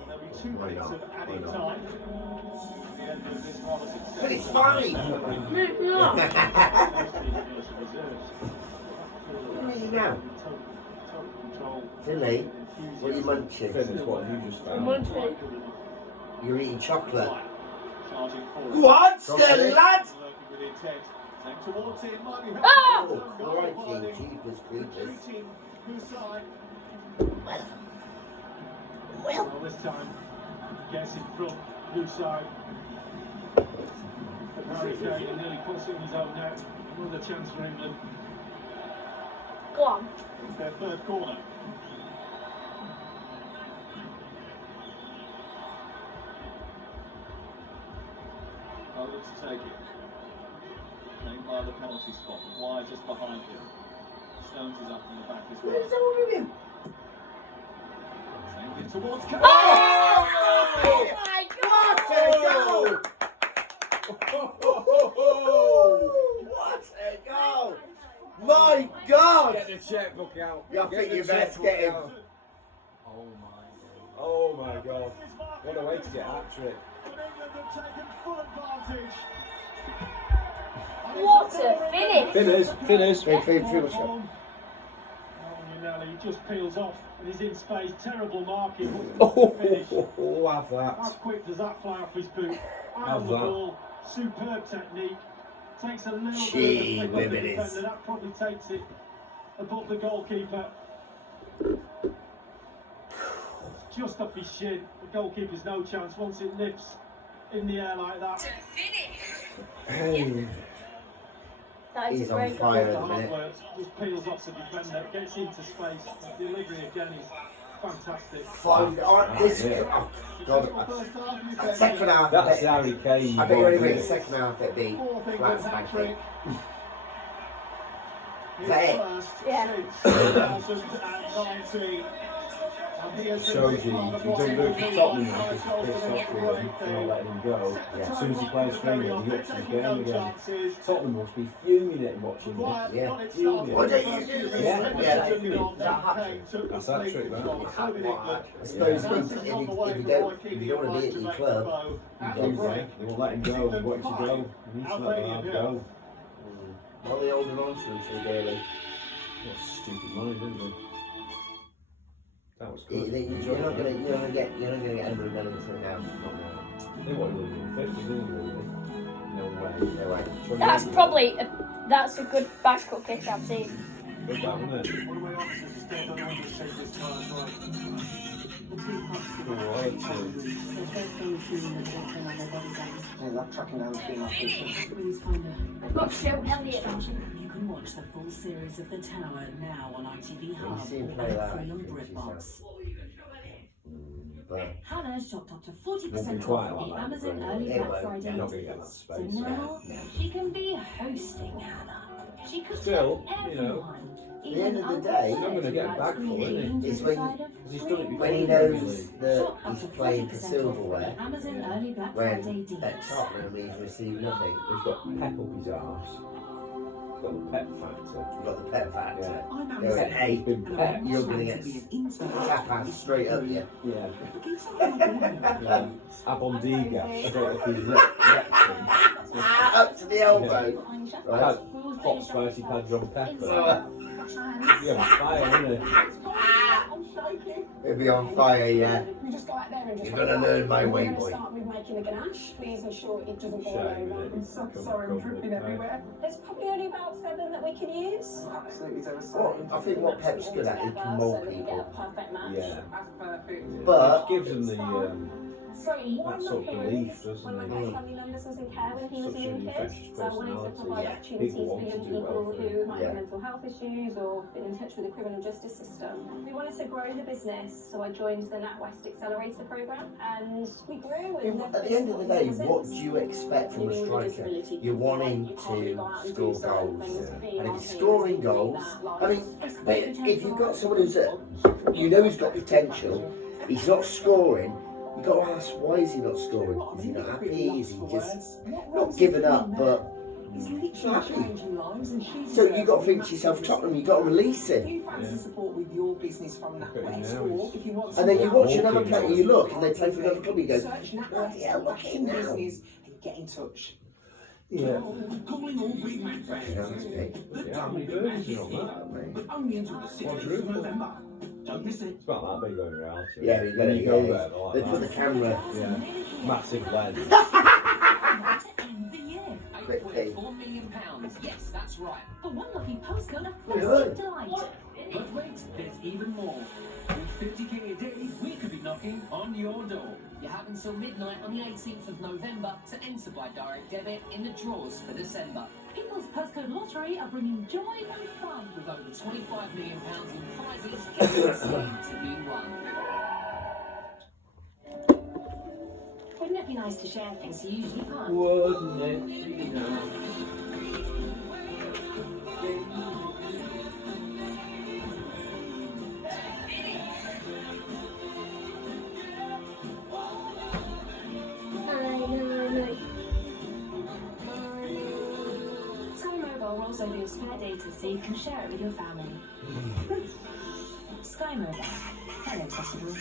And there'll be 2 minutes of added time. At the end of this rather successful. But it's fine! What are you now? Finley, what are you munching? Finish what you just found. Munching. You're eating chocolate. Charging forward. What? Sterling, lad? Working with intent. Same towards him. Might be Ah! Oh, crikey, jeepers creepers. Shooting Hussein. Well, this time, gets in front, loose side. Harry Kane nearly puts it in his own net. Another chance for England. Go on. It's their 3rd corner. Foden to take it. by the penalty spot, wide just behind him. Stones is up in the back as well. Where's that one him? Sending towards Oh my God! What a goal! My God! Get the checkbook out. I think you better get him. Oh my God. What a way to get hat trick. What a finish! Finish. Finish. He just peels off and he's in space. Terrible marking. Finish. Have that. How quick does that fly off his boot? Out Have on the that. ball. Superb technique. Takes a little Gee, bit of the women defender. is- That probably takes it above the goalkeeper. Just off his shin. The goalkeeper's no chance once it lifts in the air like that. Hey. That is He's a on great fire goal. at the minute. Hard work, just peels off the defender, gets into space. The delivery again is fantastic. Fine. This oh, God. Second half. That's Harry Kane. I bet you only the second half it'd be flat spanking. Is that it? Yeah. Shows you, he doesn't do it for Tottenham now because he's pissed off with him for not letting him go. As soon as he plays Australia, he ups his game again. Tottenham must be fuming at him watching this. Yeah. Fuming. Why don't you do this? Yeah. That's That's that trick, man. I suppose if you don't want to be at your club, They won't let him go. He wants to go. He needs to let the lad go. Why are they holding on to him so dearly? What stupid money, didn't they? That was good. You're not gonna get $100 million from now. They wanted 150, didn't they? Really? No way. No way. That's probably that's a good bicycle kick I've seen. Good that, wasn't it? I've got to show Elliot. You can watch the full series of The Tower now on ITV Hub seen and play that, free on I think BritBox. But Hannah shopped up to Won't 40% be quite off like the that, Amazon but Early it Black won't. Friday You're not gonna get that deals. So space. now she can be hosting Hannah. She could Still, tell you know, everyone. at the end of the day, I'm going to get a bag full, isn't he? it's when He's done it before. he in the Premier knows League. that he's playing for silverware. Amazon Early Black When Friday deals. at Tottenham he's received nothing. He's got pep up his arse. He's got the pep factor. You've got the pet factor. Yeah. You're an He's 8. been pep. You're going to get tap ass straight up you. Yeah. Yeah. Abondiga. Straight up his rectum. Up to the elbow. Right. Hot spicy padron pepper. You're on fire, isn't it? It'll be on fire, yeah. We just go out there and just You're gonna learn my way, We're boy. going to start with making the ganache. Please ensure it doesn't go all Shame, over. isn't it? I'm so Come sorry, on, I'm dripping come on. everywhere. There's probably only about 7 that we can use. Absolutely devastating. I think what Pep's good at, he can mould so that we get a people. perfect match. Yeah. That's perfect. But Gives them the So one that sort of belief, doesn't one of it? my best family members was in care when he was Such a an young kid. infectious So I wanted to personality. provide Yeah. opportunities People for want to young do well people for who him. might Yeah. have mental health issues or been in touch with the criminal justice system. We wanted to grow the business, so I joined the NatWest Accelerator program, and we grew. And at the end of the day, what do you expect from a striker? You're wanting to score goals. And if he's scoring goals, I mean, but if you've got someone who's who's got potential, he's not scoring, you've got to ask, why is he not scoring? Is he not happy? Is he just not giving up, but not happy? So you've got to think to yourself, Tottenham, you've got to release him. You fancy support with your business from NatWest, or if you want And then you watch another Walking player, you look, and they play for another club, you go, search bloody hell, look at him now. business and get in touch. Yeah. Calling all Big Mac fans. You know, that's big. Yeah, how many birds is on that? But only until the 6th of Quadruple. November. Don't miss it. It's about that big on reality. Yeah, you got When it. you go Yeah. there, they're like They put the that. camera. Yeah. Massive lens. End the year. Quick thing. £8.4 million. Yes, that's right. For one lucky postcode of Really? plastic delight. But wait, there's even more. With 50k a day, we could be knocking on your door. You have until midnight on the 18th of November to enter by direct debit in the draws for December. People's Postcode Lottery are bringing joy and fun with over £25 million in prizes guaranteed to be won. Wouldn't it be nice to share things you usually can't? Wouldn't it? You know. hours over your spare data so you can share it with your family. Sky Mobile. Hello, possible.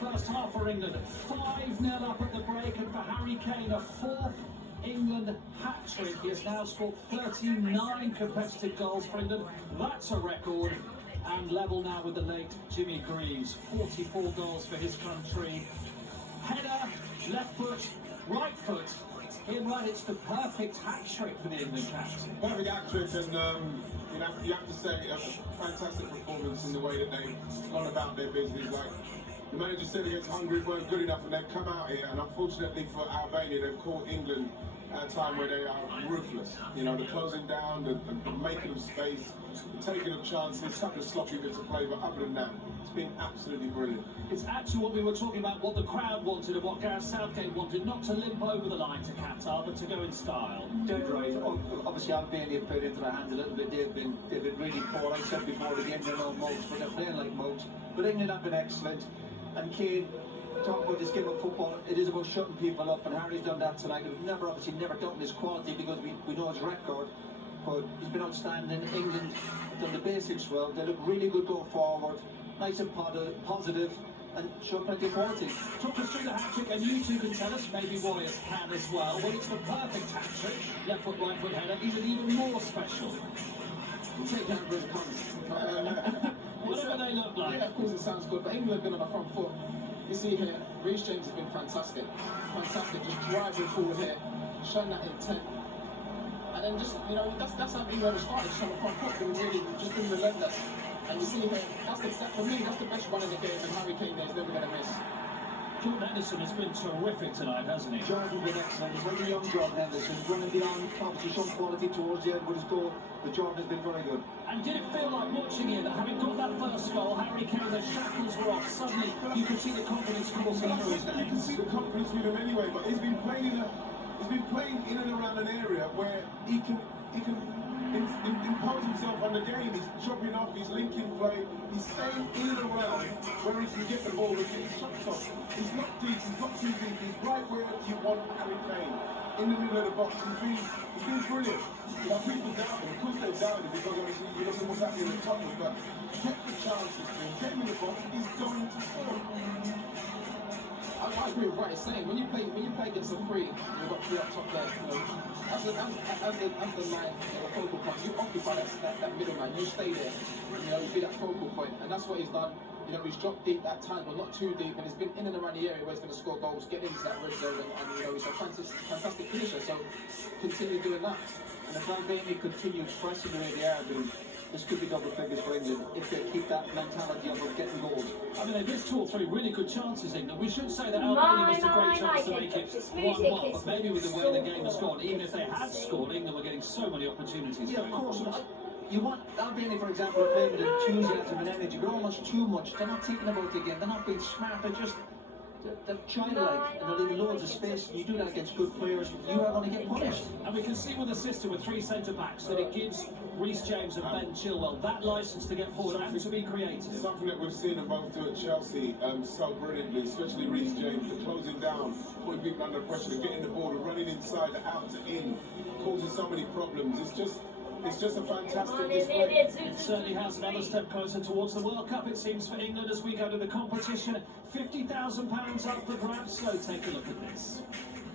First half for England, 5-0 up at the break, and for Harry Kane, a fourth England hat-trick. He has now scored 39 competitive goals for England. That's a record, and level now with the late Jimmy Greaves. 44 goals for his country. Header, left foot, right foot. Ian Wright, it's the perfect hat-trick for the England captain. Perfect hat-trick, and you have to say a fantastic performance in the way that they've gone about their business. Like, the manager said against Hungary weren't good enough, and they've come out here, and unfortunately for Albania, they've caught England at a time where they are ruthless. You know, the closing down, the making of space, the taking of chances, a couple of sloppy bits of play, but other than that, it's been absolutely brilliant. It's actually what we were talking about, what the crowd wanted and what Gareth Southgate wanted, not to limp over the line to Qatar, but to go in style. Dead right. Obviously, Albania played into their hands a little bit. They've been really poor. I said before the game, they're no mugs, but they're playing like mugs. But England have been excellent. And Kane, talk about this game of football, it is about shutting people up, and Harry's done that tonight. We've obviously never done this quality because we know his record, but he's been outstanding. England have done the basics well. They look really good going forward, nice and positive, and show plenty of quality. Talk us through the hat-trick, and you two can tell us, maybe Warriors can as well. Well, it's the perfect hat-trick, left foot, right foot header, even more special. We'll take that with comments. Whatever they look like. Yeah, of course it sounds good, but England have been on the front foot. You see here, Reece James has been fantastic. Fantastic, just driving forward here, showing that intent. And then just, you know, that's how England started, just on the front foot, just been relentless. And you see here, for me, that's the best run in the game, and Harry Kane is never going to miss. Jordan Henderson has been terrific tonight, hasn't he? Jordan's been excellent. He's very young, Jordan Henderson. He's running beyond, obviously some quality towards the end with his goal, but Jordan has been very good. And did it feel like watching here that having got that first goal, Harry Kane, the shackles were off, suddenly you can see the confidence coursing through his You can see the confidence with him anyway, but he's been playing in and around an area where he can impose himself on the game. He's chopping off, he's linking play, he's staying in and around where he can get the ball and get his shots off. He's not deep, he's not too deep, he's right where you want Harry Kane, in the middle of the box. He's been brilliant. Now people doubt him, of course they doubt him because obviously you look at what's happening at the top, but get the chances to him, get him in the box, he's going to score. I agree with what he's saying. When you play against a three, you've got three up top there. You know, as the line, the focal point, you occupy that middle man. You stay there. You know, you be that focal point, and that's what he's done. You know, he's dropped deep at times, but not too deep, and he's been in and around the area where he's going to score goals, get into that red zone, and you know, he's a fantastic finisher. So continue doing that. And if Albania continue pressing the way they are doing, this could be double figures for England if they keep that mentality of getting goals. I mean, they've just talked through really good chances, England. We should say that Albania missed a great chance to make it 1-1, but maybe with the way the game has gone, even if they had scored, England were getting so many opportunities. Yeah, of course. You want Albania, for example, playing with enthusiasm and energy, but almost too much. They're not thinking about the game. They're not being smart. They're childlike, and they're leaving loads of space. And you do that against good players, you are going to get punished. And we can see with the system with three centre-backs that it gives Reece James and Ben Chilwell that licence to get forward and to be creative. Something that we've seen them both do at Chelsea so brilliantly, especially Reece James, the closing down, putting people under pressure, getting the ball, running inside, the out to in, causing so many problems. It's just a fantastic display. It certainly has another step closer towards the World Cup, it seems, for England as we go to the competition. £50,000 up for grabs, so take a look at this.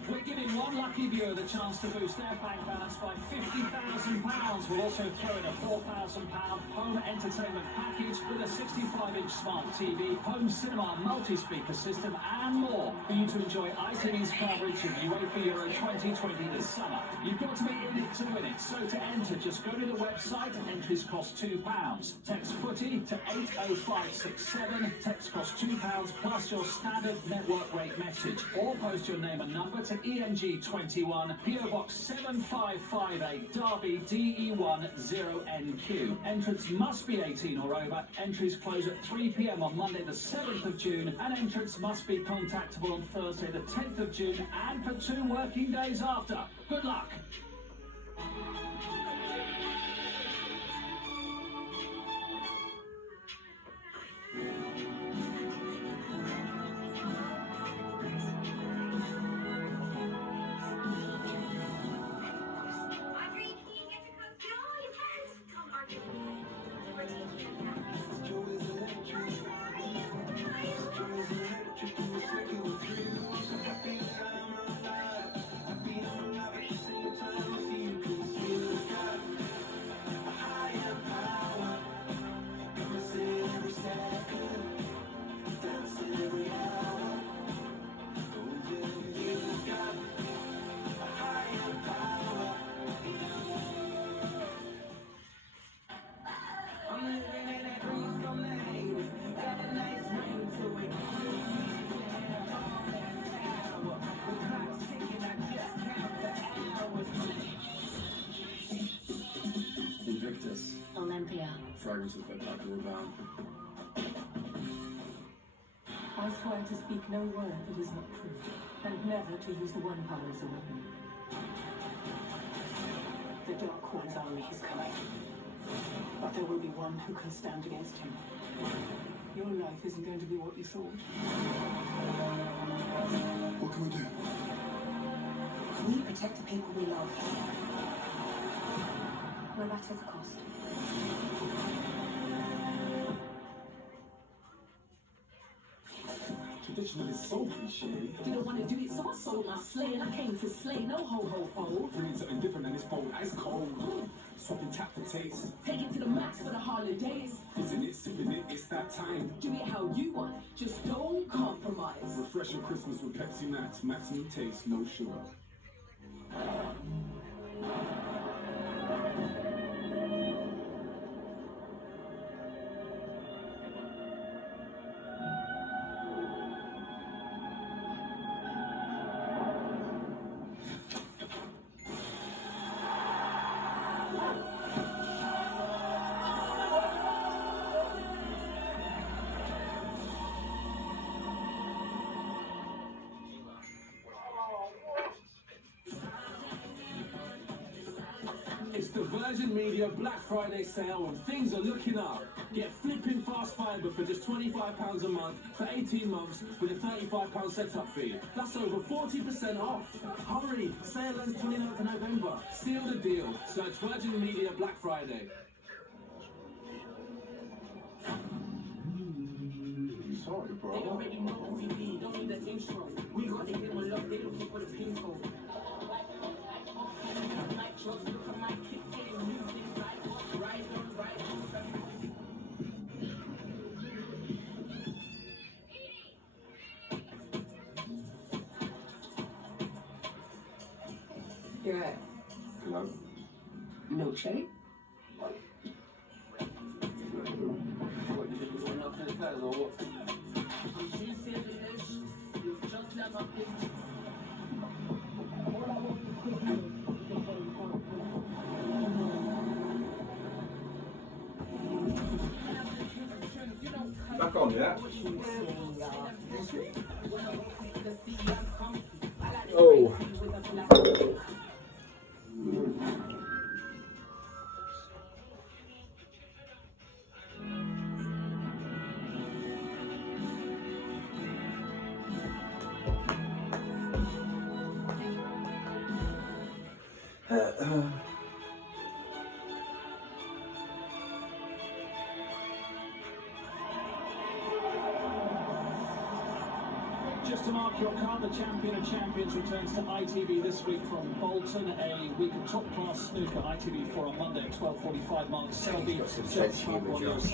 We're giving one lucky viewer the chance to boost their bank balance by £50,000. We'll also throw in a £4,000 home entertainment package with a 65-inch smart TV, home cinema, multi-speaker system and more for you to enjoy ITV's coverage of UEFA Euro 2020 this summer. You've got to be in it to win it, so to enter, just go to the website. Entries cost £2. Text footy to 80567. Text costs £2 plus your standard network rate message, or post your name and number to ENG21, PO Box 7558, Derby DE1 0NQ. Entrants must be 18 or over. Entries close at 3 p.m. on Monday the 7th of June, and entrants must be contactable on Thursday the 10th of June and for 2 working days after. Good luck. Fragrances that people down. I swear to speak no word that is not true, and never to use the one power as a weapon. The Dark Horn's army is coming, but there will be one who can stand against him. Your life isn't going to be what you thought. What can we do? We protect the people we love, no matter the cost. Tradition is so cliche. Didn't want to do it, so I sold my sleigh, and I came to slay. No ho ho ho. Bringing something different and it's bold, ice cold. Swapping tap for taste. Take it to the max for the holidays. Isn't it, sipping it, it's that time. Do it how you want, just don't compromise. Refreshing Christmas with Pepsi Max, maximum taste, no sugar. It's the Virgin Media Black Friday sale and things are looking up. Get flipping fast fibre for just £25 a month for 18 months with a £35 setup fee. That's over 40% off. Hurry! Sale ends 29th of November. Seal the deal. Search Virgin Media Black Friday. Sorry, bro. They already know who we be, don't need the intro. We got the hit on lock, they looking for the pin code. You're right. Hello? Milkshake? What, you think we're going up to the tires or what? Back on, yeah? Oh. Just to mark Kyokan, the champion of champions, returns to ITV this week from Bolton. A week of top-class snooker. ITV4 on Monday at 12:45. Mark Selby, sense of humour, Josh.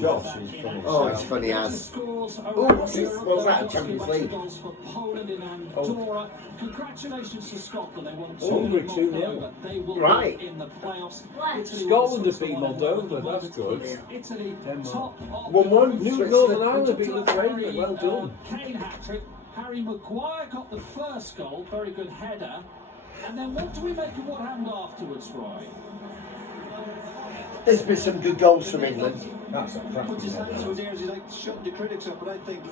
Josh is funny. Oh, it's funny as. Oh, what's that? Champions League. For Poland in Andorra. Congratulations to Scotland. They won 2-0. 2-0. They will Right. be in the playoffs. Scotland have beat Moldova, that's good. Italy, top of 1-1. Northern Ireland beat Lithuania, well done. Kane hat-trick. Harry Maguire got the first goal, very good header. And then what do we make of what happened afterwards, Roy? There's been some good goals from England. That's a Puts his cracking hands header. through his ears, he's like shutting the critics up, but I think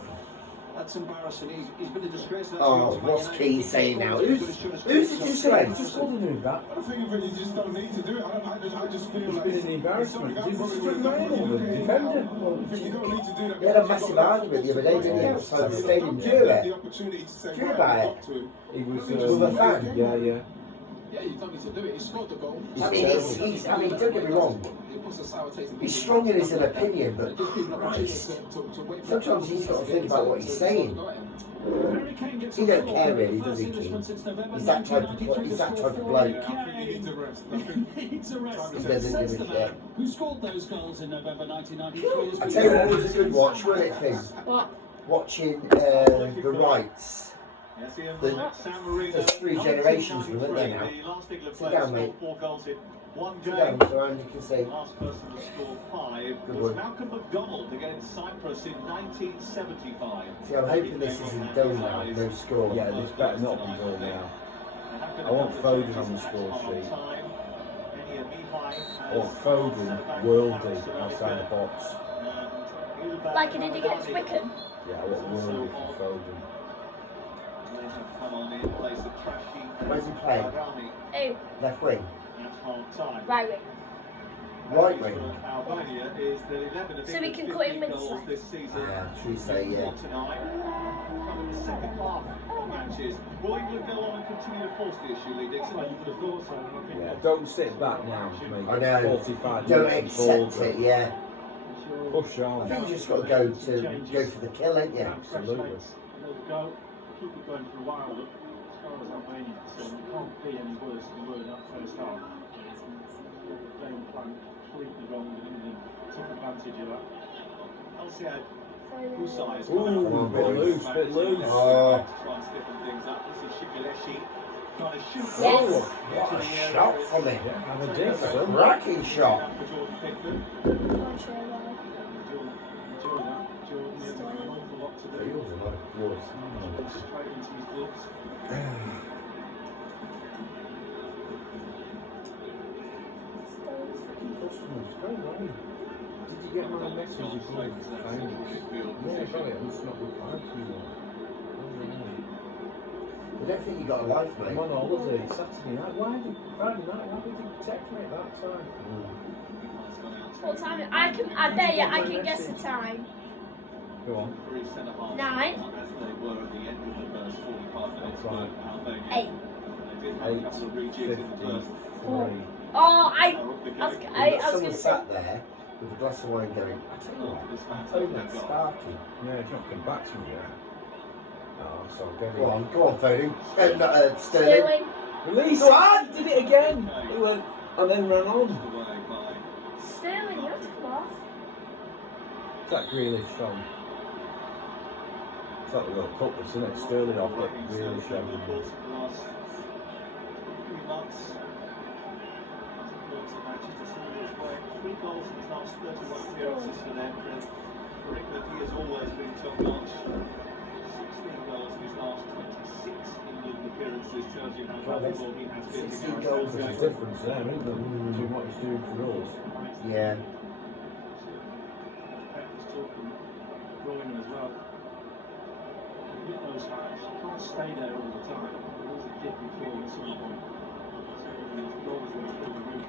that's embarrassing. He's been a disgrace. Oh, what's Key saying now? Who's the disgrace? Just couldn't do that. I think you just don't need to do it. I just feel It's like been an embarrassment. It was a phenomenal defender. you don't need to do that. We had a massive argument the other day, didn't we? Outside the stadium. Do it. opportunity to say, Do you about it? He was With a fan. Yeah. Yeah, you don't need to do it. He scored the goal. I mean, don't get me wrong. It puts a sour taste in He's strong in his opinion, but Christ, sometimes he's got to think about what he's saying. He don't care really, does he, Keane? He's that type of bloke. He doesn't give a shit. Who scored those goals in November 1993? I tell you what was a good watch, wasn't it, Finn? What? Watching the Rights. There's 3 generations of them, isn't there now? Sit down, mate. Sit down, so Andy can say. Last person to score 5 Good was one. Malcolm McDonald against Cyprus in 1975. See, I'm hoping this isn't done now, no score. Yeah, this better not be done now. I want Foden on the score sheet. I want Foden worldy outside the box. Like he did against Wickham? Yeah, I want worldy for Foden. Where's he playing? Who? Left wing? Right wing. Right wing? Albania is the 11 of So we can cut him with the this season. Yeah, should we say yeah? The second half of matches. Roy would go on and continue to force the issue, Lee Dixon. You would have thought so. Yeah, don't sit back now, mate. I know. 45 Don't minutes of accept ball it, yeah. Push I on. think you just got to go for the kill, ain't you? Absolutely. Go, keep it going for a while, but as far as Albania is concerned, it can't be any worse than we were that first half. Game plan completely wrong, and England took advantage of that. Alciad Usai is Ooh, bit loose, bit loose. Oh. try and stiffen things up. This is Shikaleshi trying to shoot. Oh, what a shot from him. Have a dig, That's a son. cracking shot. For Jordan Pickford. Jordan, he has an awful lot to do. Feels like yours. Straight into his gloves. Customers, go away. Did you get my message? You probably found it. Yeah, got it. I'm just not replying to you. I don't think you got a life, mate. I'm on holiday Saturday night. Friday night? Why did you text me at that time? What time? I bet you I can guess the time. Go on. 9. As they were at the end of the first 45 minutes. Right. Albania. 8. They did have a couple of rejigs in the first. 53. Oh, I was Someone going to say. sat there with a glass of wine going, I tell you what, I phone that Sparky. Yeah, it's not come back to me yet. Oh, so Go on, phoning. Sterling. Sterling. Release Go on! it! Did it again! He went and then ran on. Sterling, you have to come off. Is that Grealish song? It's like the World Cup, isn't it? Sterling off, but Grealish on. Three goals in his last 31 appearances for them. For England, he has always been top notch. 16 goals in his last 26 England appearances, shows you how valuable he has been. 16 goals There's a difference there, isn't there? Between what he's doing for us. Yeah. Pep was talking Royman as well. You hit those highs, you can't stay there all the time. There is a dip in form at some point. So his goals were through the roof.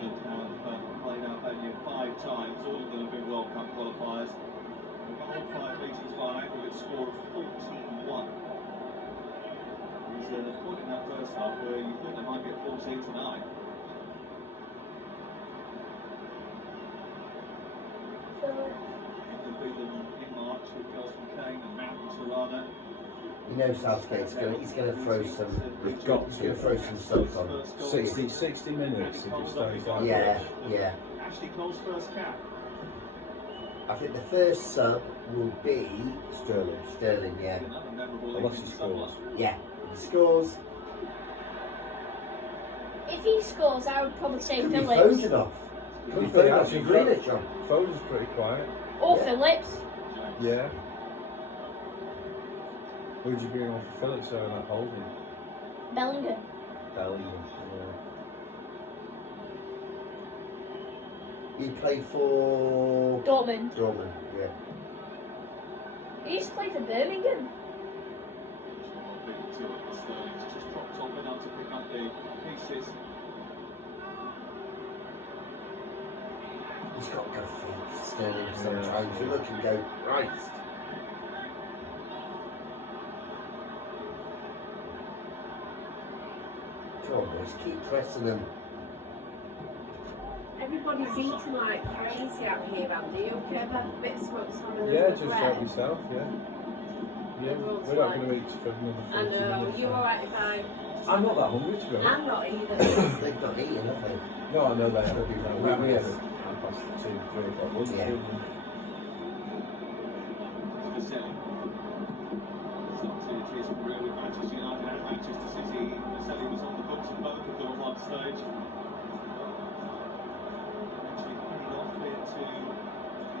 England have played Albania 5 times, all of them have been World Cup qualifiers. We've got all 5 meetings by an aggregate score of 14-1. There's a point in that first half where you thought they might get 14-9. They'll beat them in March with goals from Kane and Mountain Tirana. You know Southgate's he's going to throw some. He's got to throw some subs on. 60 minutes if it stays like Yeah, this. yeah. Ashley Cole's first cap. I think the first sub will be Sterling. Sterling, yeah. Unless he scores. Yeah, he scores. If he scores, I would probably say Could be Phillips. Foden off. Could be Yeah, Foden off. actually, Agree that, John. Foden's pretty quiet. Or Yeah. Phillips. Yeah. Who'd you bring on for Phillips or that holding? Bellingham. Bellingham. He played for Dortmund. Dortmund, yeah. He used to play for Birmingham. Sterling's just dropped off enough to pick up the pieces. He's got good feet, Sterling, sometimes. You look and go, Christ. Come on, boys, keep pressing them. Everybody's eating like crazy out here, Andy. You okay about a bit of smoke, some of Yeah, just help yourself, yeah. Yeah, Everyone's we're not like- going to eat for another 40 I know. minutes. You so. alright if I... I'm not that hungry to be honest. I'm not either. They've not eaten, have they? No, I know they have. We Yes. have 2:30 o'clock lunch. Yeah. didn't we? Vaselli. It is real with Manchester United and Manchester City. Vaselli was on the books of both of them at one stage. Actually heading off into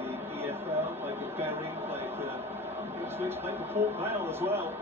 the EFL, played for Berry, played for Ipswich, played for Port Vale as well.